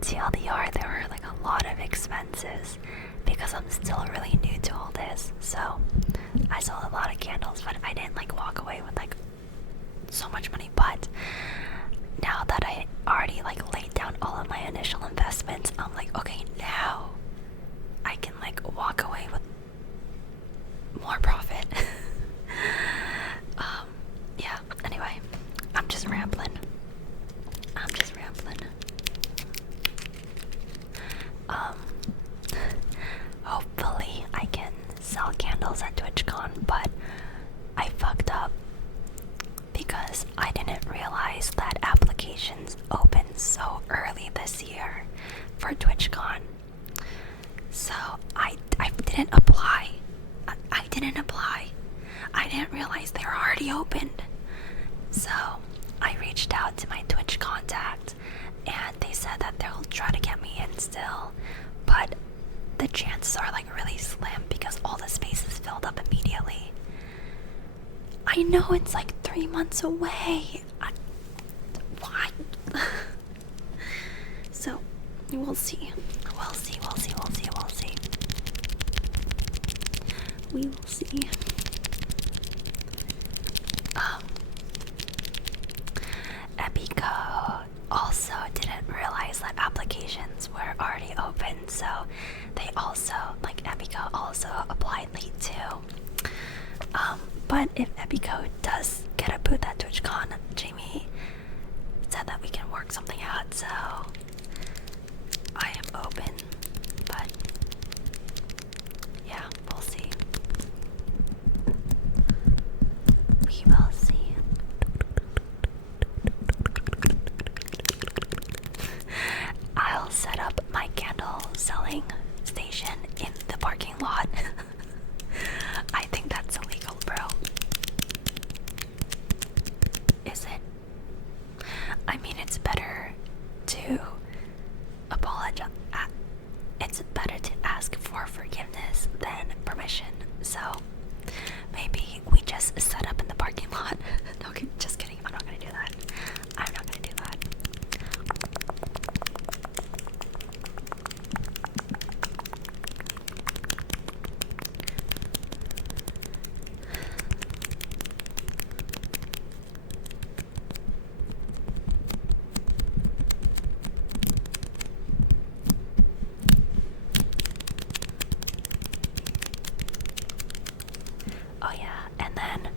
TLDR, there were like a lot of expenses because I'm still really new to all this. So I sold a lot of candles, but I didn't like walk away with like so much money. But now that I already like laid down all of my initial investments, I'm like, okay, now I can like walk away with more profit. Yeah, anyway, I'm just rambling. Hopefully I can sell candles at TwitchCon, but I fucked up because I didn't realize that applications open so early this year for TwitchCon. So I didn't apply. I didn't realize they were already opened. So I reached out to my Twitch contact, and they said that they'll try to get me in still, but the chances are like really slim because all the space is filled up immediately. I know it's like 3 months away. What? So we'll see. We will see. Epico also didn't realize that applications were already open, so they also, like Epico also applied late too. But if Epico does get a booth at TwitchCon, Jamie said that we can work something out, so I am open, but yeah, we'll see. We will see. I'll set up my candle selling station in the parking lot. I think that's illegal, bro. Is it? I mean, it's better to apologize. It's better to ask for forgiveness than permission. So maybe we just set up in the parking lot. Okay, just kidding. I'm not gonna do that. I'm not gonna do that. Oh yeah, and then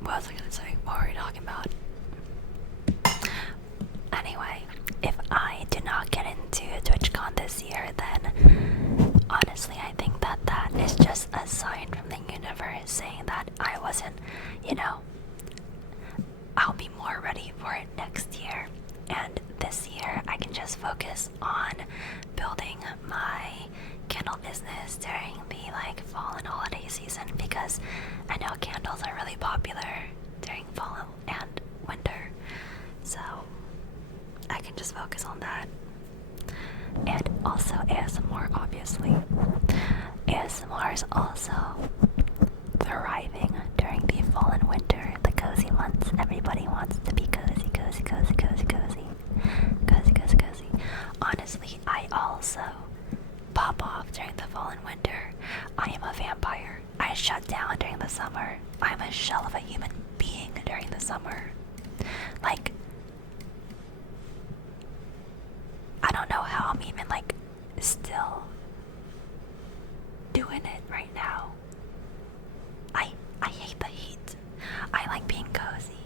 what was I gonna say? What were we talking about? Anyway, if I do not get into TwitchCon this year, then honestly I think that that is just a sign from the universe saying that I wasn't, I'll be more ready for it next year. And this year I can just focus on building my candle business during the fall and holiday season, because I know candles are really popular during fall and winter. So I can just focus on that. And also ASMR, obviously. ASMR is also thriving during the fall and winter, the cozy months. Everybody wants to be cozy, cozy, cozy, cozy, cozy. Cozy, cozy, cozy. Honestly, I also pop off during the fall and winter. I am a vampire. I shut down during the summer. I'm a shell of a human being during the summer. I don't know how I'm even still doing it right now. I hate the heat. I like being cozy.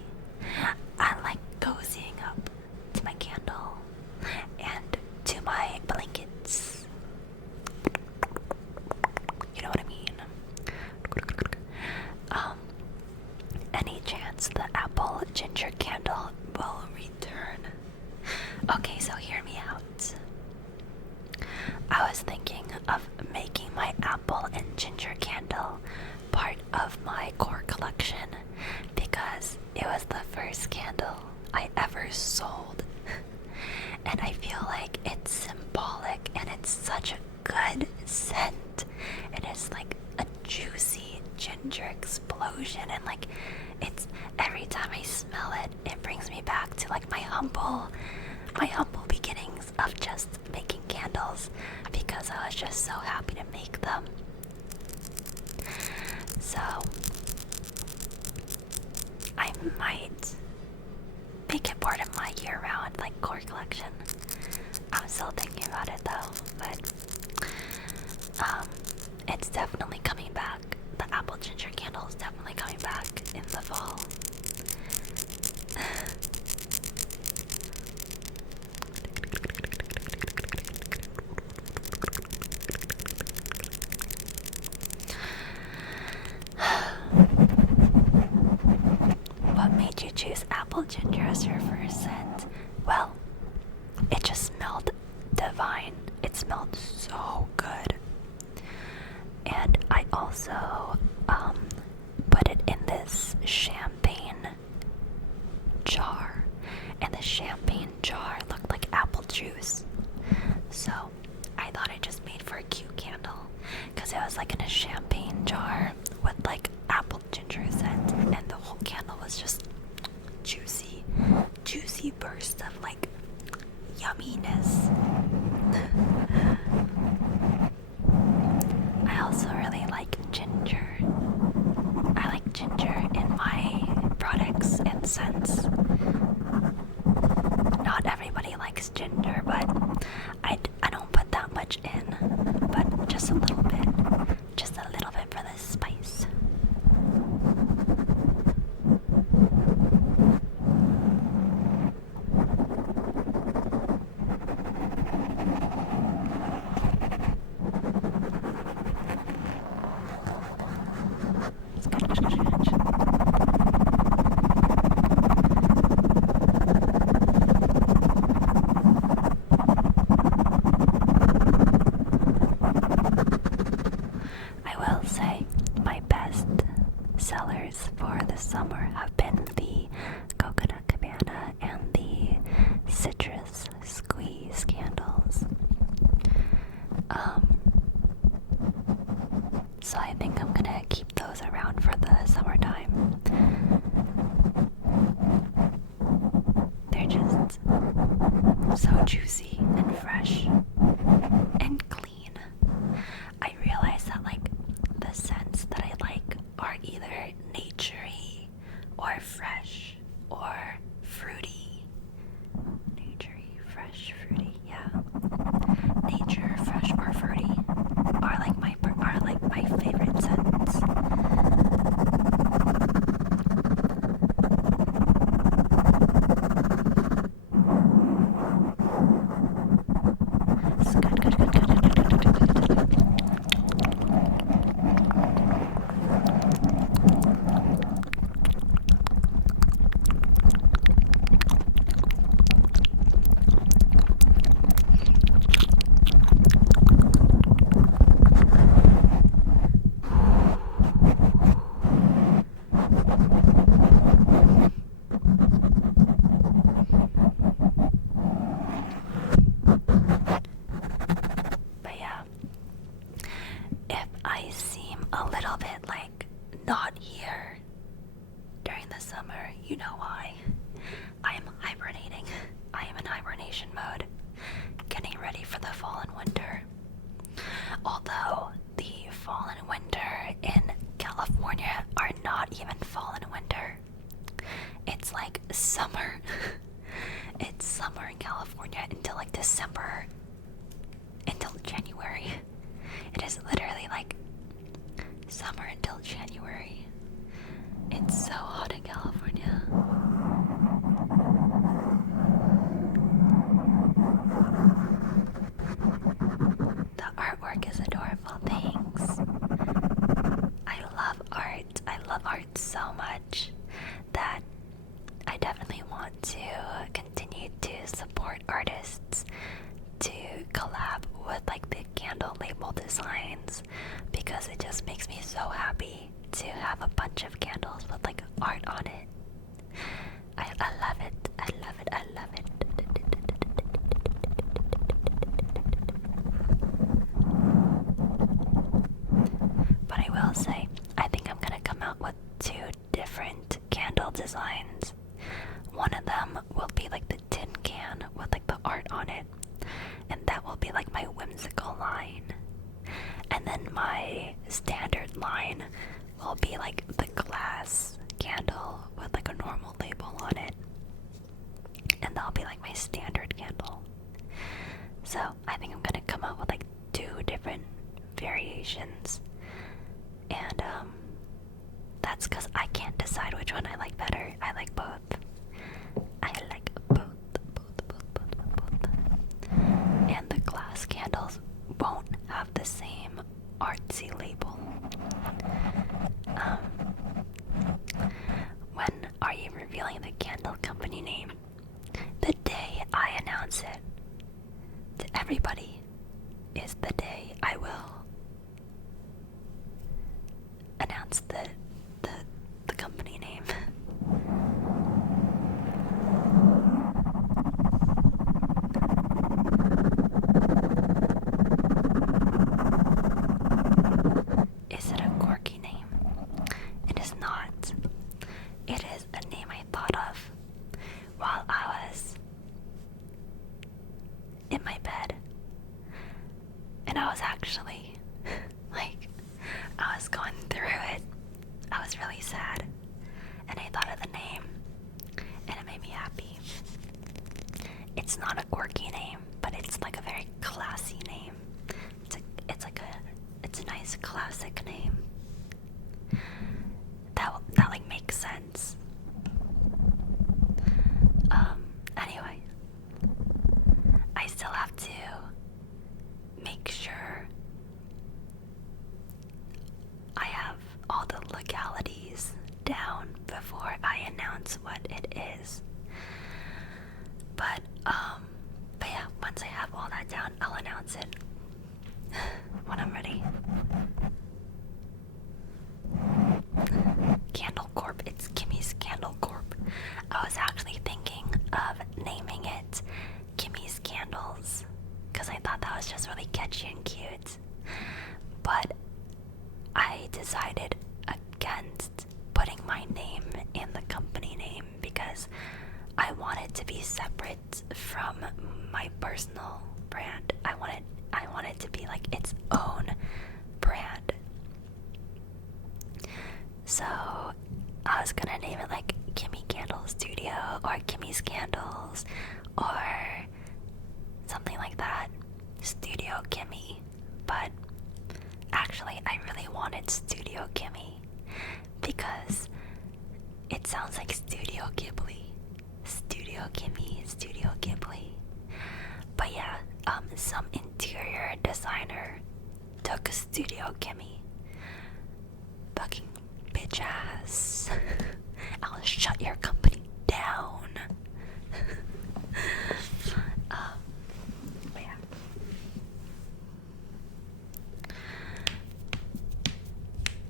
I like cozying up to my candle and to my blankets. You know what I mean? Any chance the apple ginger candle will return? Okay, so hear me out. I was thinking of making my apple and ginger candle part of my core collection because it was the first candle I ever sold. And I feel like it's symbolic and it's such a good scent. It is like a juicy ginger explosion, and it's every time I smell it, it brings me back to my humble beginnings of just making candles, because I was just so happy to make them. So I might make it part of my year-round core collection. I'm still thinking about it though, but it's definitely coming back. The apple ginger candle is definitely coming back in the fall. What made you choose apple ginger as your first scent? Well, it just smelled divine. It smelled so good. And I also put it in this champagne jar. And the champagne jar looked like apple juice. So I thought it just made for a cute candle, because it was in a champagne jar with apple ginger scent, and the whole candle was just juicy bursts of yumminess. ginger. I like ginger in my products and scents. Not everybody likes ginger, but I don't put that much in, but just a little bit. Just a little bit for the spice. I will say my best sellers for the summer have been the coconut cabana and the citrus squeeze candles. So I think I'm gonna keep those around for the summertime. They're just so juicy and fresh and clean. I realize that like the scents that I like are either naturey or fresh or fruity. Naturey, fresh, fruity, yeah. Nature, fresh, or fruity are like my favorite scents. It's good, good, good, good, good, good, good, good, good, good. But yeah, if I seem a little bit like not here during the summer, you know why. I am hibernating. I am in hibernation mode, getting ready for the fall and winter. Although the fall and winter in California are not even fall and winter. It's like summer. It's summer in California until like December, until January. It is literally like summer until January. It's so hot in California. The artwork is adorable. Thanks. I love art. I love art so much that I definitely want to continue to support artists to collab with like the candle label designs, because it just makes me so happy to have a bunch of candles with like art on it. I love it. I love it. I love it. But I will say, I think I'm gonna come out with 2 different candle designs. One of them will be like the tin can with like the art on it, and that will be like my whimsical line. And then my standard line will be like the glass candle with like a normal label on it, and that'll be like my standard candle. So I think I'm gonna come out with like 2 different variations, and that's because I can't decide which one I like better. I like both. I like both. And the glass candles won't have the same artsy label. When are you revealing the candle company name? The day I announce it to everybody is the day I will announce the company name. Is it a quirky name? It is not. It is a name I thought of while I was in my bed. And I was actually, like, I was going classic name. That like makes sense. Anyway, I still have to make sure I have all the legalities down before I announce what it is. But yeah, once I have all that down, I'll announce it when I'm ready. Candle Corp, it's Kimmy's Candle Corp. I was actually thinking of naming it Kimmy's Candles because I thought that was just really catchy and cute. But I decided against putting my name in the company name because I want it to be separate from my personal brand. I want it to be like its own brand. So I was gonna name it like Kimmy Candle Studio or Kimmy's Candles or something like that. Studio Kimmy. But actually I really wanted Studio Kimmy because it sounds like Studio Ghibli. Studio Kimmy, Studio Ghibli. But yeah, some interior designer took Studio Kimmy. Fucking bitch ass. I'll shut your company down. But yeah.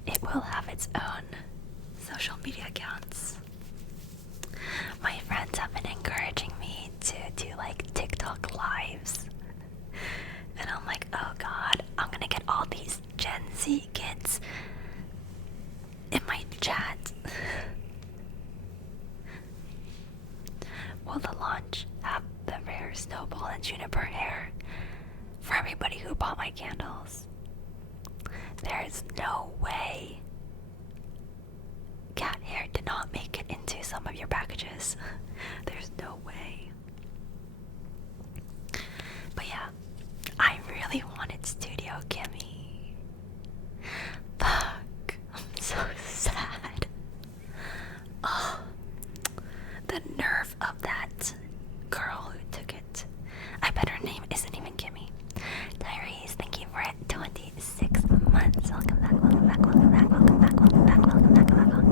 It will have its own social media accounts. My friends have been encouraging me to do like TikTok lives. And I'm like, oh god, I'm gonna get all these Gen Z kids in my chat. Will the launch have the rare snowball and juniper hair for everybody who bought my candles? There's no way cat hair did not make it into some of your packages. There's no way. But yeah, I really wanted Studio Kimmy. Fuck, I'm so sad. Oh, the nerve of that girl who took it. I bet her name isn't even Kimmy. Tyrese, thank you for 26 months. Welcome back, welcome back, welcome back, welcome back, welcome back, welcome back, welcome back.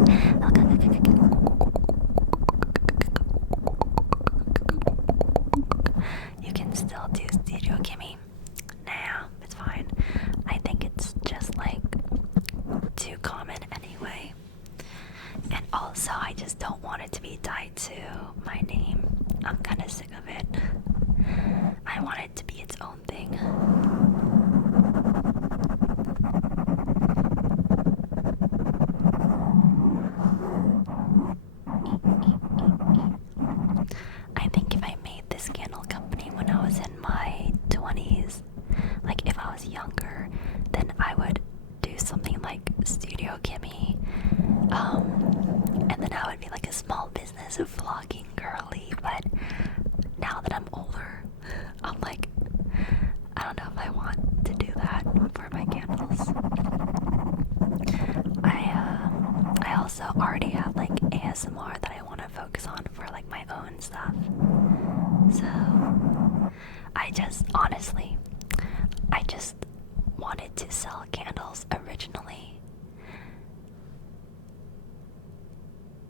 You can still do Studio Kimmy. Nah, it's fine. I think it's just like too common anyway. And also, I just don't want it to be tied to my name. I'm kind of sick of it. I want it to be its own thing. I think if I made this candle company when I was in my 20s, like if I was younger, then I would do something like Studio Kimmy, and then I would be like a small business of vlogging girly. But now that I'm older, I'm like, I don't know if I want to do that for my candles. I also already have like ASMR that I want to focus on for like my own stuff. So I just wanted to sell candles originally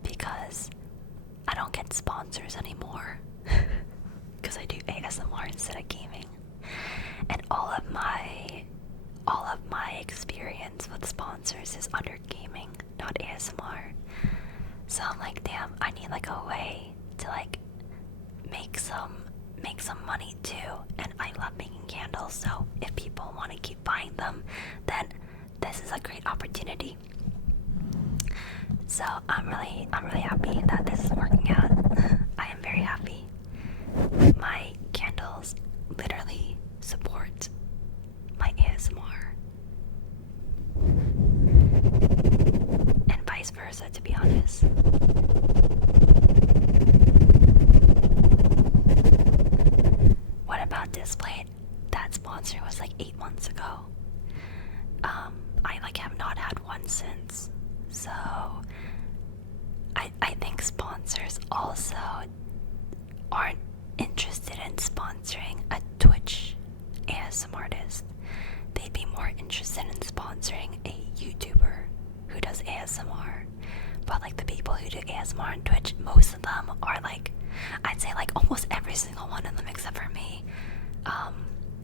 because I don't get sponsors anymore because I do ASMR instead of gaming. And all of my experience with sponsors is under gaming, not ASMR. So I'm like, damn, I need like a way to like make some money too. And I love making candles, so if people want to keep buying them, then this is a great opportunity. So I'm really happy that this is working out. I am very happy. My candles literally support my ASMR. And vice versa, to be honest. What about Display? That sponsor was like 8 months ago. I nonsense. So I think sponsors also aren't interested in sponsoring a Twitch ASMR artist. They'd be more interested in sponsoring a YouTuber who does ASMR. But like the people who do ASMR on Twitch, most of them are like, I'd say like almost every single one of them except for me,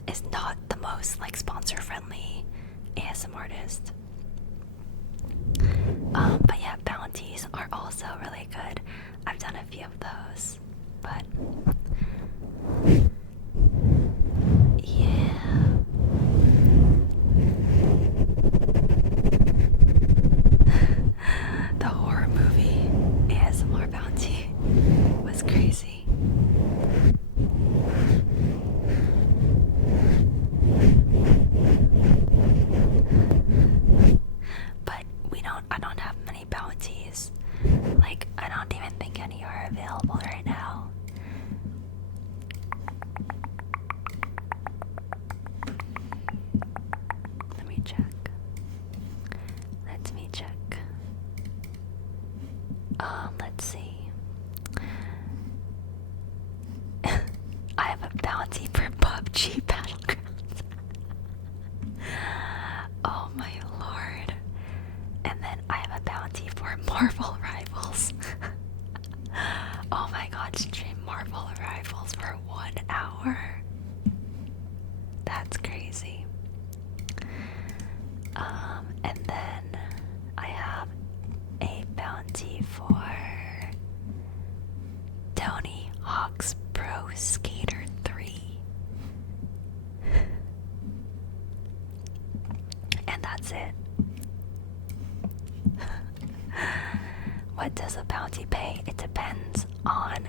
is not the most like sponsor friendly ASMR artist. But yeah, bounties are also really good. I've done a few of those, but yeah. The horror movie ASMR bounty was crazy. But I don't have many bounties. Like, I don't even think any are available right now. Let me check. Let's see. I have a bounty for PUBG Battlegrounds. Oh my lord. And then I have a bounty for Marvel Rivals. Oh my god, stream Marvel Rivals for 1 hour. That's crazy. And then I have a bounty for Tony Hawk's Pro Skater 3. And that's it. What does a bounty pay? It depends on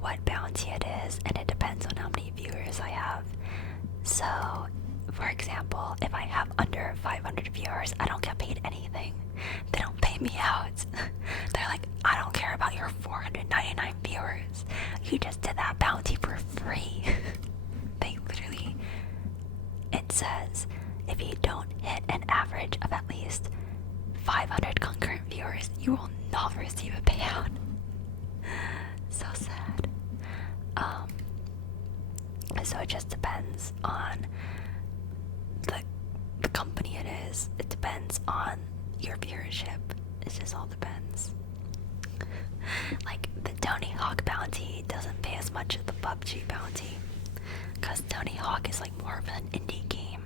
what bounty it is, and it depends on how many viewers I have. So, for example, if I have under 500 viewers, I don't get paid anything. They don't pay me out. They're like, I don't care about your 499 viewers. You just did that bounty for free. They literally, it says, if you don't hit an average of at least 500 concurrent viewers, you will not receive a payout. So sad. So it just depends on the company it is. It depends on your viewership. It just all depends. Like the Tony Hawk bounty doesn't pay as much as the PUBG bounty, because Tony Hawk is like more of an indie game.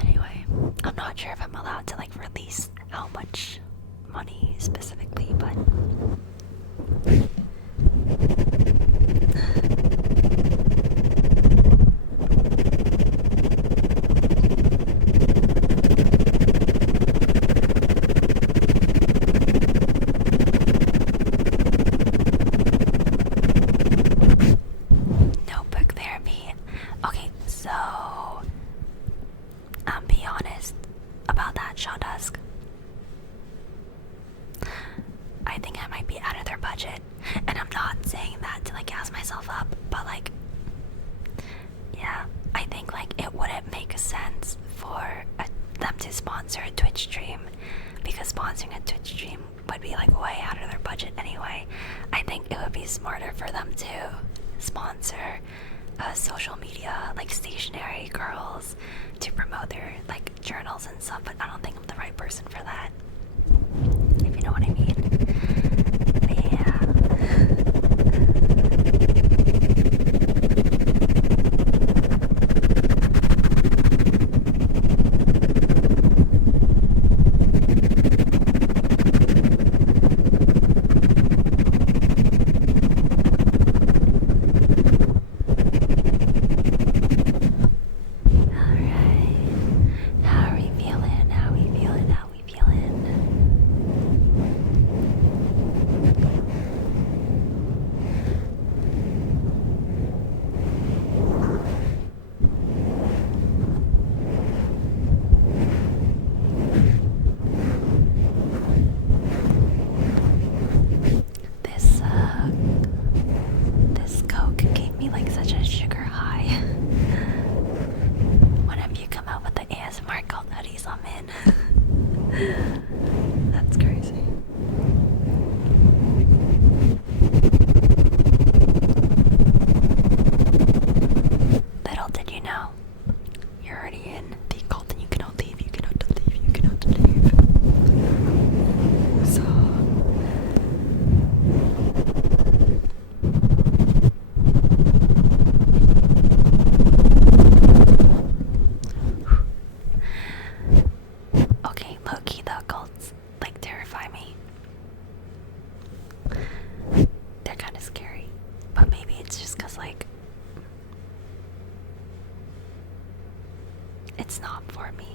Anyway, I'm not sure if I'm allowed to like release how much money specifically, but notebook therapy. Okay, so be honest about that, Shaw Dusk. I think I might be out of their budget, and I'm not saying that to like gas myself up, but like, yeah, I think like it wouldn't make sense for them to sponsor a Twitch stream, because sponsoring a Twitch stream would be like way out of their budget anyway. I think it would be smarter for them to sponsor social media, like stationery girls, to promote their like journals and stuff, but I don't think I'm the right person for that, if you know what I mean. But yeah. This Coke gave me like such a sugar high. Whenever you come out with the ASMR cult hoodies, I'm in. That's crazy. Little did you know, you're already in the cult and you cannot leave, you cannot leave, you cannot leave. So... Okay, low-key the occults like terrify me. They're kind of scary, but maybe it's just cause like it's not for me.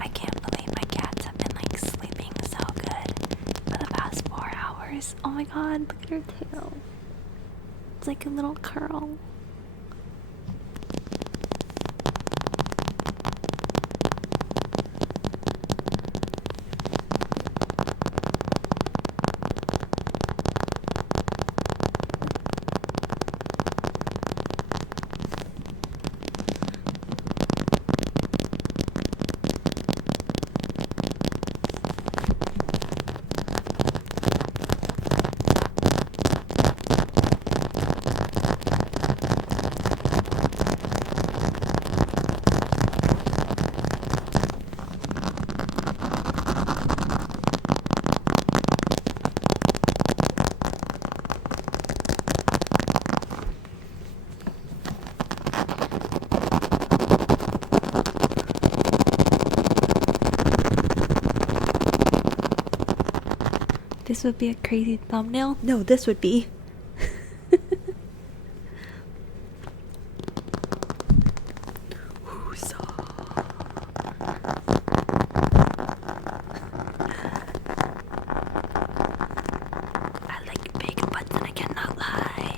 I can't believe my cats have been like sleeping so good for the past 4 hours. Oh my god, look at her tail. It's like a little curl. This would be a crazy thumbnail. No, this would be. I like big butts and I cannot lie.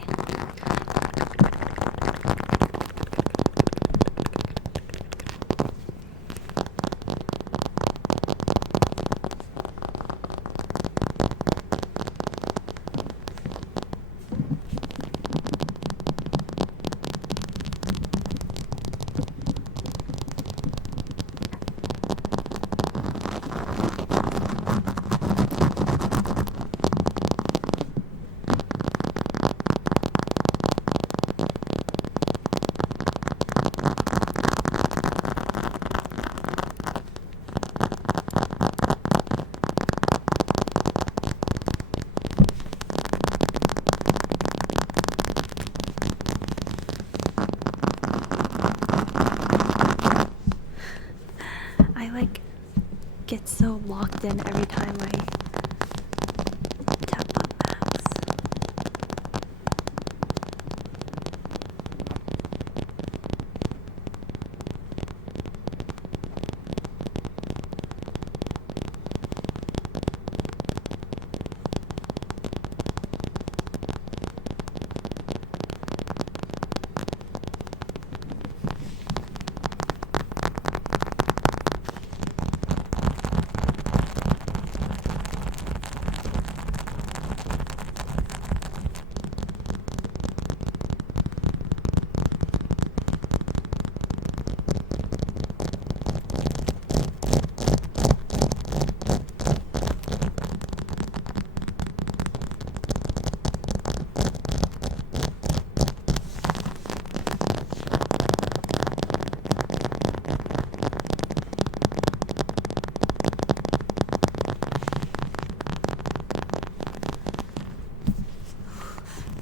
Get so locked in every time I tap on Max.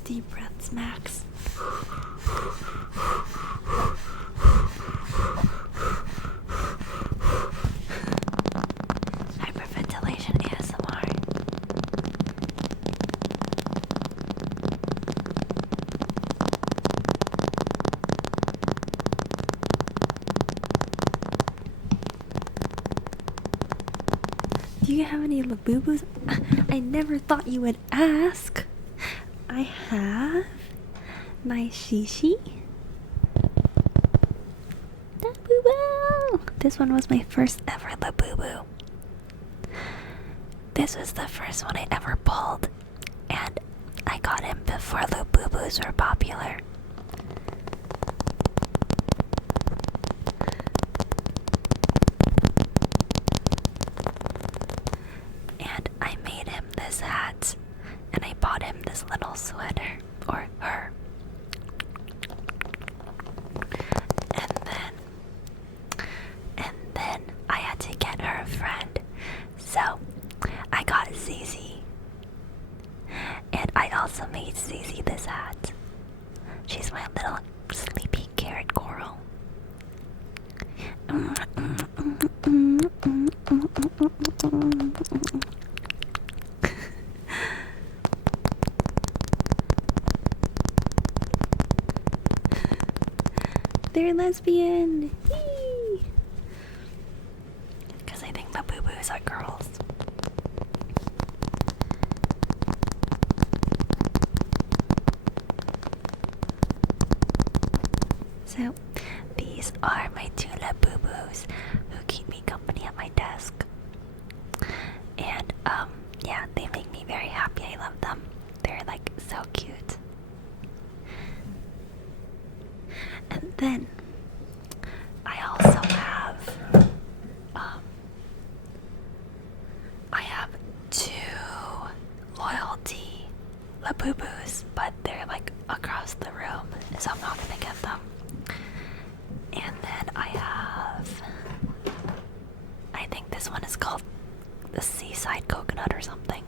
Deep breaths, Max. Hyperventilation ASMR. Do you have any Labubus? I never thought you would ask. I have my Shishi. Labubu! This one was my first ever Labubu. This was the first one I ever pulled, and I got him before Labubus were popular. And I made him this hat, and I bought him this little sweater, or her. And then I had to get her a friend, so I got Zizi. And I also made Zizi this hat. She's my little sleepy carrot coral. They're lesbian! Because I think the boo-boos are girls. So, these are my two Labubus who keep me company at my desk. And, yeah, they make me very happy. I love them. They're, like, so cute. And then, I also have, I have two loyalty Labubus, but they're, like, across the room, so I'm not gonna get them. And then I have, I think this one is called the Seaside Coconut or something.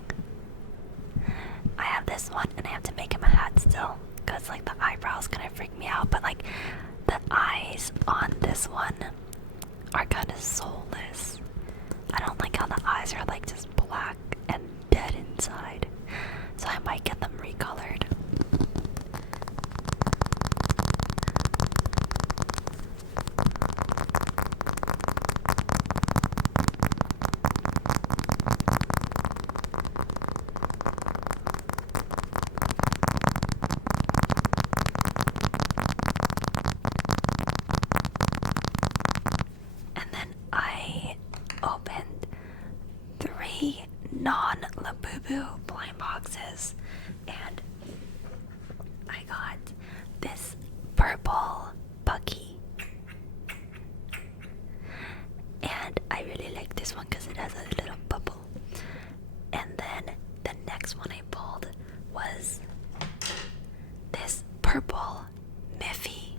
I have this one, and I have to make him a hat still, because like the eyebrows kind of freak me out, but like the eyes on this one are kind of soulless. I don't like how the eyes are like just black and dead inside, so I might get them recolored. Non-Labubu blind boxes, and I got this purple Bucky, and I really like this one because it has a little bubble. And then the next one I pulled was this purple Miffy,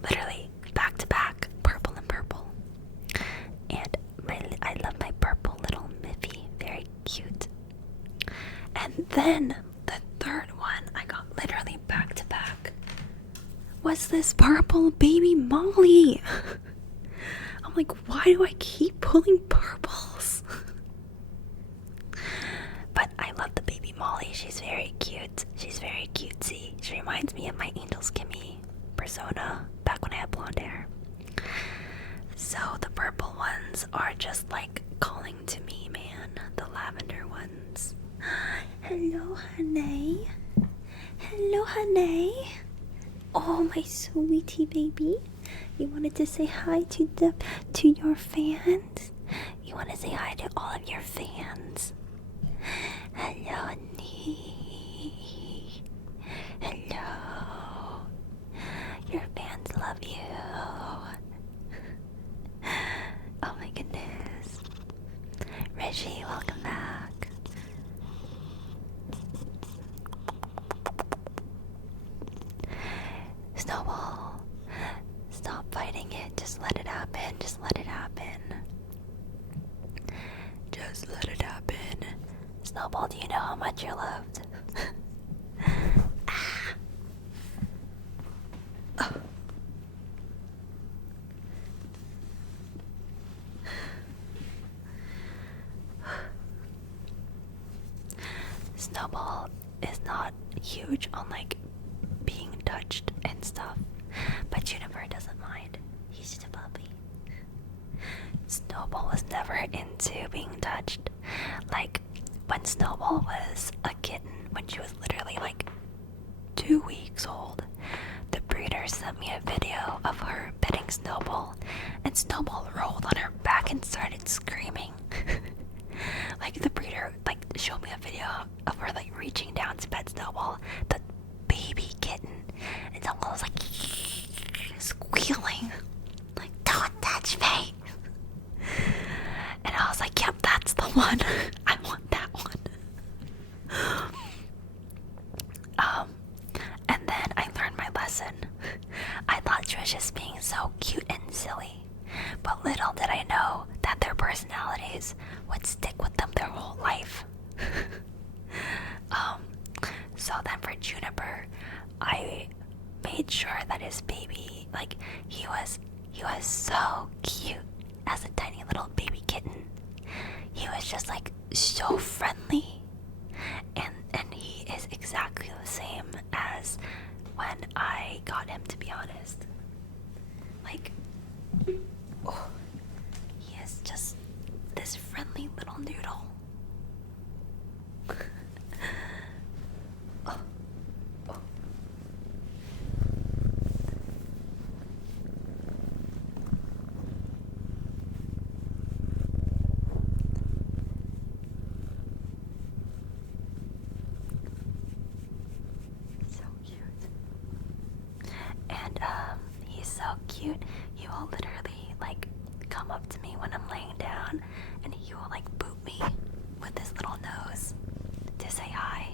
literally back to back, purple and purple. And I love my purple little Miffy, very cute. And then the third one I got literally back to back was this purple baby Molly. I'm like, why do I keep pulling purples? But I love the baby Molly. She's very cute. She's very cutesy. She reminds me of my Angelskimi persona back when I had blonde hair. So the purple ones are just like calling to me, man. The lavender ones. Hello, honey. Hello, honey. Oh, my sweetie baby. You wanted to say hi to your fans? You want to say hi to all of your fans? Hello, honey. Hello. Your fans love you. Oh my goodness. Reggie, welcome back. Snowball, stop fighting it. Just let it happen. Just let it happen. Just let it happen. Snowball, do you know how much you're loved? huge on like being touched and stuff. But Juniper doesn't mind. He's just a puppy. Snowball was never into being touched. Like when Snowball was a kitten, when she was literally like 2 weeks old, the breeder sent me a video of her petting Snowball, and Snowball rolled on her back and started screaming. Like the breeder like showed me a video of her like reaching down to pet Snowball, the baby kitten, and Snowball was like squealing, like don't touch me. And I was like, yep, that's the one. I want that one. And then I learned my lesson. I thought she was just being so cute and silly, but little did I know that their personalities would stick with them their whole life. So then for Juniper, I made sure that his baby, like he was so cute as a tiny little baby kitten. He was just like so friendly, and he is exactly the same as when I got him, to be honest. Like, oh, he is just this friendly little noodle. Oh, oh. So cute. And he's so cute. He will literally like come up to me when I'm laying down, and he will like boop me with his little nose to say hi.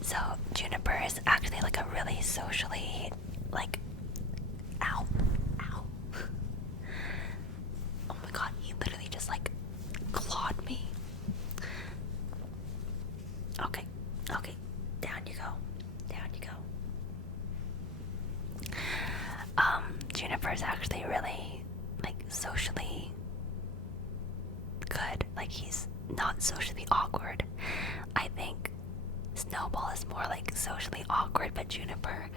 So Juniper is actually like a really socially like ow. Oh my god, he literally just like clawed me. Okay, down you go. Juniper is actually really like socially good. Like he's not socially awkward. I think Snowball is more like socially awkward, but Juniper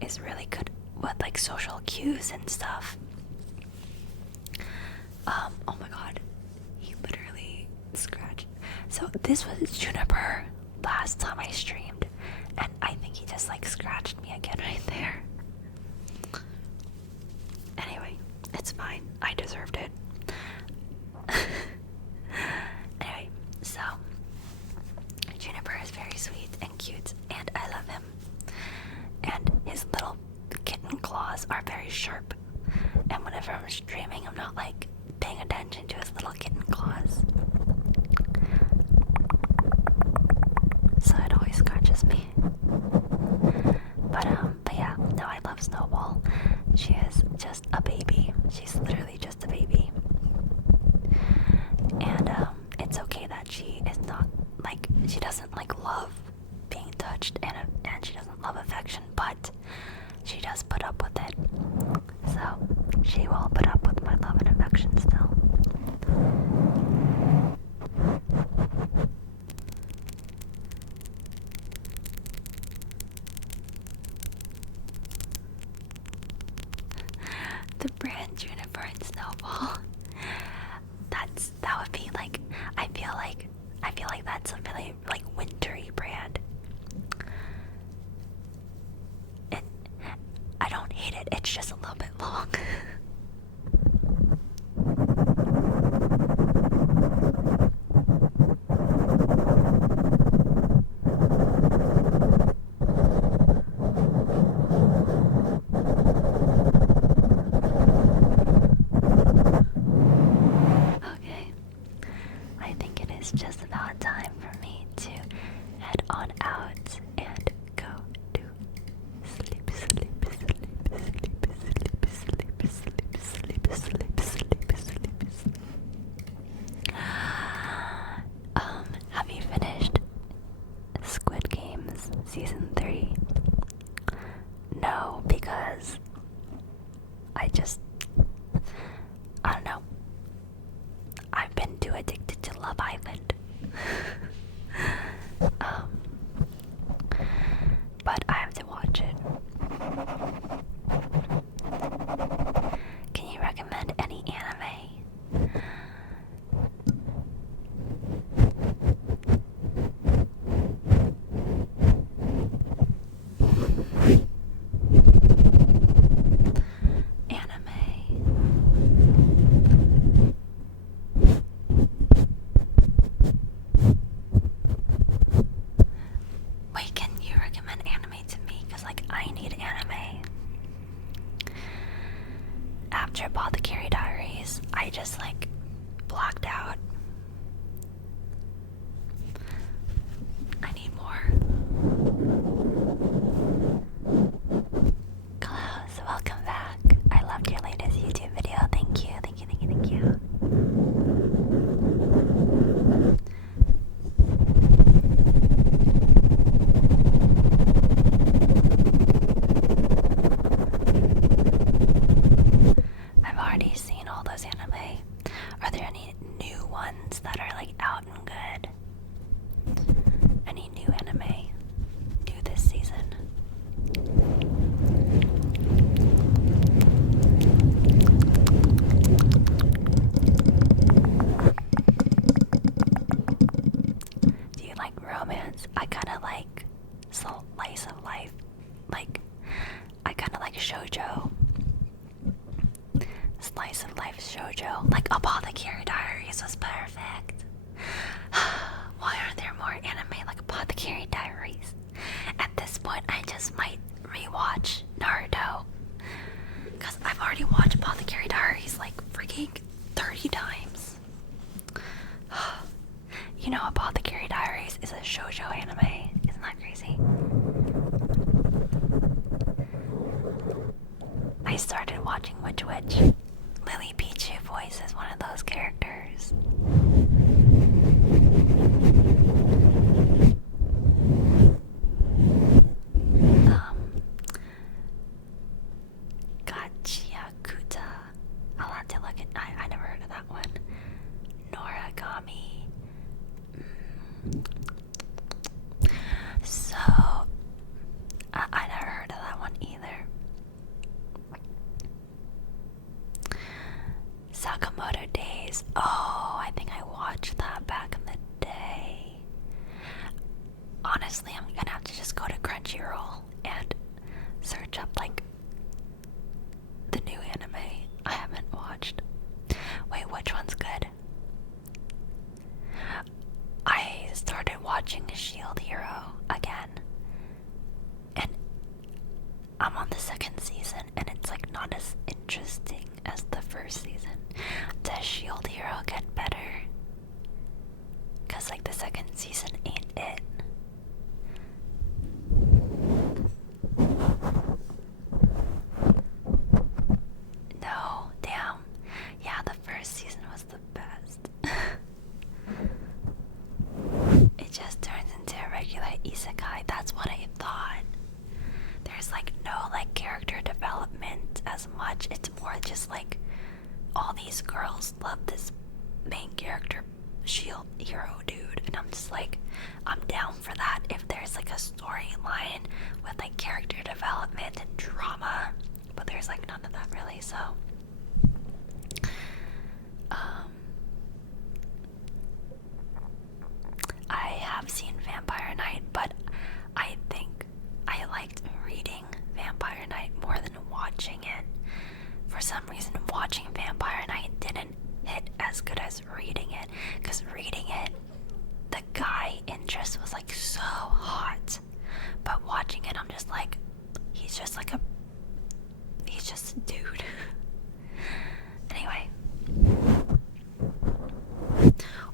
is really good with like social cues and stuff. Oh my god, he literally scratched. So this was Juniper last time I streamed, and I think he just like scratched me again right there. Anyway, it's fine. I deserved it. Anyway, so Juniper is very sweet and cute, and I love him. And his little kitten claws are very sharp. And whenever I'm streaming, I'm not like paying attention to his little kitten claws. So it always scratches me. But yeah, no, I love Snowball. She is just a baby. She's literally just a baby. And it's okay that she is not like, she doesn't like love being touched, and she doesn't love affection, but she does put up with it. So she will put up with my love and affection still. The brand Juniper and Snowball. That would be like, I feel like that's a really like wintry brand. I don't hate it, it's just a little bit long. Okay, I think it is just about time for me to head on out and go to sleep. watch Apothecary Diaries. I just like blocked out. I need more. Klaus, welcome back. I loved your latest YouTube video. Thank you, thank you, thank you, thank you. I've already seen all those anime. Are there any new ones that are like out and good? Any new anime new this season? Do you like romance? I kind of like slice of life. Like, I kind of like shoujo. Slice of life shoujo. Like Apothecary Diaries was perfect. Why aren't there more anime like Apothecary Diaries? At this point, I just might rewatch Naruto. Because I've already watched Apothecary Diaries like freaking 30 times. You know, Apothecary Diaries is a shoujo anime. Isn't that crazy? I started watching Witch Witch. Lily Pichu voice is one of those characters. Gachiakuta. I'll have to look at. I never heard of that one. Noragami. So, I never heard of that one either. Sakamoto Days. Oh, I think I watched that back in the day. Honestly, I'm gonna have to just go to Crunchyroll and search up like the new anime I haven't watched. Wait, which one's good? I started watching Shield Hero again, and I'm on the second season, and it's like not as interesting as the first season. Does Shield Hero get better? Cause like the second season ain't it. No, damn. Yeah, the first season was the best. It just turns into a regular isekai. That's what I thought. There's like no like character development as much. It's more just like all these girls love this main character Shield Hero dude, and I'm just like, I'm down for that if there's like a storyline with like character development and drama, but there's like none of that really. So I have seen Vampire Knight, but I think I liked reading Vampire Knight more than watching it. For some reason, watching Vampire Knight didn't hit as good as reading it, because reading it, the guy in dress was like so hot, but watching it, I'm just like, he's just a dude. Anyway,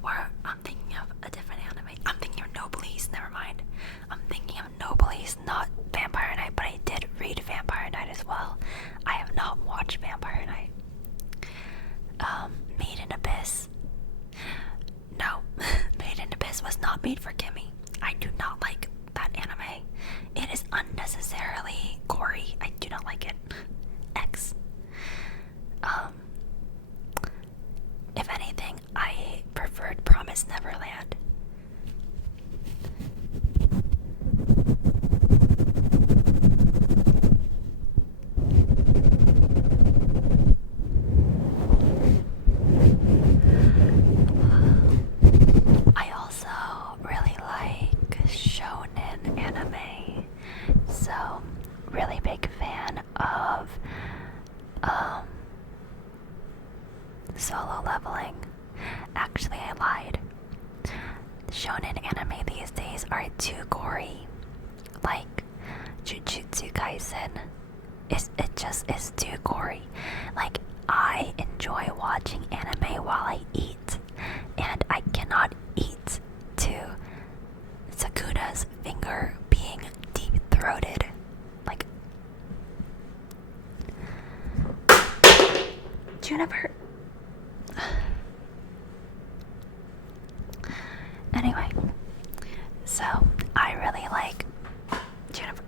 or I'm thinking of a different anime. I'm thinking of Noblesse. Never mind. I'm thinking of Noblesse, not Vampire Knight, but I did read Vampire Knight as well. I have not watched Vampire Knight. Made in Abyss. No, Made in Abyss was not made for Kimmy. I do not like that anime. It is unnecessarily gory. I do not like it. X. If anything, I preferred Promised Neverland. I also really like shonen anime, so really big fan of Solo Leveling. Actually, I lied. Shonen anime these days are too gory. Like Jujutsu Kaisen, it just is too gory. Like, I enjoy watching anime while I eat, and I cannot eat to Sakura's finger being deep-throated. Like, Juniper. Anyway, so I really like Juniper.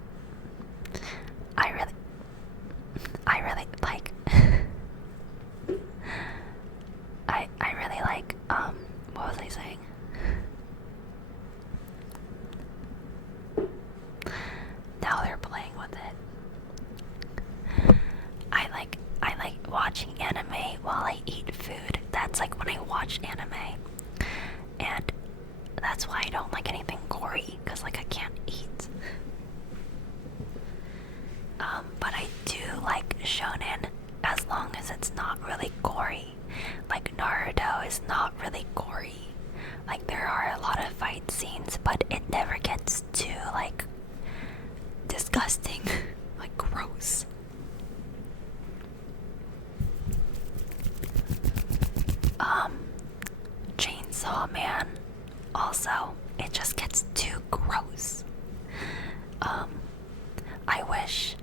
I really like I really like what was I saying? Now they're playing with it. I like watching anime while I eat food. That's like when I watch anime. And that's why I don't like anything gory, because like I can't eat. But I do like shonen as long as it's not really gory. Like Naruto is not really gory. Like there are a lot of fight scenes, but it never gets too like disgusting, like gross. Chainsaw Man, also, it just gets too gross. I wish,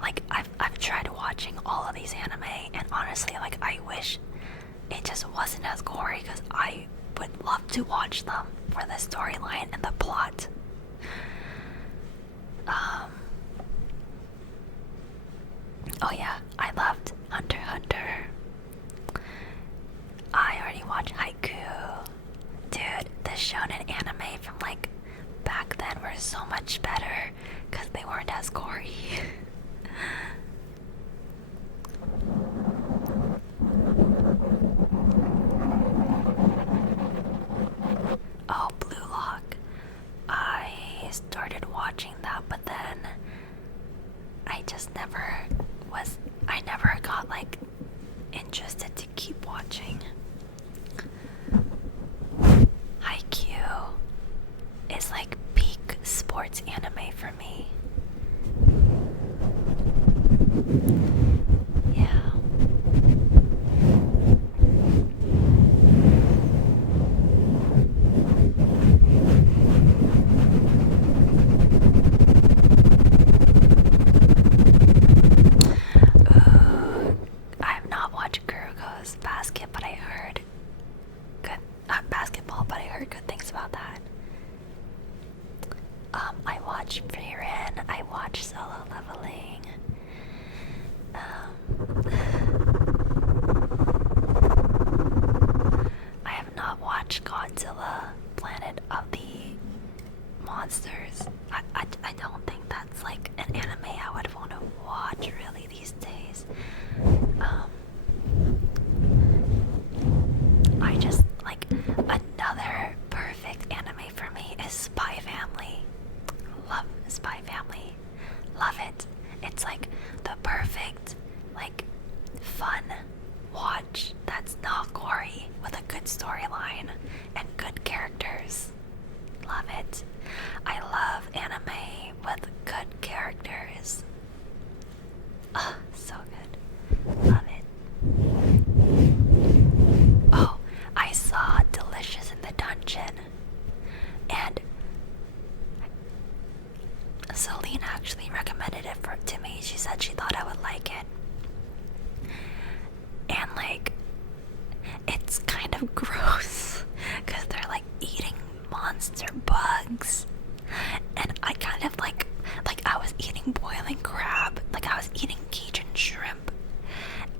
like, I've tried watching all of these anime, and honestly, like, I wish it just wasn't as gory, because I would love to watch them for the storyline and the plot. Oh yeah, I loved Hunter x Hunter. I already watched Haiku. Dude, the shonen anime from like back then were so much better because they weren't as gory. Oh, Blue Lock. I started watching that, but then I just I never got like interested to keep watching. Haikyuu is like peak sports anime for me. Yeah. Ooh, I have not watched Kuroko's basketball, but I heard good things about that. I watched Frieren, I watched Solo Leveling. I have not watched Godzilla, Planet of the Monsters. I don't think that's like an anime I would want to watch really these days. I just like another perfect anime for me is Spy Family. Love Spy Family. Love it. It's like the perfect, like, fun watch that's not gory with a good storyline and good characters. Love it. I love anime with good characters. Ah, so good. Love it. Oh, I saw Delicious in the Dungeon, and Celine actually recommended it to me. She said she thought I would like it. And like, it's kind of gross because they're like eating monster bugs. And I kind of like I was eating boiling crab, like I was eating Cajun shrimp.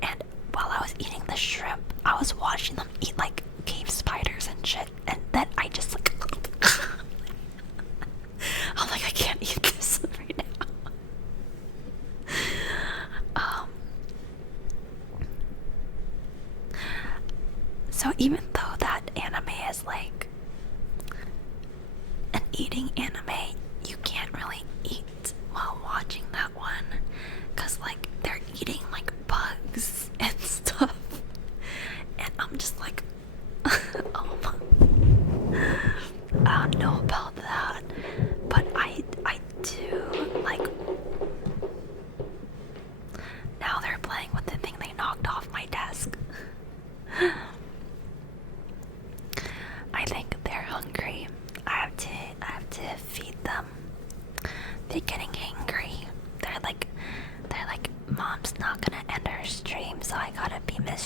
And while I was eating the shrimp, I was watching them eat like cave spiders and shit. And then I just like, I'm like, I can't eat this right now. So even though that anime is like an eating anime, you can't really eat while watching that one, cause like they're eating like bugs and stuff, and I'm just like, I don't know about that, but I do like. Now they're playing with the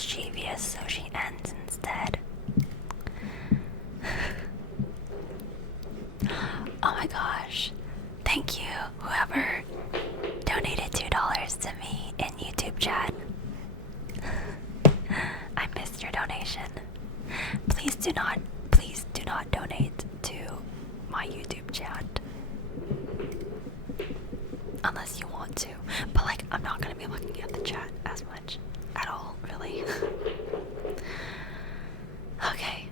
mischievous, so she ends instead. Oh my gosh. Thank you, whoever donated $2 to me in YouTube chat. I missed your donation. Please do not donate to my YouTube chat. Unless you want to. But like, I'm not gonna be looking at the chat as much at all, really. Okay.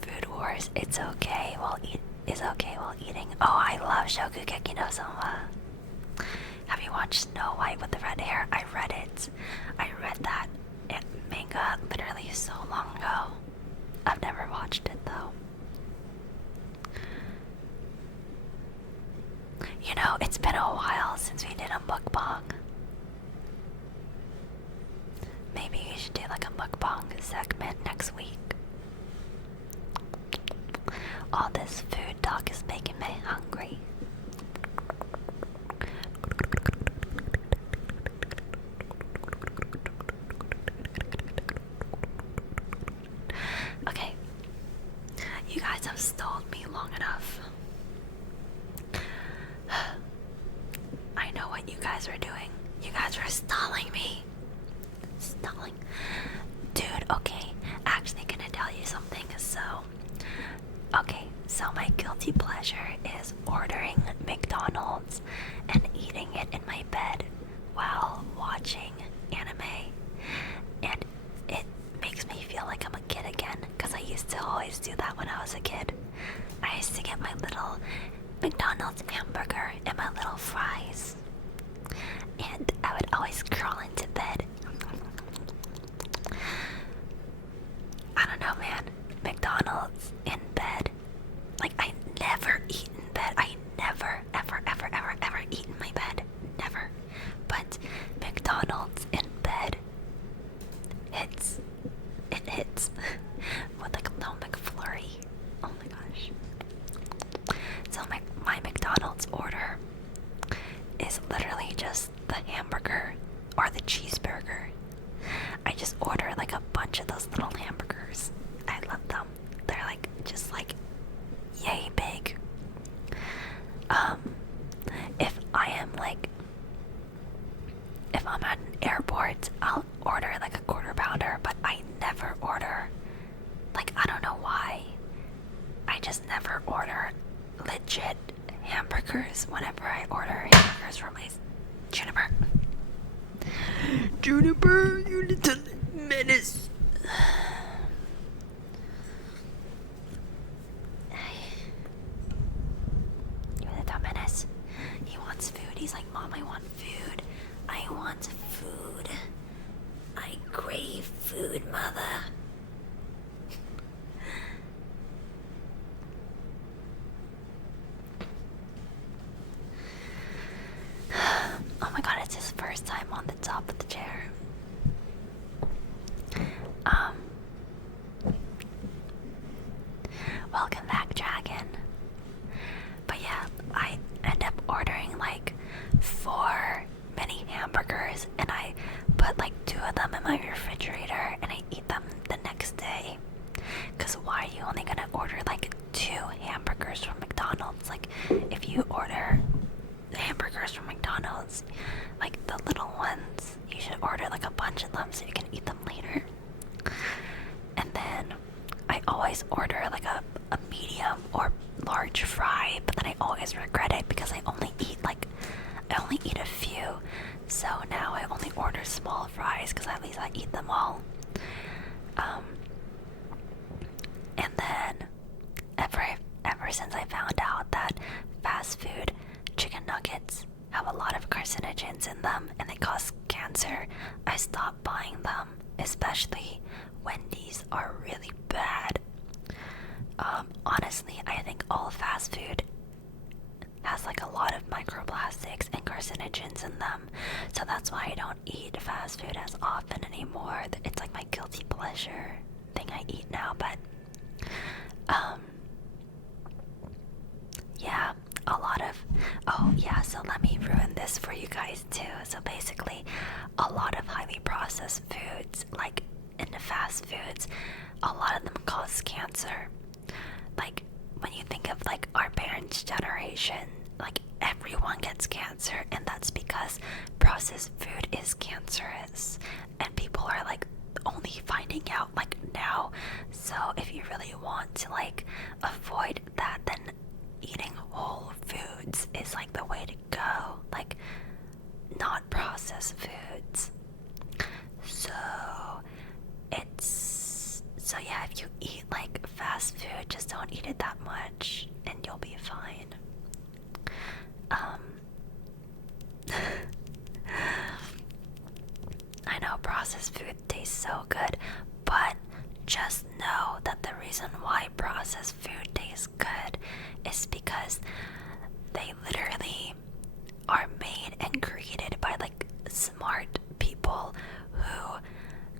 Food Wars, it's okay while eating. Oh, I love Shokugeki no Soma. Have you watched Snow White with the red hair? I read it. I read that manga literally so long ago. I've never watched it though. You know, it's been a while since we did a mukbang. Maybe we should do like a mukbang segment next week. All this food talk is making me hungry. Okay, you guys have stalled me long enough. I know what you guys are doing. You guys are stalling me. Stalling. Dude, okay, actually gonna tell you something. So my guilty pleasure is ordering McDonald's and eating it in my bed while watching anime. And it makes me feel like I'm a kid again, because I used to always do that when I was a kid. I used to get my little McDonald's hamburger and my little fries, and I would always crawl into bed. I don't know, man. McDonald's in bed. Like, I never eat in bed. I never, ever, ever, ever, ever eat in my bed. Never. But McDonald's in bed hits. It hits. With like a little McFlurry. Oh my gosh. So my McDonald's order is literally just the hamburger or the cheeseburger. I just order like a bunch of those little hamburgers. I love them. They're like just like yay big. If I'm at an airport, I'll order like a quarter pounder, but I never order, like, I don't know why. I just never order legit hamburgers whenever I order hamburgers for my Juniper. Juniper, you little menace. You little menace. He wants food. He's like, Mom, I want food. I want food. I crave food, Mother. Oh my god, it's his first time on the top of the chair. Welcome back, Dragon. But yeah, I end up ordering like 4 mini hamburgers, and I put like 2 of them in my refrigerator, and I eat them the next day. Cause why are you only gonna order like 2 hamburgers from McDonald's? Like, if you order hamburgers from McDonald's, like the little ones, you should order like a bunch of them so you can eat them later. And then I always order like a medium or large fry, but then I always regret it because I only eat a few. So now I only order small fries because at least I eat them all. And then ever since I found out that fast food chicken nuggets have a lot of carcinogens in them and they cause cancer, I stopped buying them, especially Wendy's are really bad. Honestly, I think all fast food has like a lot of microplastics and carcinogens in them, so that's why I don't eat fast food as often anymore. It's like my guilty pleasure thing I eat now. But yeah, a lot of So let me ruin this for you guys too. So basically, a lot of highly processed foods, like in the fast foods, a lot of them cause cancer. Like when you think of like our parents' generation, like everyone gets cancer, and that's because processed food is cancerous, and people are like only finding out like now. So if you really want to like avoid that, then eating whole foods is like the way to go, like not processed foods. So yeah, if you eat like fast food, just don't eat it that much and you'll be fine. I know processed food tastes so good, but just know that the reason why processed food tastes good is because they literally are made and created by like smart people who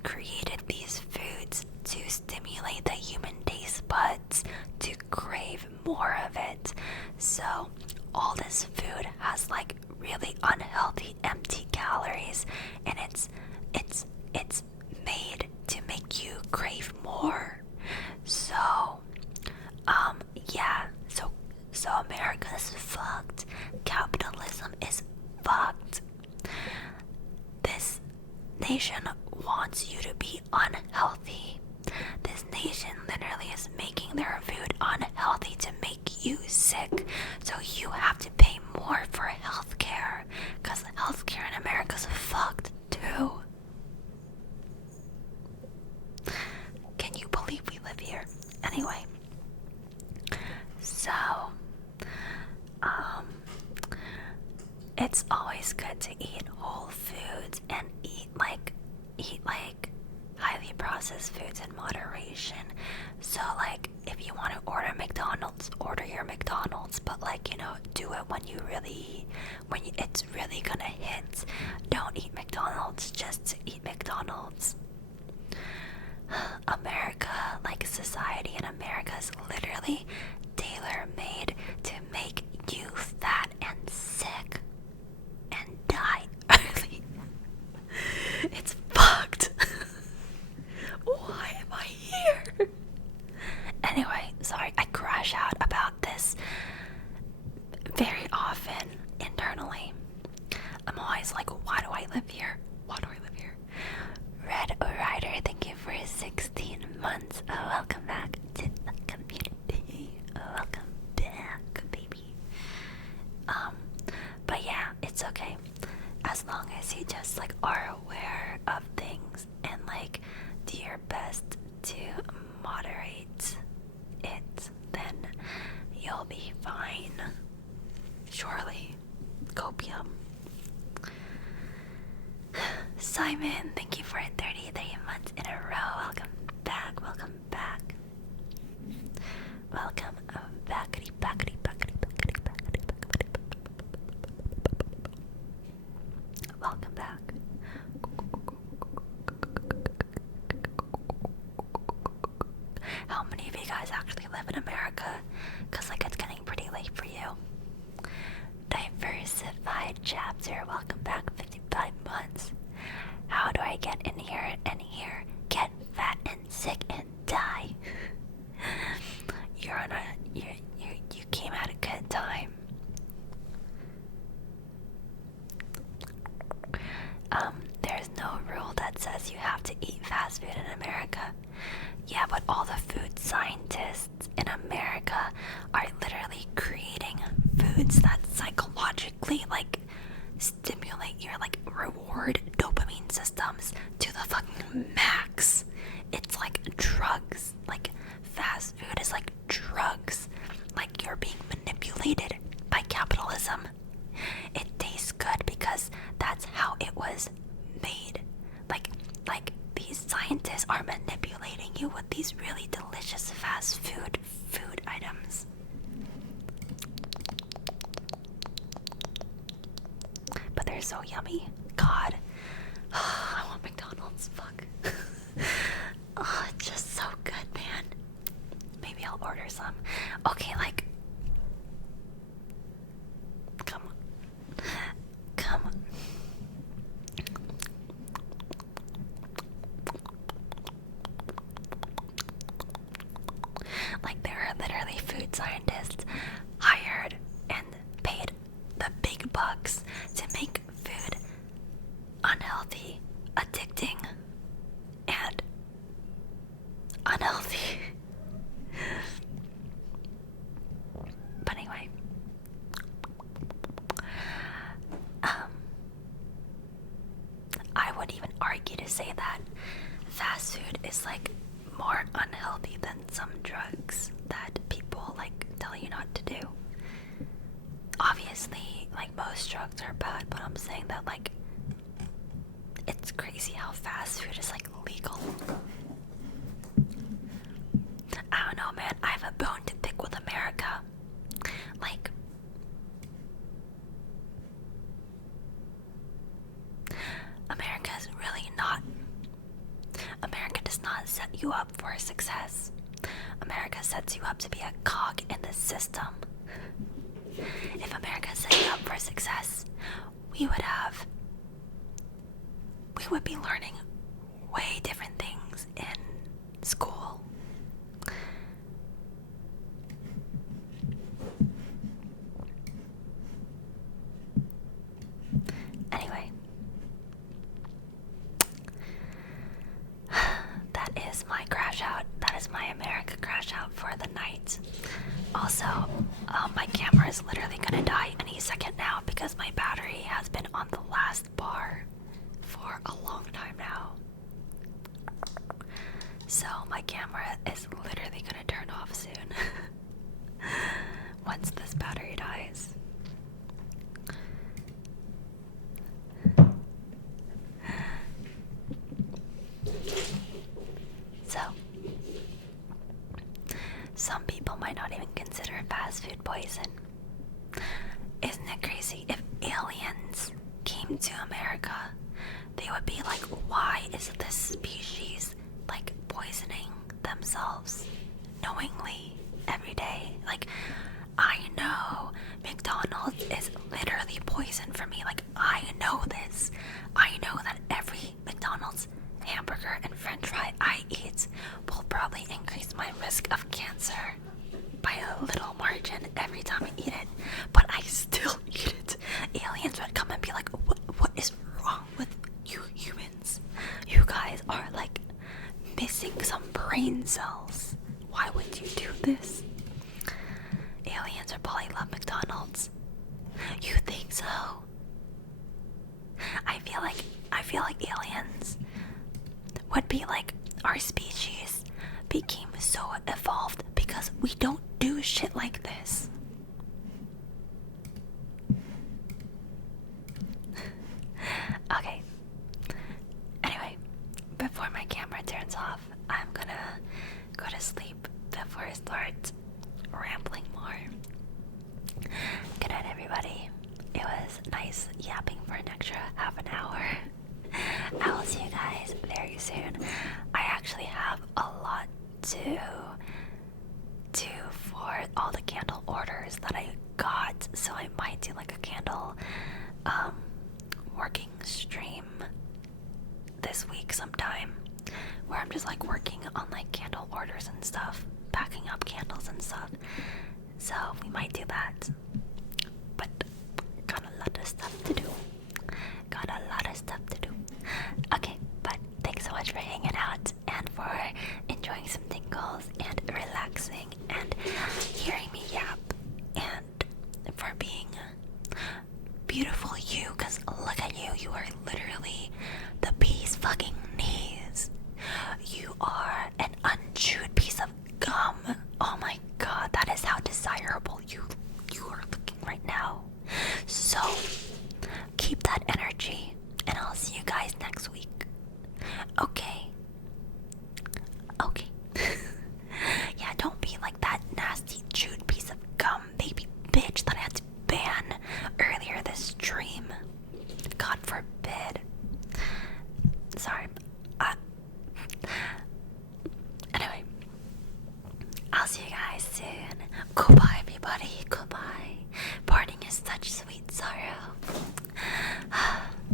created these foods to stimulate the human taste buds to crave more of it. So all this food has like really unhealthy empty calories, and it's made to make you crave more. So yeah, so America's fucked. Capitalism is fucked. This nation wants you to be unhealthy. This nation literally is making their food unhealthy to make you sick. So you have to pay more for healthcare, because healthcare in America's fucked too. Can you believe we live here? Anyway, so it's always good to eat whole foods and eat like highly processed foods in moderation. So like if you want to order McDonald's, order your McDonald's, but like, you know, do it when it's really gonna hit. Don't eat McDonald's just to eat McDonald's. America, like society in America, is literally tailor-made to make you fat and sick and die early. It's fucked. Why am I here? Anyway, sorry, I crash out about this very often internally. I'm always like, why do I live here? Why do I live here? Red Rider, thank you for 16 months. Oh, welcome back to the community. Oh, welcome back, baby. But yeah, it's okay. As long as you just like are aware of things and like do your best to moderate it, then you'll be fine. Surely. Copium. Simon, thank you for 33 months in a row. Welcome back, welcome back. Welcome backity, backity, backity, backity, backity, backity. Welcome back. How many of you guys actually live in America? Because like it's getting pretty late for you. Diversified chapter, welcome back, 55 months. How do I get in here and here, get fat and sick and die? You came at a good time. There's no rule that says you have to eat fast food in America. Yeah, but all the food scientists in America are literally creating foods that psychologically like stimulate your like reward dopamine systems to the fucking max. It's like drugs. Like fast food is like drugs. Like you're being manipulated by capitalism. It tastes good because that's how it was made. Like these scientists are manipulating you with these really delicious fast food items. But they're so yummy. God. I want McDonald's. Fuck. Oh, it's just so good, man. Maybe I'll order some. Okay, like. Come on. rocket scientists hired and paid the big bucks to make food unhealthy, addicting, and unhealthy. But anyway, I would even argue to say that fast food is like more unhealthy than some drugs that people like tell you not to do. Obviously, like most drugs are bad, but I'm saying that like it's crazy how fast food is like legal. I don't know, man. I have a bone to pick with America. Like, America is really not. America does not set you up for success. America sets you up to be a cog in the system. If America set you up for success, we would be learning way different things in school. Anyway, that is my crash out. That is my America crash out for the night. Also, my camera is literally gonna die any second now because my battery has been on the last bar for a long time now. So my camera is literally gonna turn off soon once this battery dies. So, some people might not even consider fast food poison. Isn't it crazy? If aliens came to America, they would be like, why is this species like poisoning themselves knowingly every day? Like, I know McDonald's is literally poison for me. Like, I know this. I know that every McDonald's hamburger and french fry I eat will probably increase my risk of cancer by a little margin every time I eat it, but I still eat it. Aliens would come and be like, what is wrong with you humans? You guys are like missing some brain cells. Why would you do this? Aliens would probably love McDonald's. You think so? I feel like aliens would be like, our species became so evolved because we don't do shit like this. Okay. Anyway, before my camera turns off, I'm gonna go to sleep before I start rambling more. Good night, everybody. It was nice yapping for an extra half an hour. I will see you guys very soon. I actually have a lot to do for all the candle orders that I got, so I might do like a candle working stream this week sometime, where I'm just like working on like candle orders and stuff, packing up candles and stuff. So we might do that, but got a lot of stuff to do. Okay, but thanks so much for hanging out and for enjoying some tingles and relaxing and hearing me yap, and for being beautiful you, because look at you, you are literally the bee's fucking knees. You are an unchewed piece of gum. Oh my god, that is how desirable you are looking right now. So keep that energy, and I'll see you guys next week. Okay. Yeah, don't be like that nasty chewed piece of gum baby bitch that I had to ban earlier this stream. God forbid. Sorry. Anyway, I'll see you guys soon. Goodbye, everybody. Goodbye. Parting is such sweet sorrow.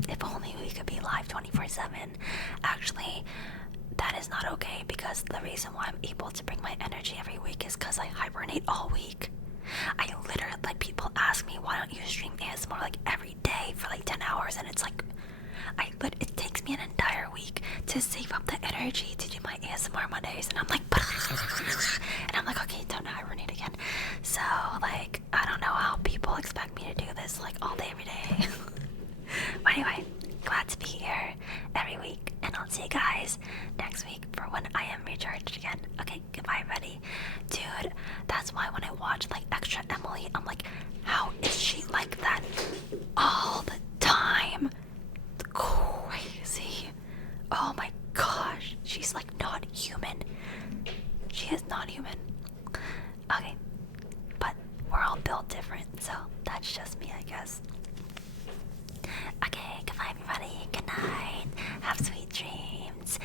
If only we could be live 24/7. Actually, that is not okay, because the reason why I'm able to bring my energy every week is because I hibernate all week. I literally, like, people ask me, why don't you stream ASMR like every day for like 10 hours? And it's like, it takes me an entire week to save up the energy to do my ASMR Mondays. And I'm like, and I'm like, okay, time to hibernate again. So, like, I don't know how people expect me to do this like all day, every day. But anyway, glad to be here every week. And I'll see you guys next week for when I am recharged again. Okay, goodbye, everybody. Dude, that's why when I watch like Extra Emily, I'm like, how is she like that all the time? Crazy. Oh my gosh, she's like not human. She is not human. Okay, but we're all built different, so that's just me, I guess. Okay, goodbye everybody. Good night. Have sweet dreams.